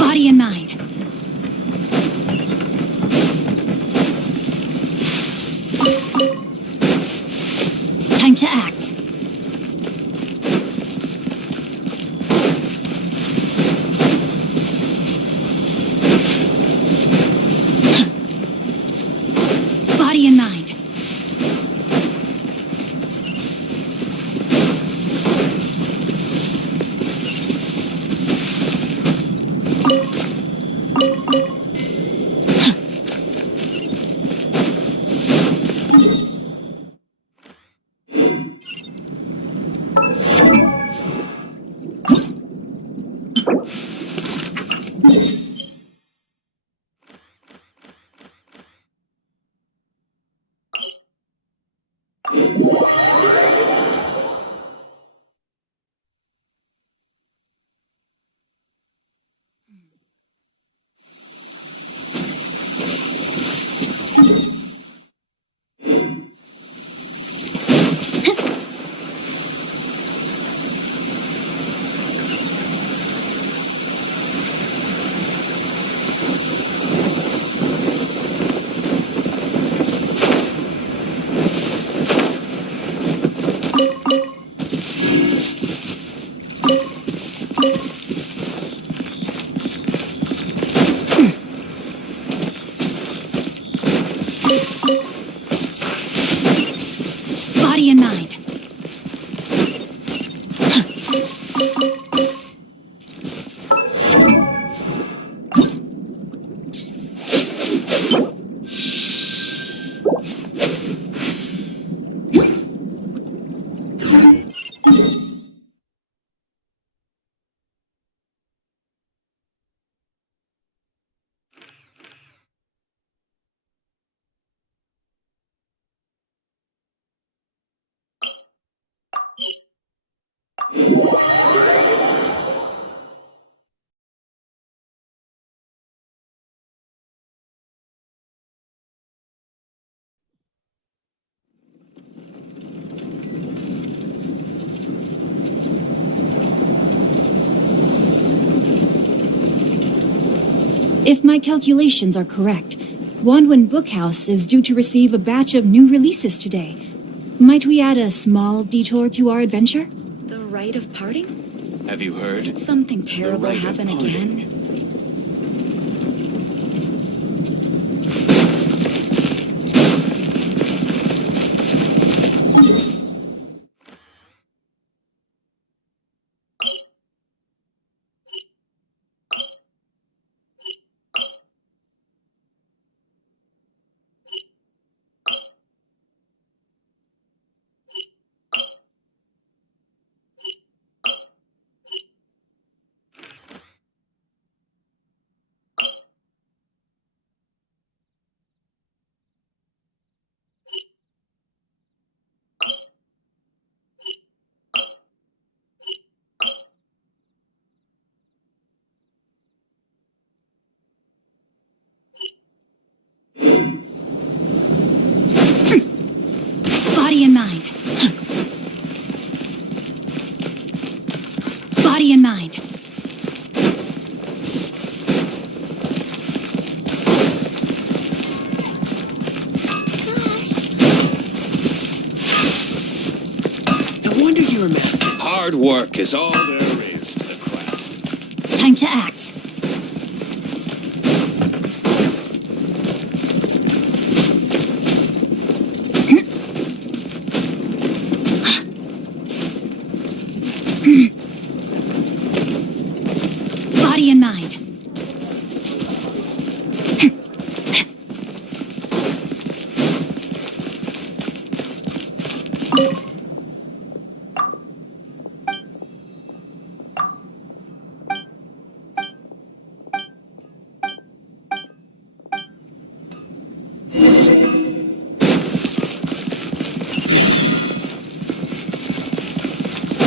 Body and mind. Time to act. Body and mind. Body and mind. If my calculations are correct, Wanwen Bookhouse is due to receive a batch of new releases today. Might we add a small detour to our adventure? The rite of parting? Have you heard? Did something terrible happen again? your master. Hard work is all there is to the craft. Time to act. Body and mind.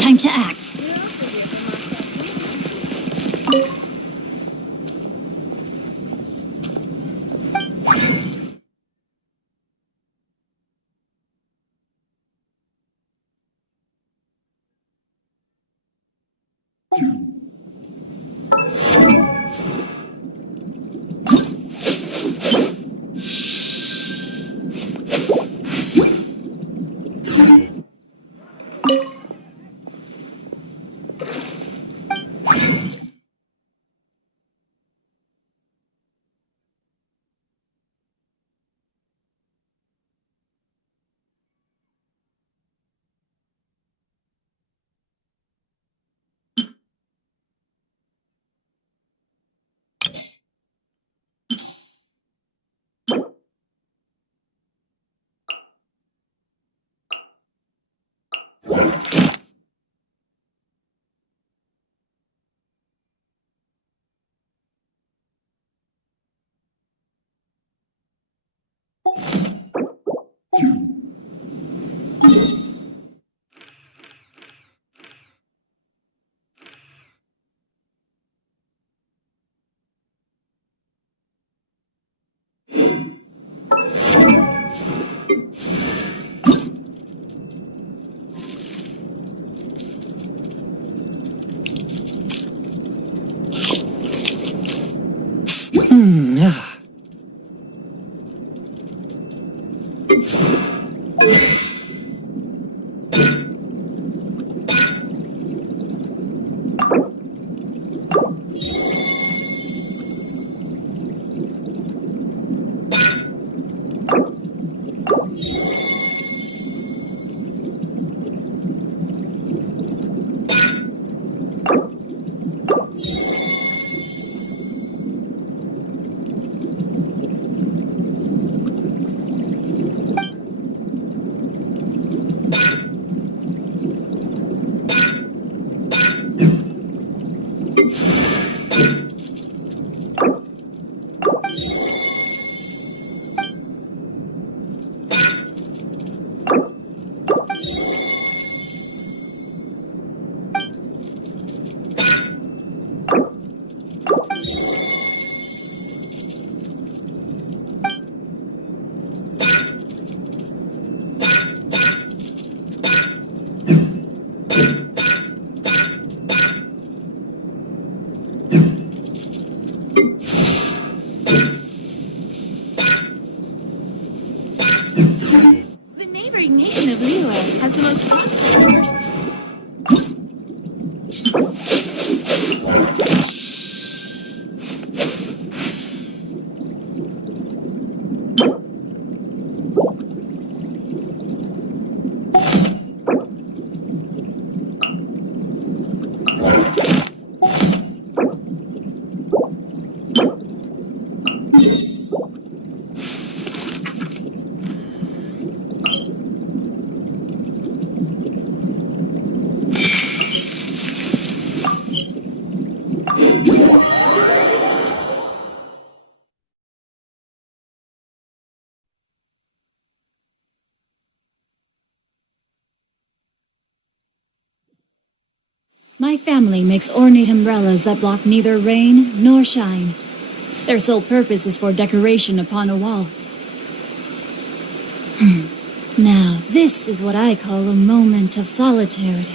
Time to act. The neighboring nation of Liyue has the most prosperous commercial. My family makes ornate umbrellas that block neither rain nor shine. Their sole purpose is for decoration upon a wall. Now, this is what I call a moment of solitude.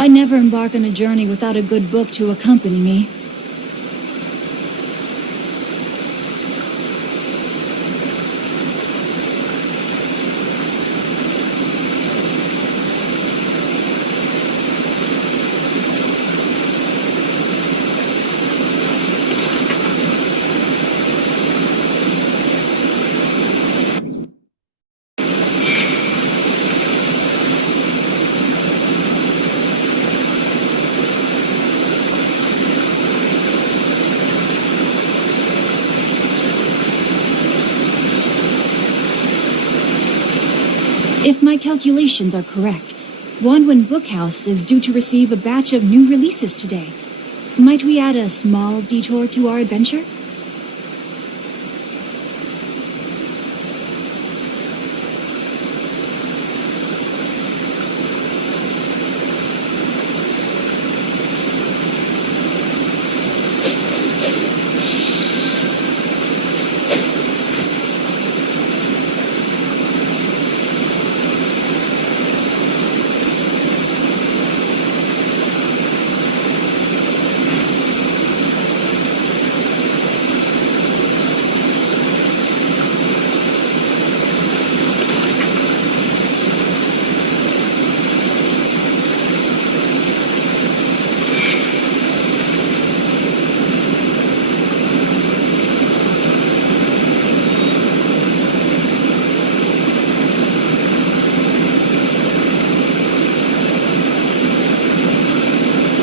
I never embark on a journey without a good book to accompany me. If my calculations are correct, Wanwen Bookhouse is due to receive a batch of new releases today. Might we add a small detour to our adventure?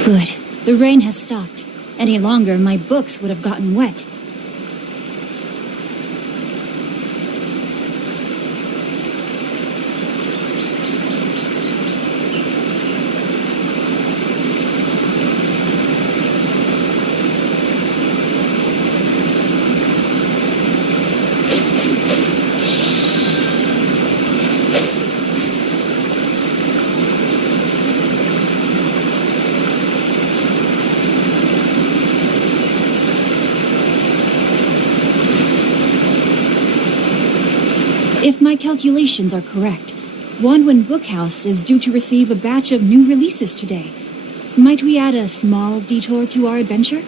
Good. The rain has stopped. Any longer, my books would have gotten wet. If my calculations are correct, Wanwen Bookhouse is due to receive a batch of new releases today. Might we add a small detour to our adventure?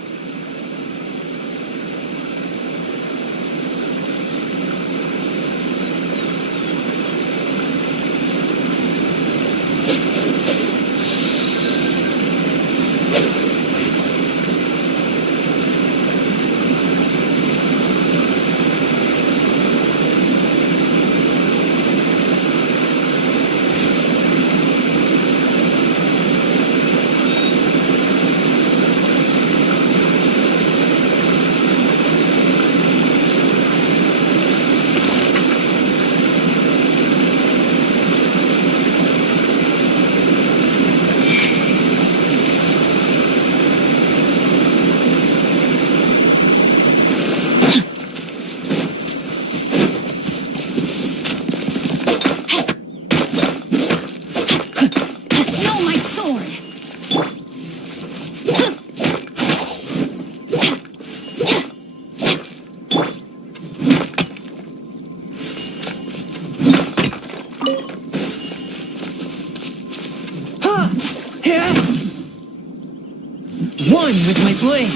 One with my blade.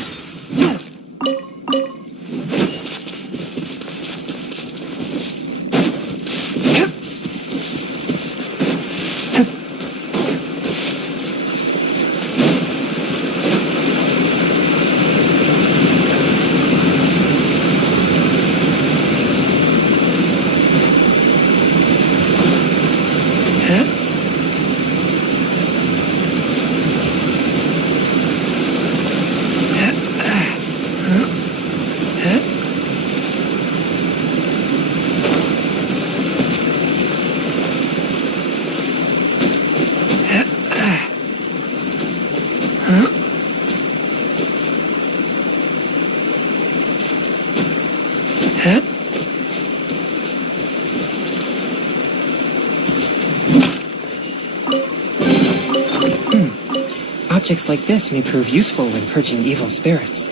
Objects like this may prove useful when purging evil spirits.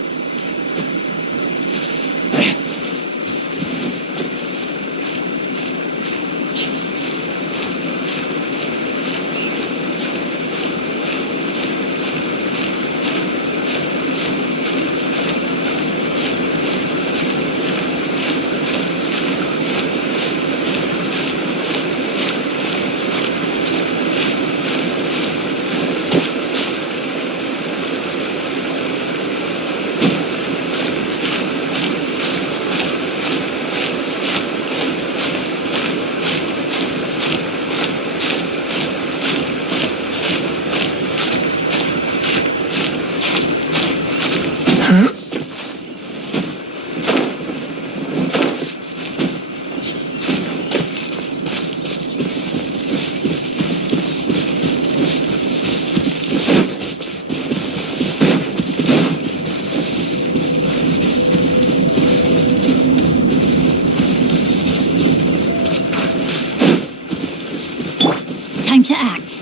to act.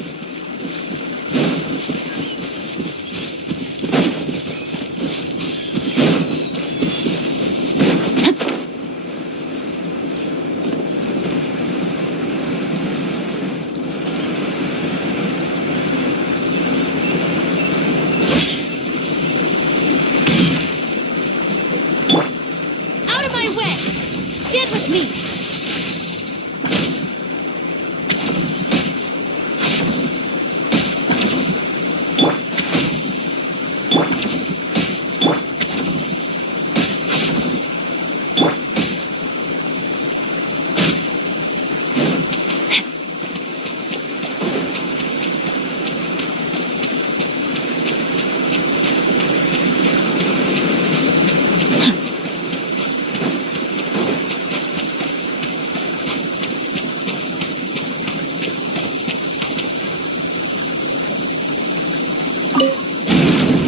Out of my way! Stand with me!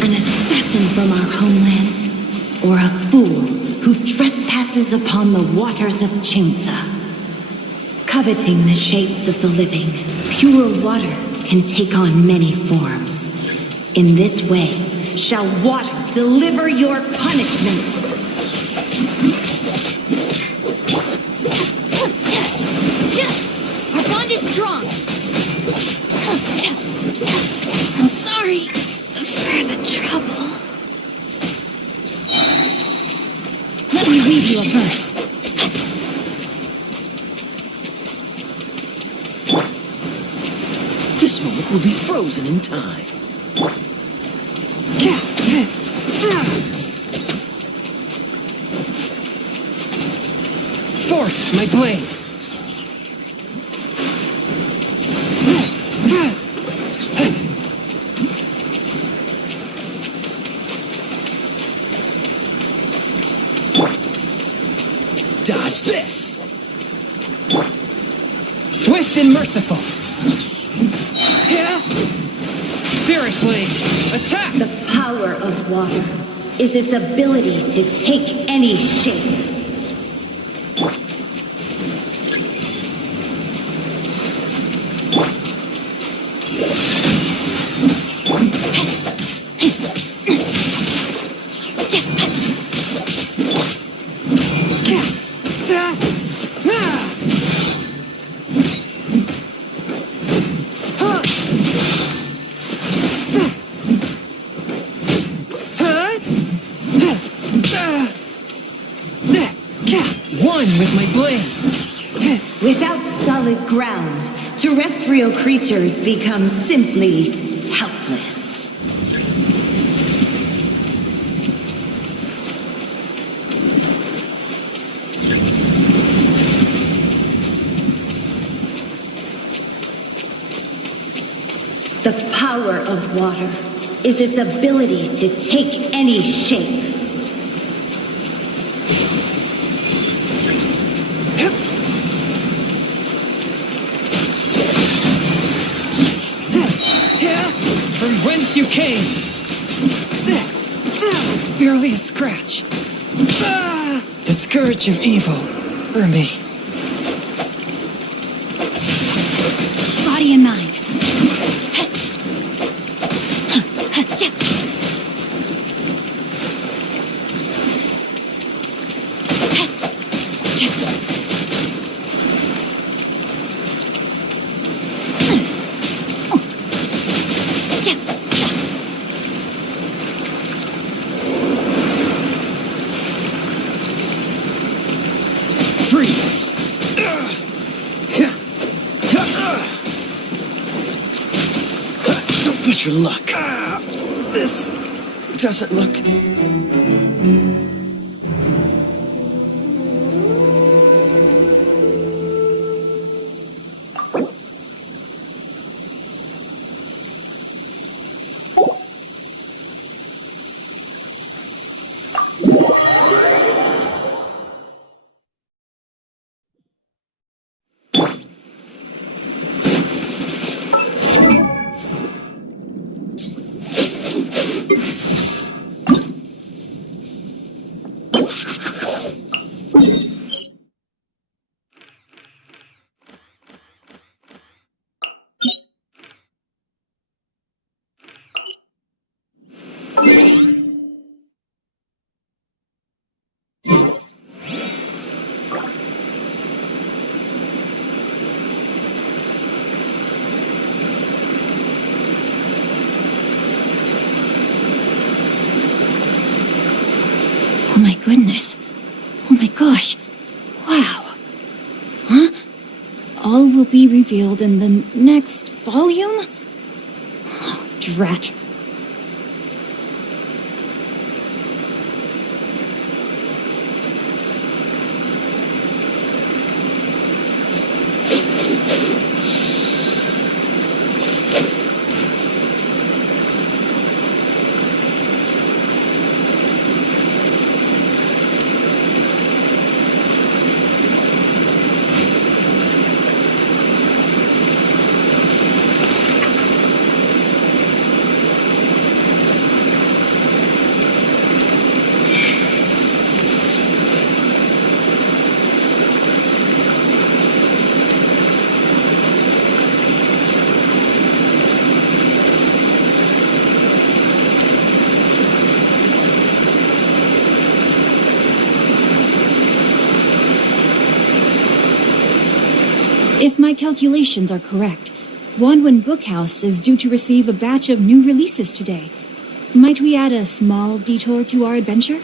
An assassin from our homeland, or a fool who trespasses upon the waters of Chainsa. Coveting the shapes of the living, pure water can take on many forms. In this way, shall water deliver your punishment. Our bond is strong! I'm sorry for the trouble. Let me read you a verse. This moment will be frozen in time. Forth, my blade! Dodge this! Swift and merciful! Spirit blade, attack! The power of water is its ability to take any shape. One with my blade! Without solid ground, terrestrial creatures become simply helpless. The power of water is its ability to take any shape. From whence you came! Barely a scratch. The scourge of evil remains. Body and mind. Freeze! Don't push your luck. This doesn't look... my goodness. Oh my gosh. Wow. Huh? All will be revealed in the next volume? Oh, drat. If my calculations are correct, Wanwen Bookhouse is due to receive a batch of new releases today. Might we add a small detour to our adventure?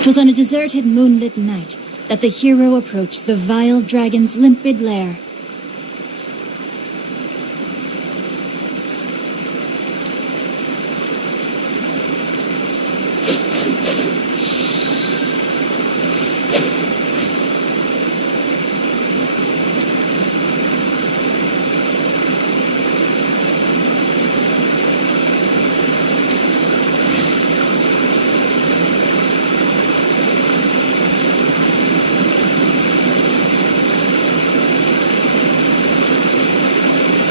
It was on a deserted, moonlit night that the hero approached the vile dragon's limpid lair.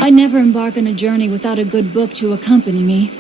I never embark on a journey without a good book to accompany me.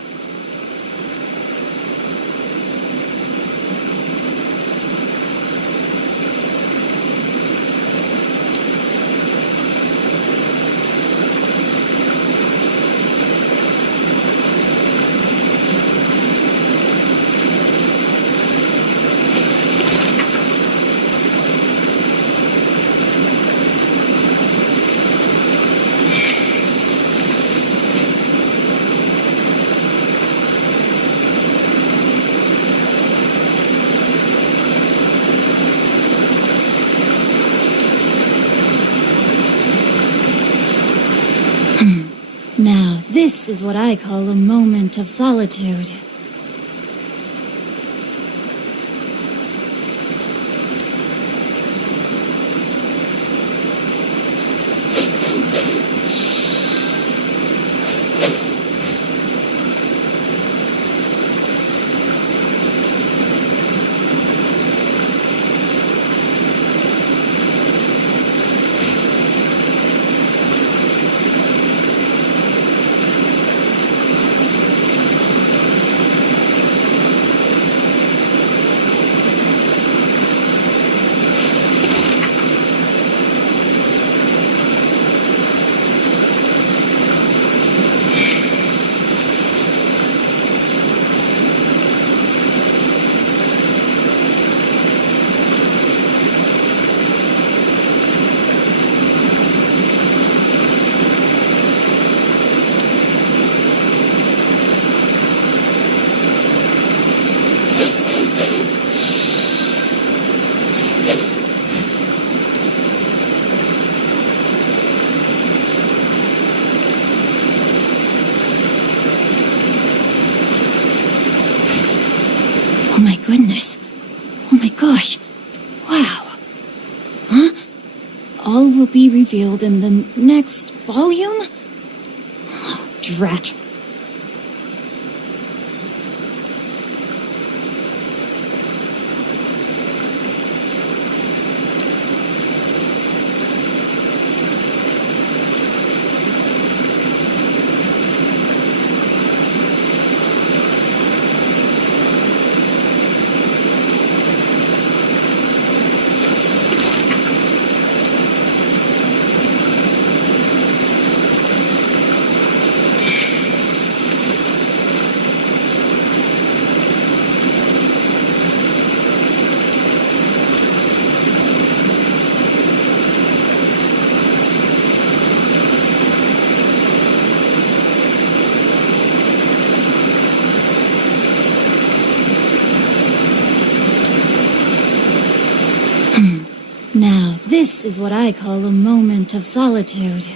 Now, this is what I call a moment of solitude. Oh my goodness. Oh my gosh. Wow. Huh? All will be revealed in the next volume? Oh, drat. this is what I call a moment of solitude.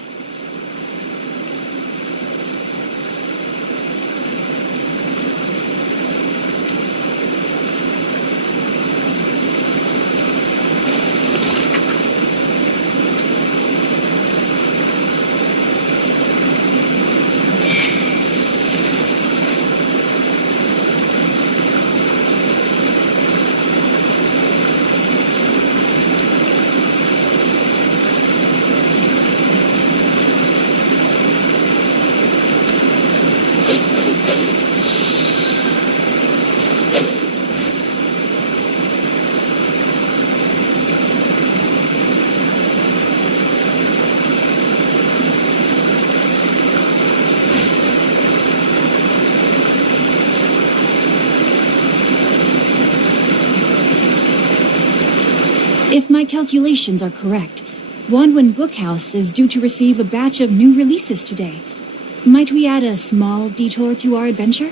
If my calculations are correct, Wanwen Bookhouse is due to receive a batch of new releases today. Might we add a small detour to our adventure?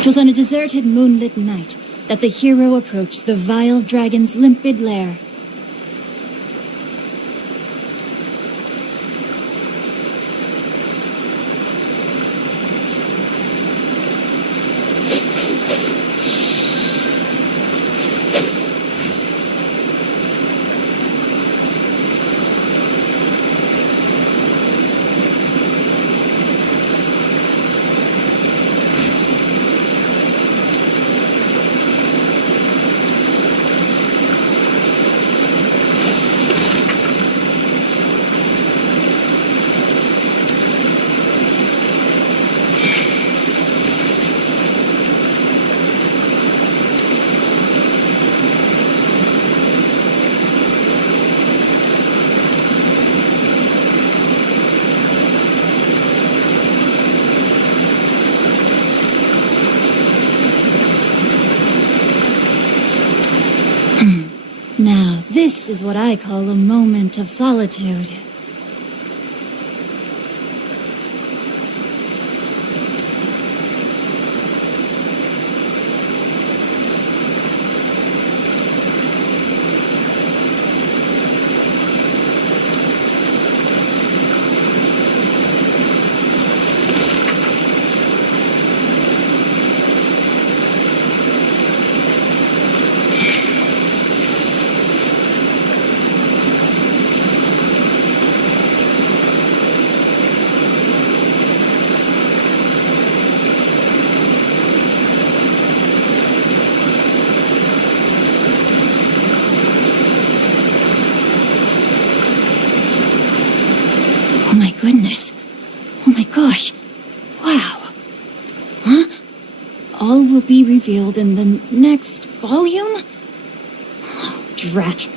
It was on a deserted, moonlit night that the hero approached the vile dragon's limpid lair. Now, this is what I call a moment of solitude. Oh my goodness. Oh my gosh. Wow. Huh? All will be revealed in the next volume? Oh, drat.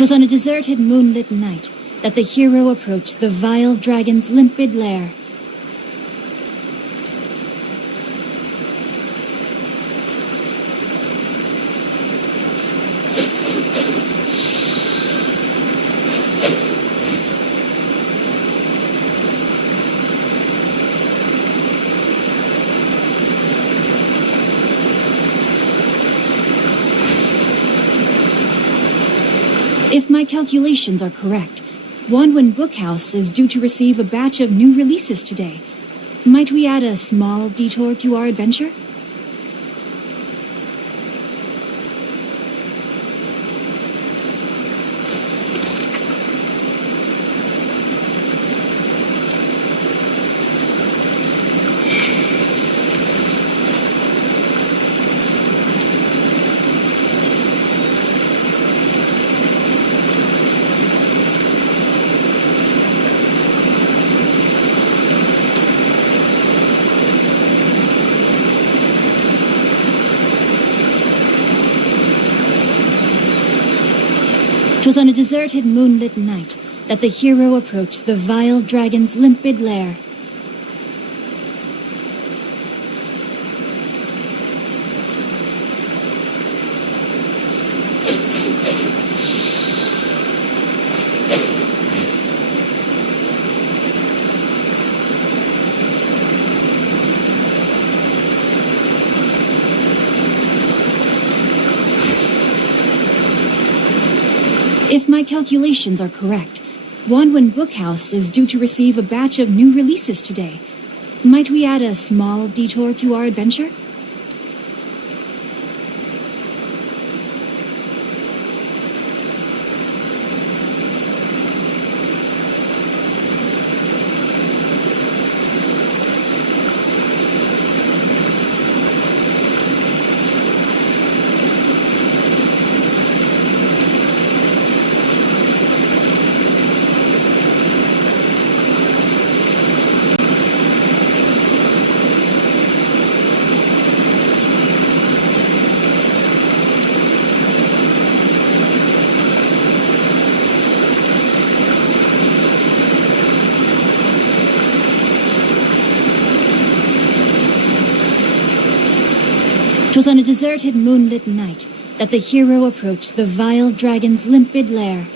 'Twas on a deserted moonlit night that the hero approached the vile dragon's limpid lair. If my calculations are correct, Wanwen Bookhouse is due to receive a batch of new releases today. Might we add a small detour to our adventure? It was on a deserted moonlit night that the hero approached the vile dragon's limpid lair. If my calculations are correct, Wanwen Bookhouse is due to receive a batch of new releases today. Might we add a small detour to our adventure? It was on a deserted moonlit night that the hero approached the vile dragon's limpid lair.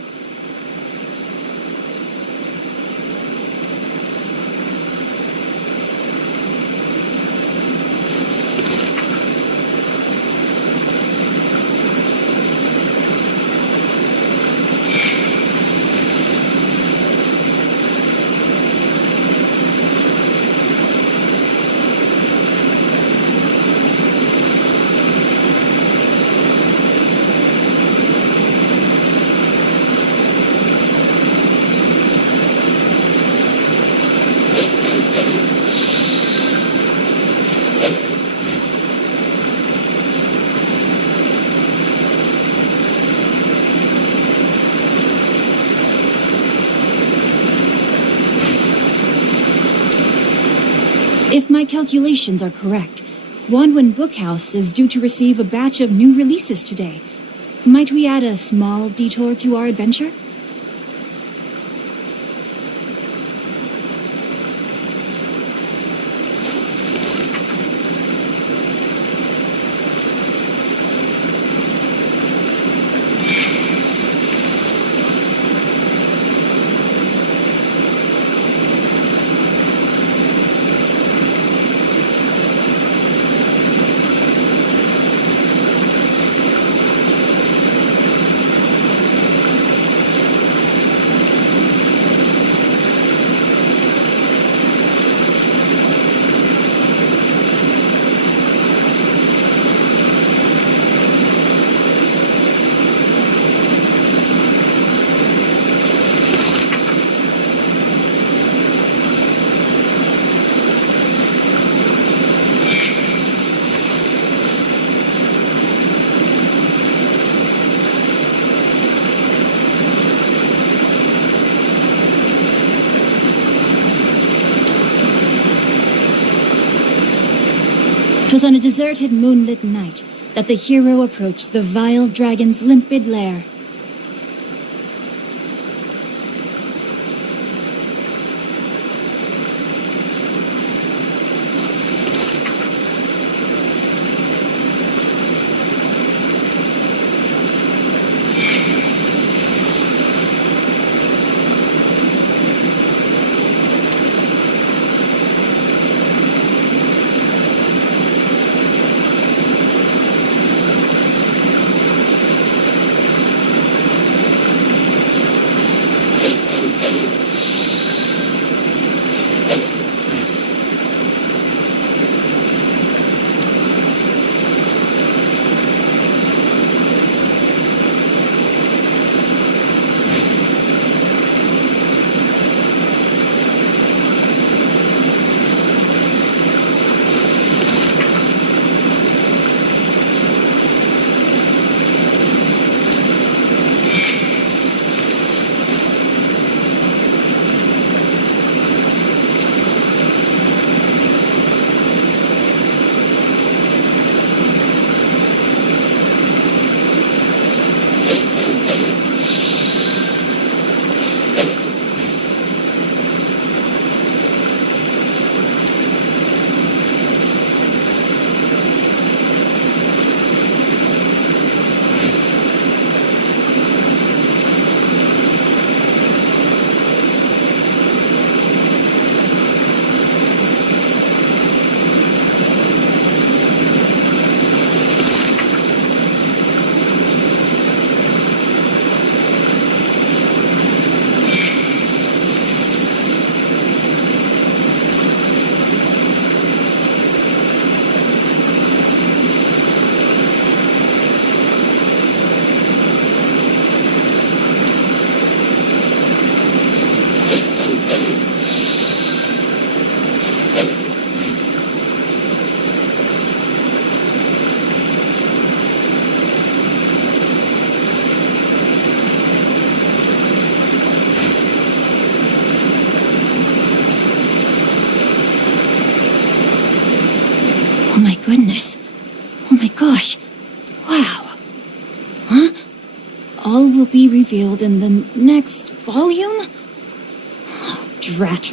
If my calculations are correct, Wanwen Bookhouse is due to receive a batch of new releases today. Might we add a small detour to our adventure? It was on a deserted moonlit night that the hero approached the vile dragon's limpid lair. goodness. Oh my gosh. Wow. Huh? All will be revealed in the next volume? Oh, drat.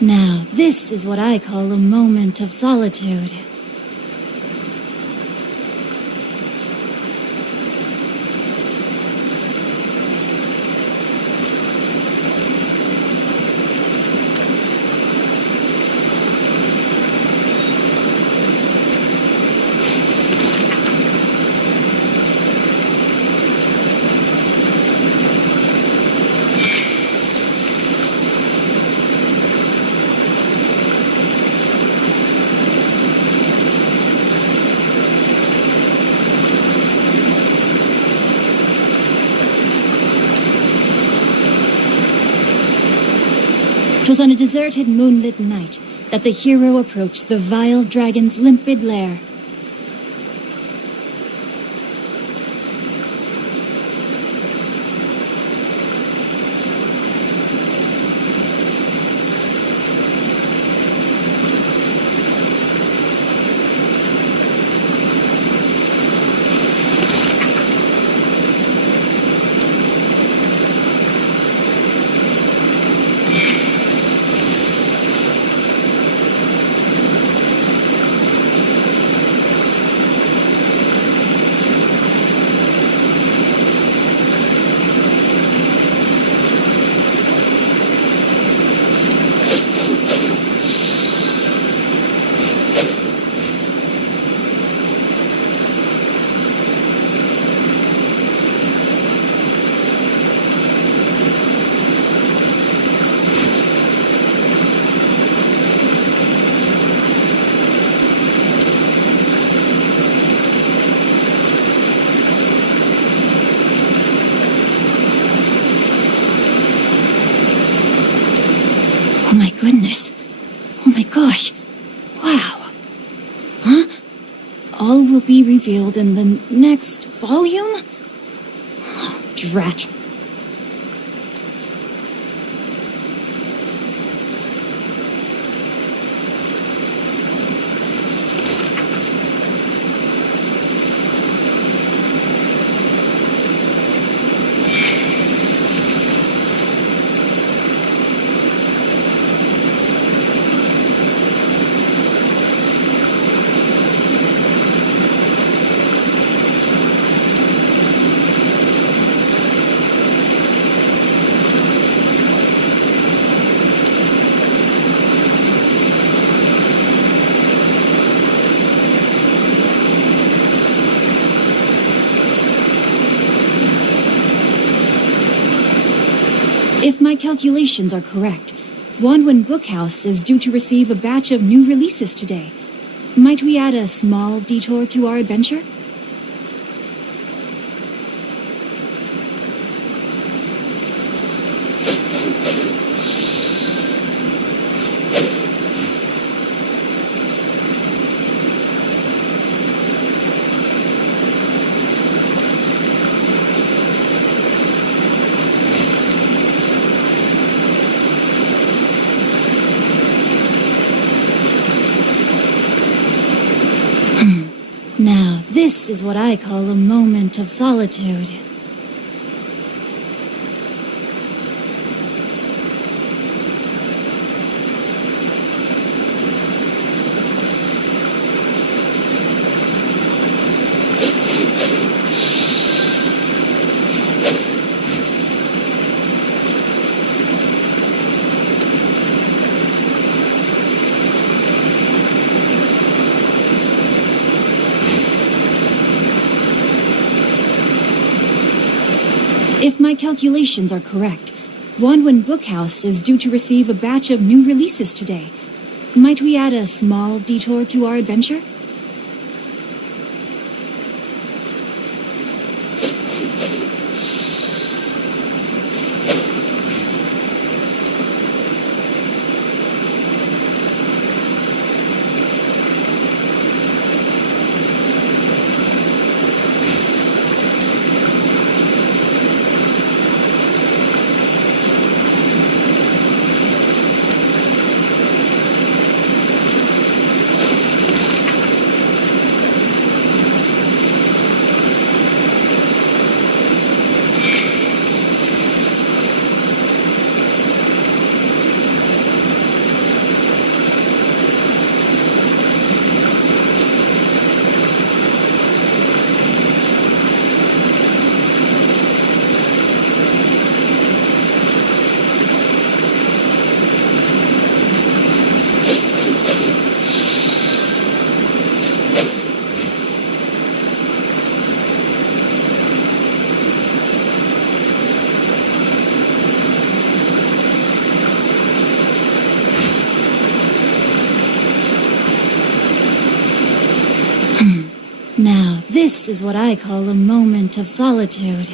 Now, this is what I call a moment of solitude. It was on a deserted moonlit night that the hero approached the vile dragon's limpid lair. Oh my goodness. Oh my gosh. Wow. Huh? All will be revealed in the next volume? Oh, drat. If my calculations are correct, Wanwen Bookhouse is due to receive a batch of new releases today. Might we add a small detour to our adventure? Now, this is what I call a moment of solitude. If my calculations are correct, Wanwen Bookhouse is due to receive a batch of new releases today. Might we add a small detour to our adventure? This is what I call a moment of solitude.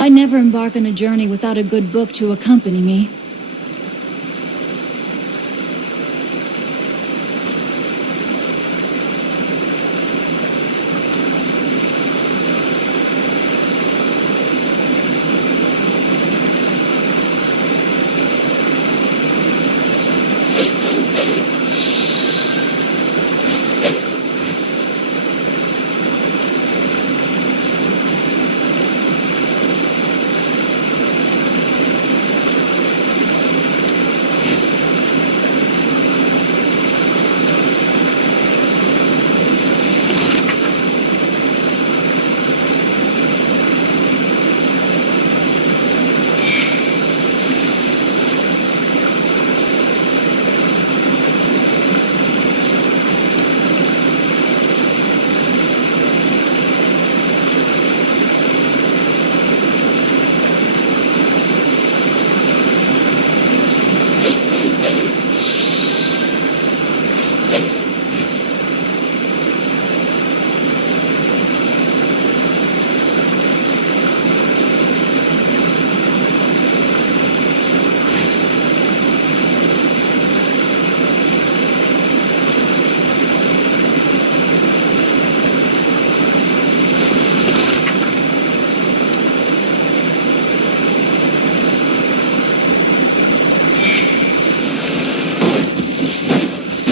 I never embark on a journey without a good book to accompany me.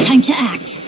Time to act.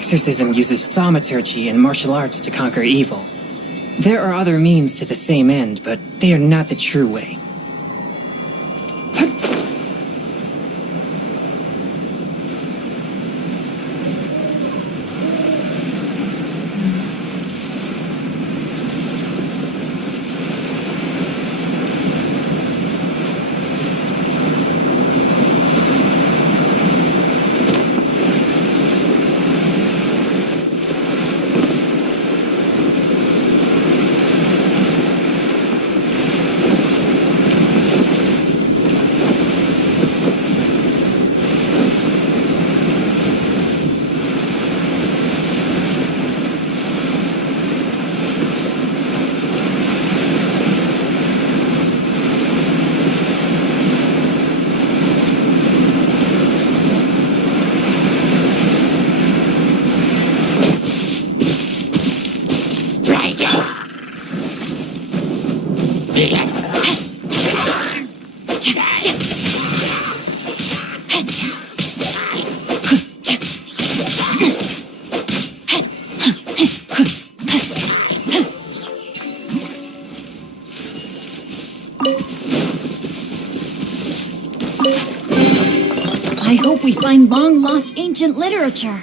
Exorcism uses thaumaturgy and martial arts to conquer evil. There are other means to the same end, but they are not the true way. I hope we find long-lost ancient literature.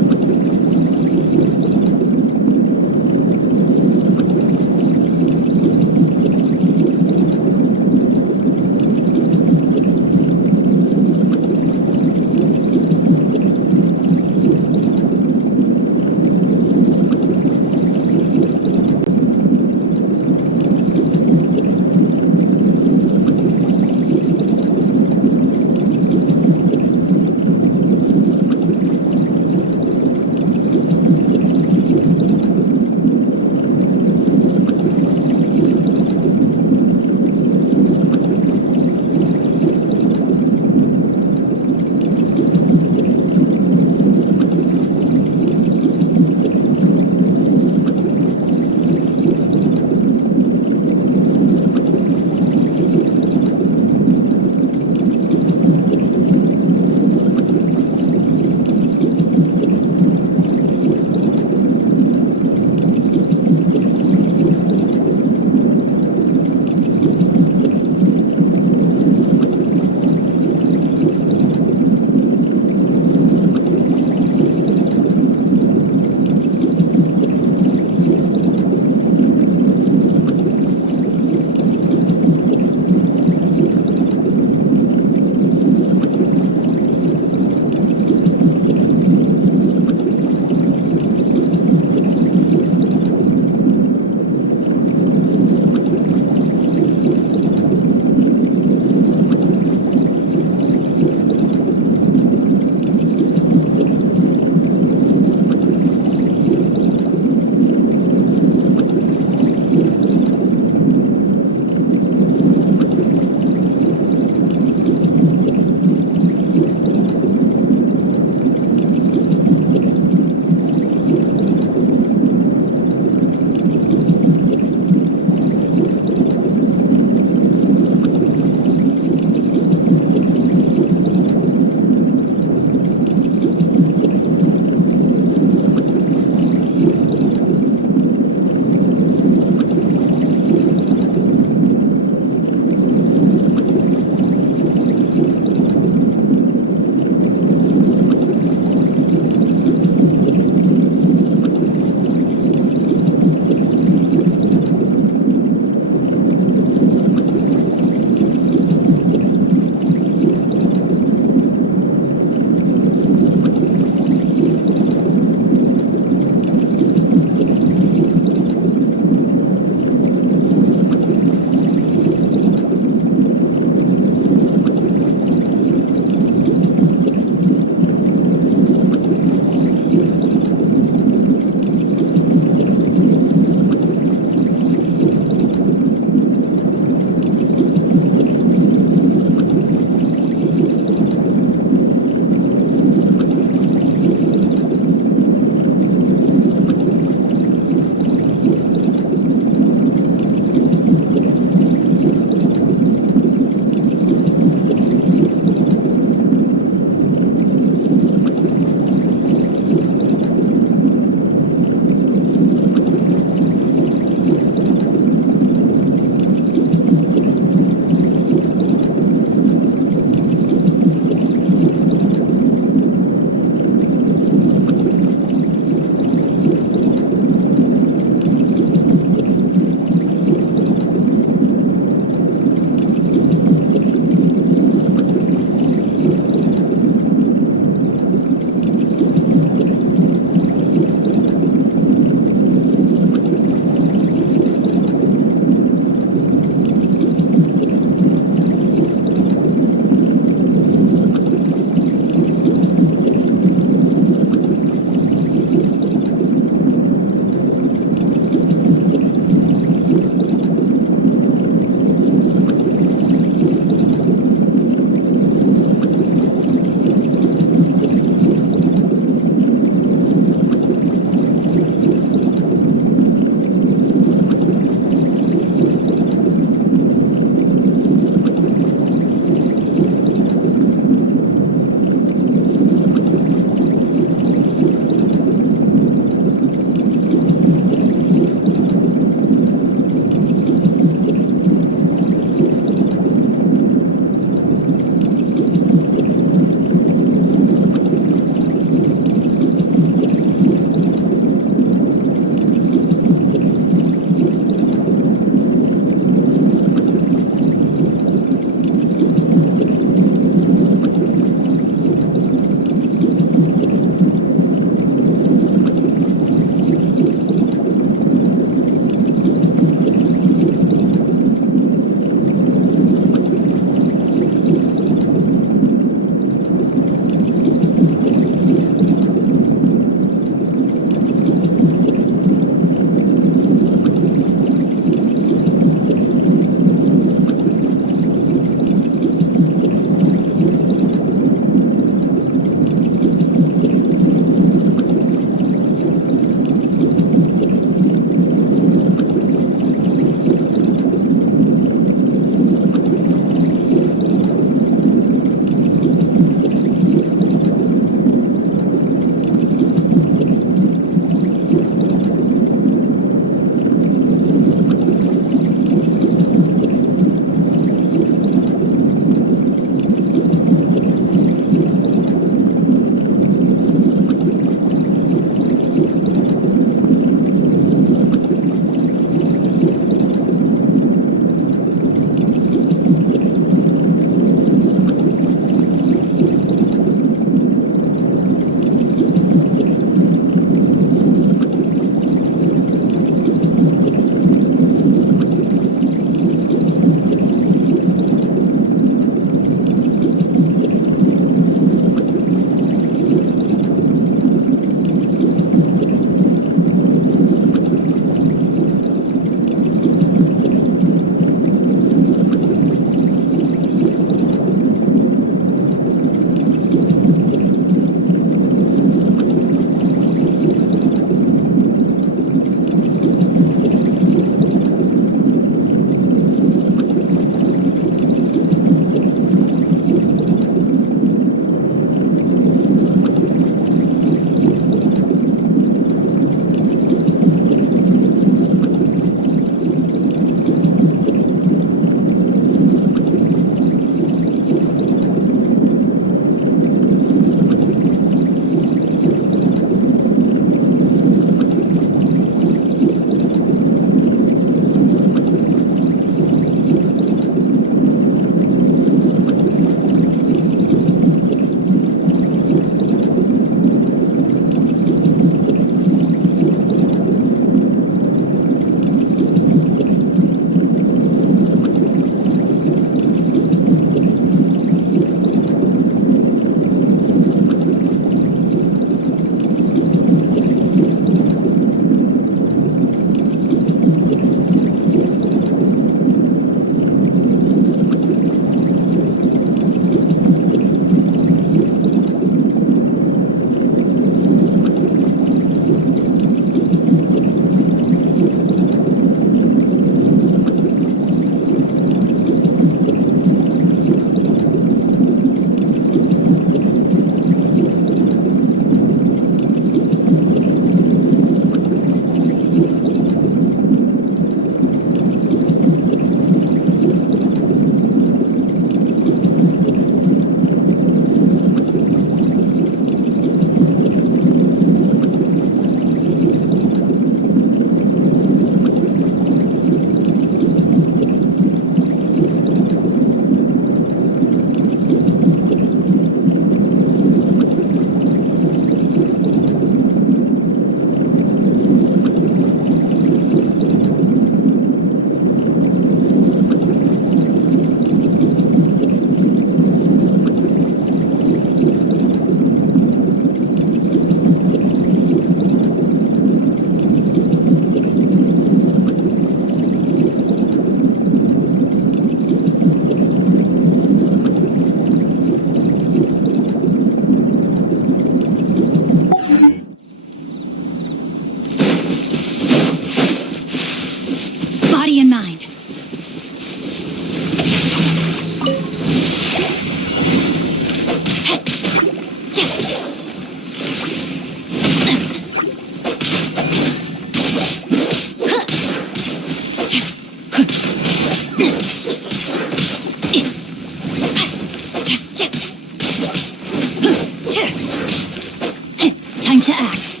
Time to act.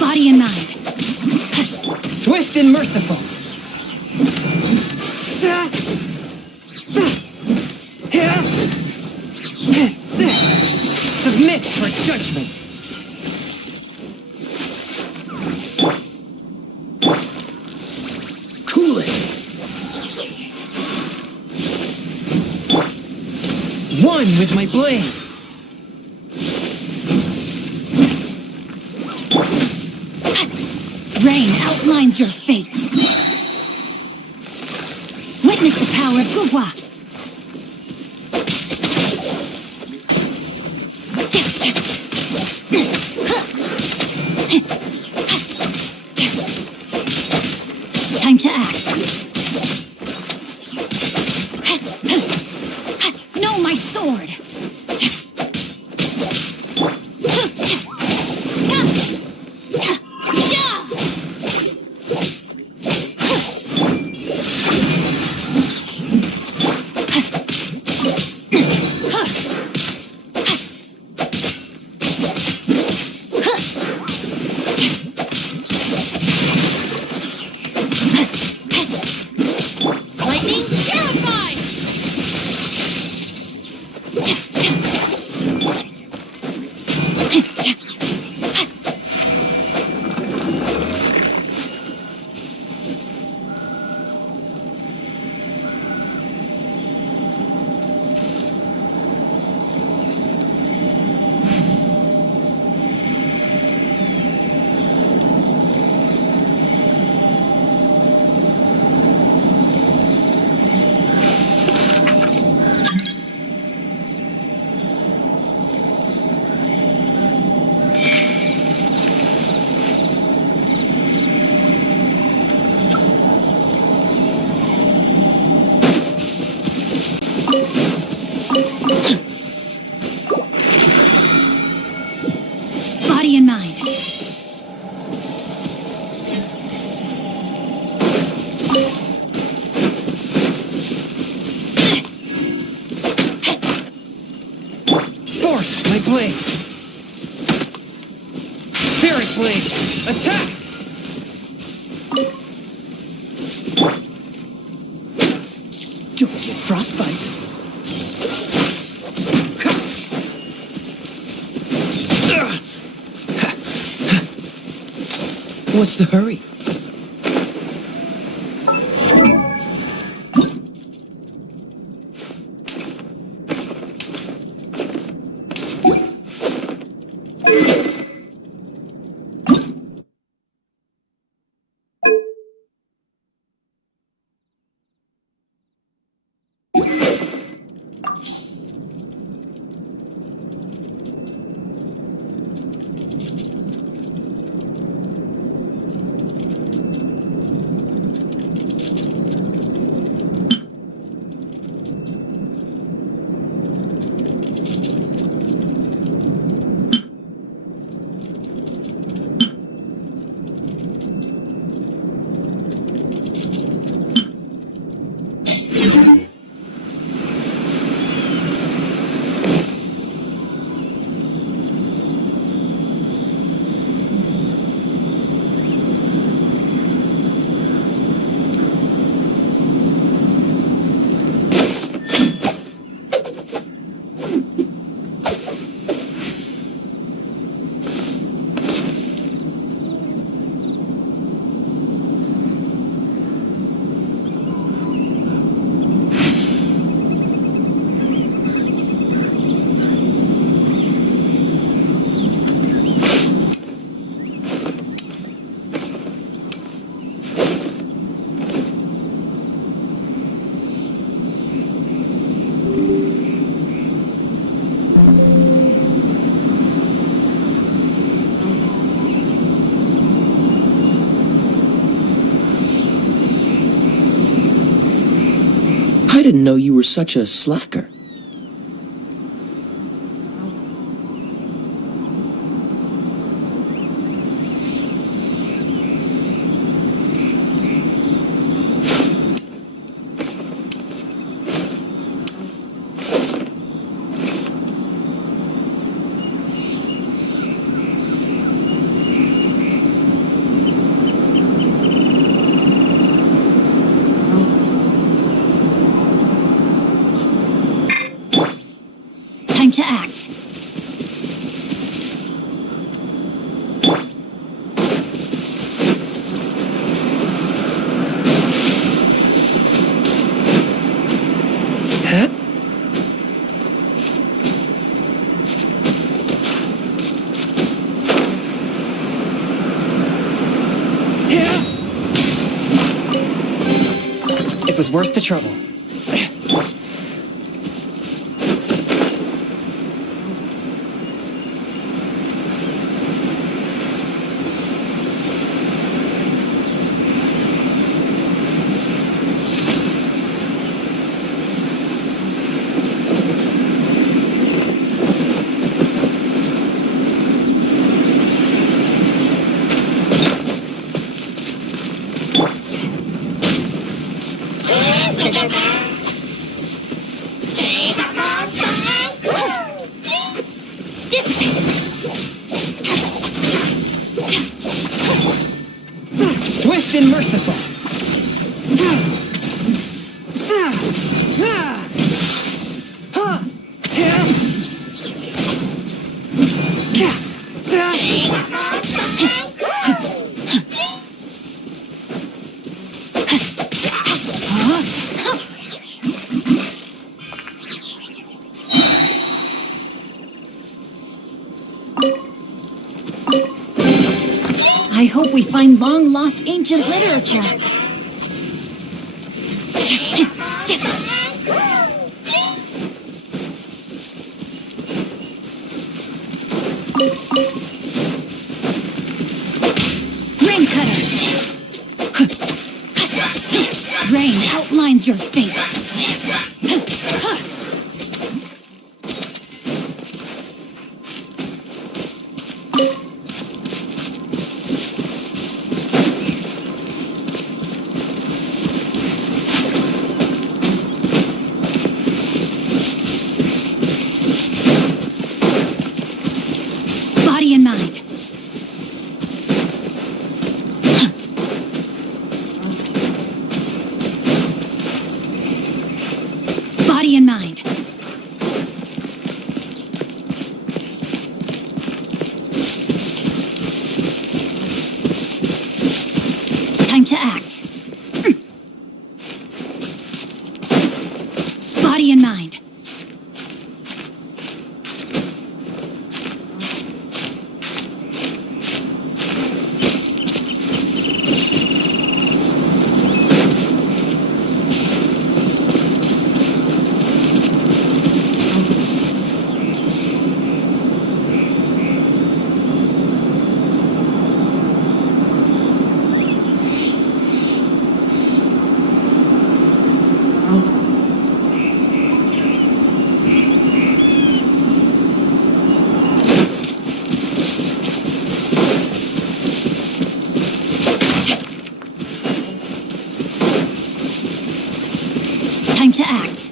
Body and mind. Swift and merciful. Submit for judgment. Cool it. One with my blade. Rain outlines your fate. Witness the power of Gugwa. Time to act. No, my sword. Body and mind. Force my blade. Spirit blade. Attack. Don't get frostbite. What's the hurry? I didn't know you were such a slacker. Time to act. It was worth the trouble. Swift and merciful. I hope we find long-lost ancient literature. Rain cutter. Rain outlines your fate. Body and mind. Body and mind. Time to act. Body and mind. Time to act.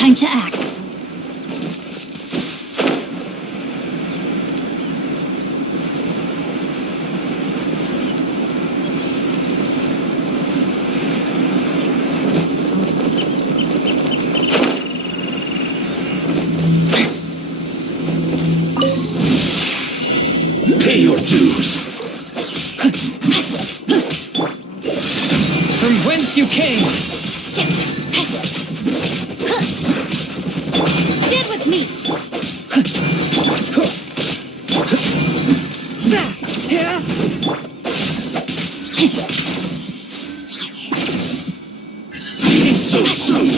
Time to act. Pay your dues. From whence you came. Stand with me. Leaving so soon.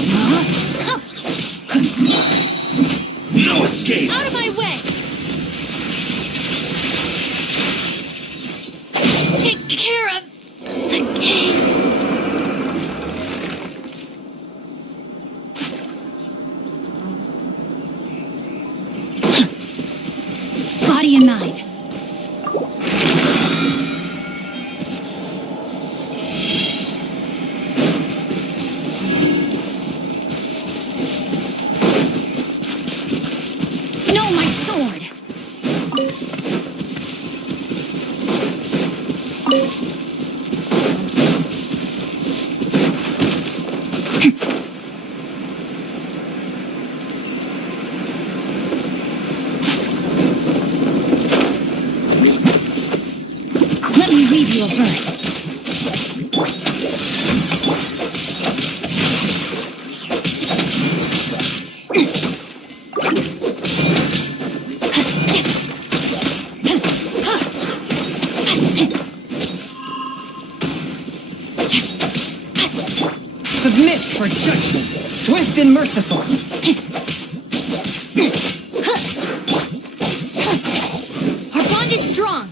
No escape. Out of my way. Take care of the game. Body and mind. No, my sword! Let me read you a verse. Submit for judgment, swift and merciful. Our bond is strong.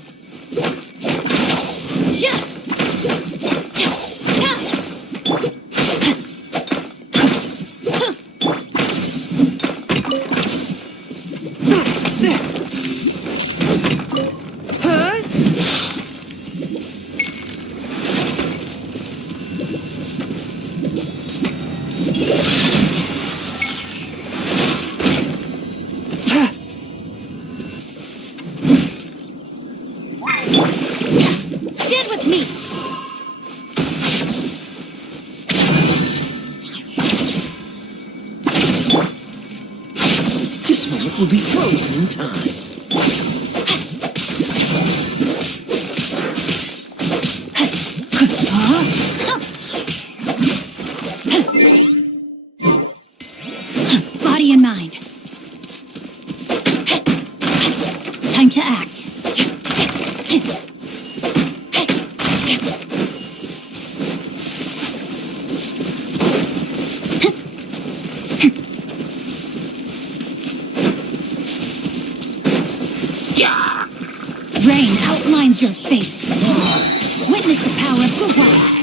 Stand with me. This moment will be frozen in time. Body and mind. Time to act. Rain outlines your fate. Witness the power of the one.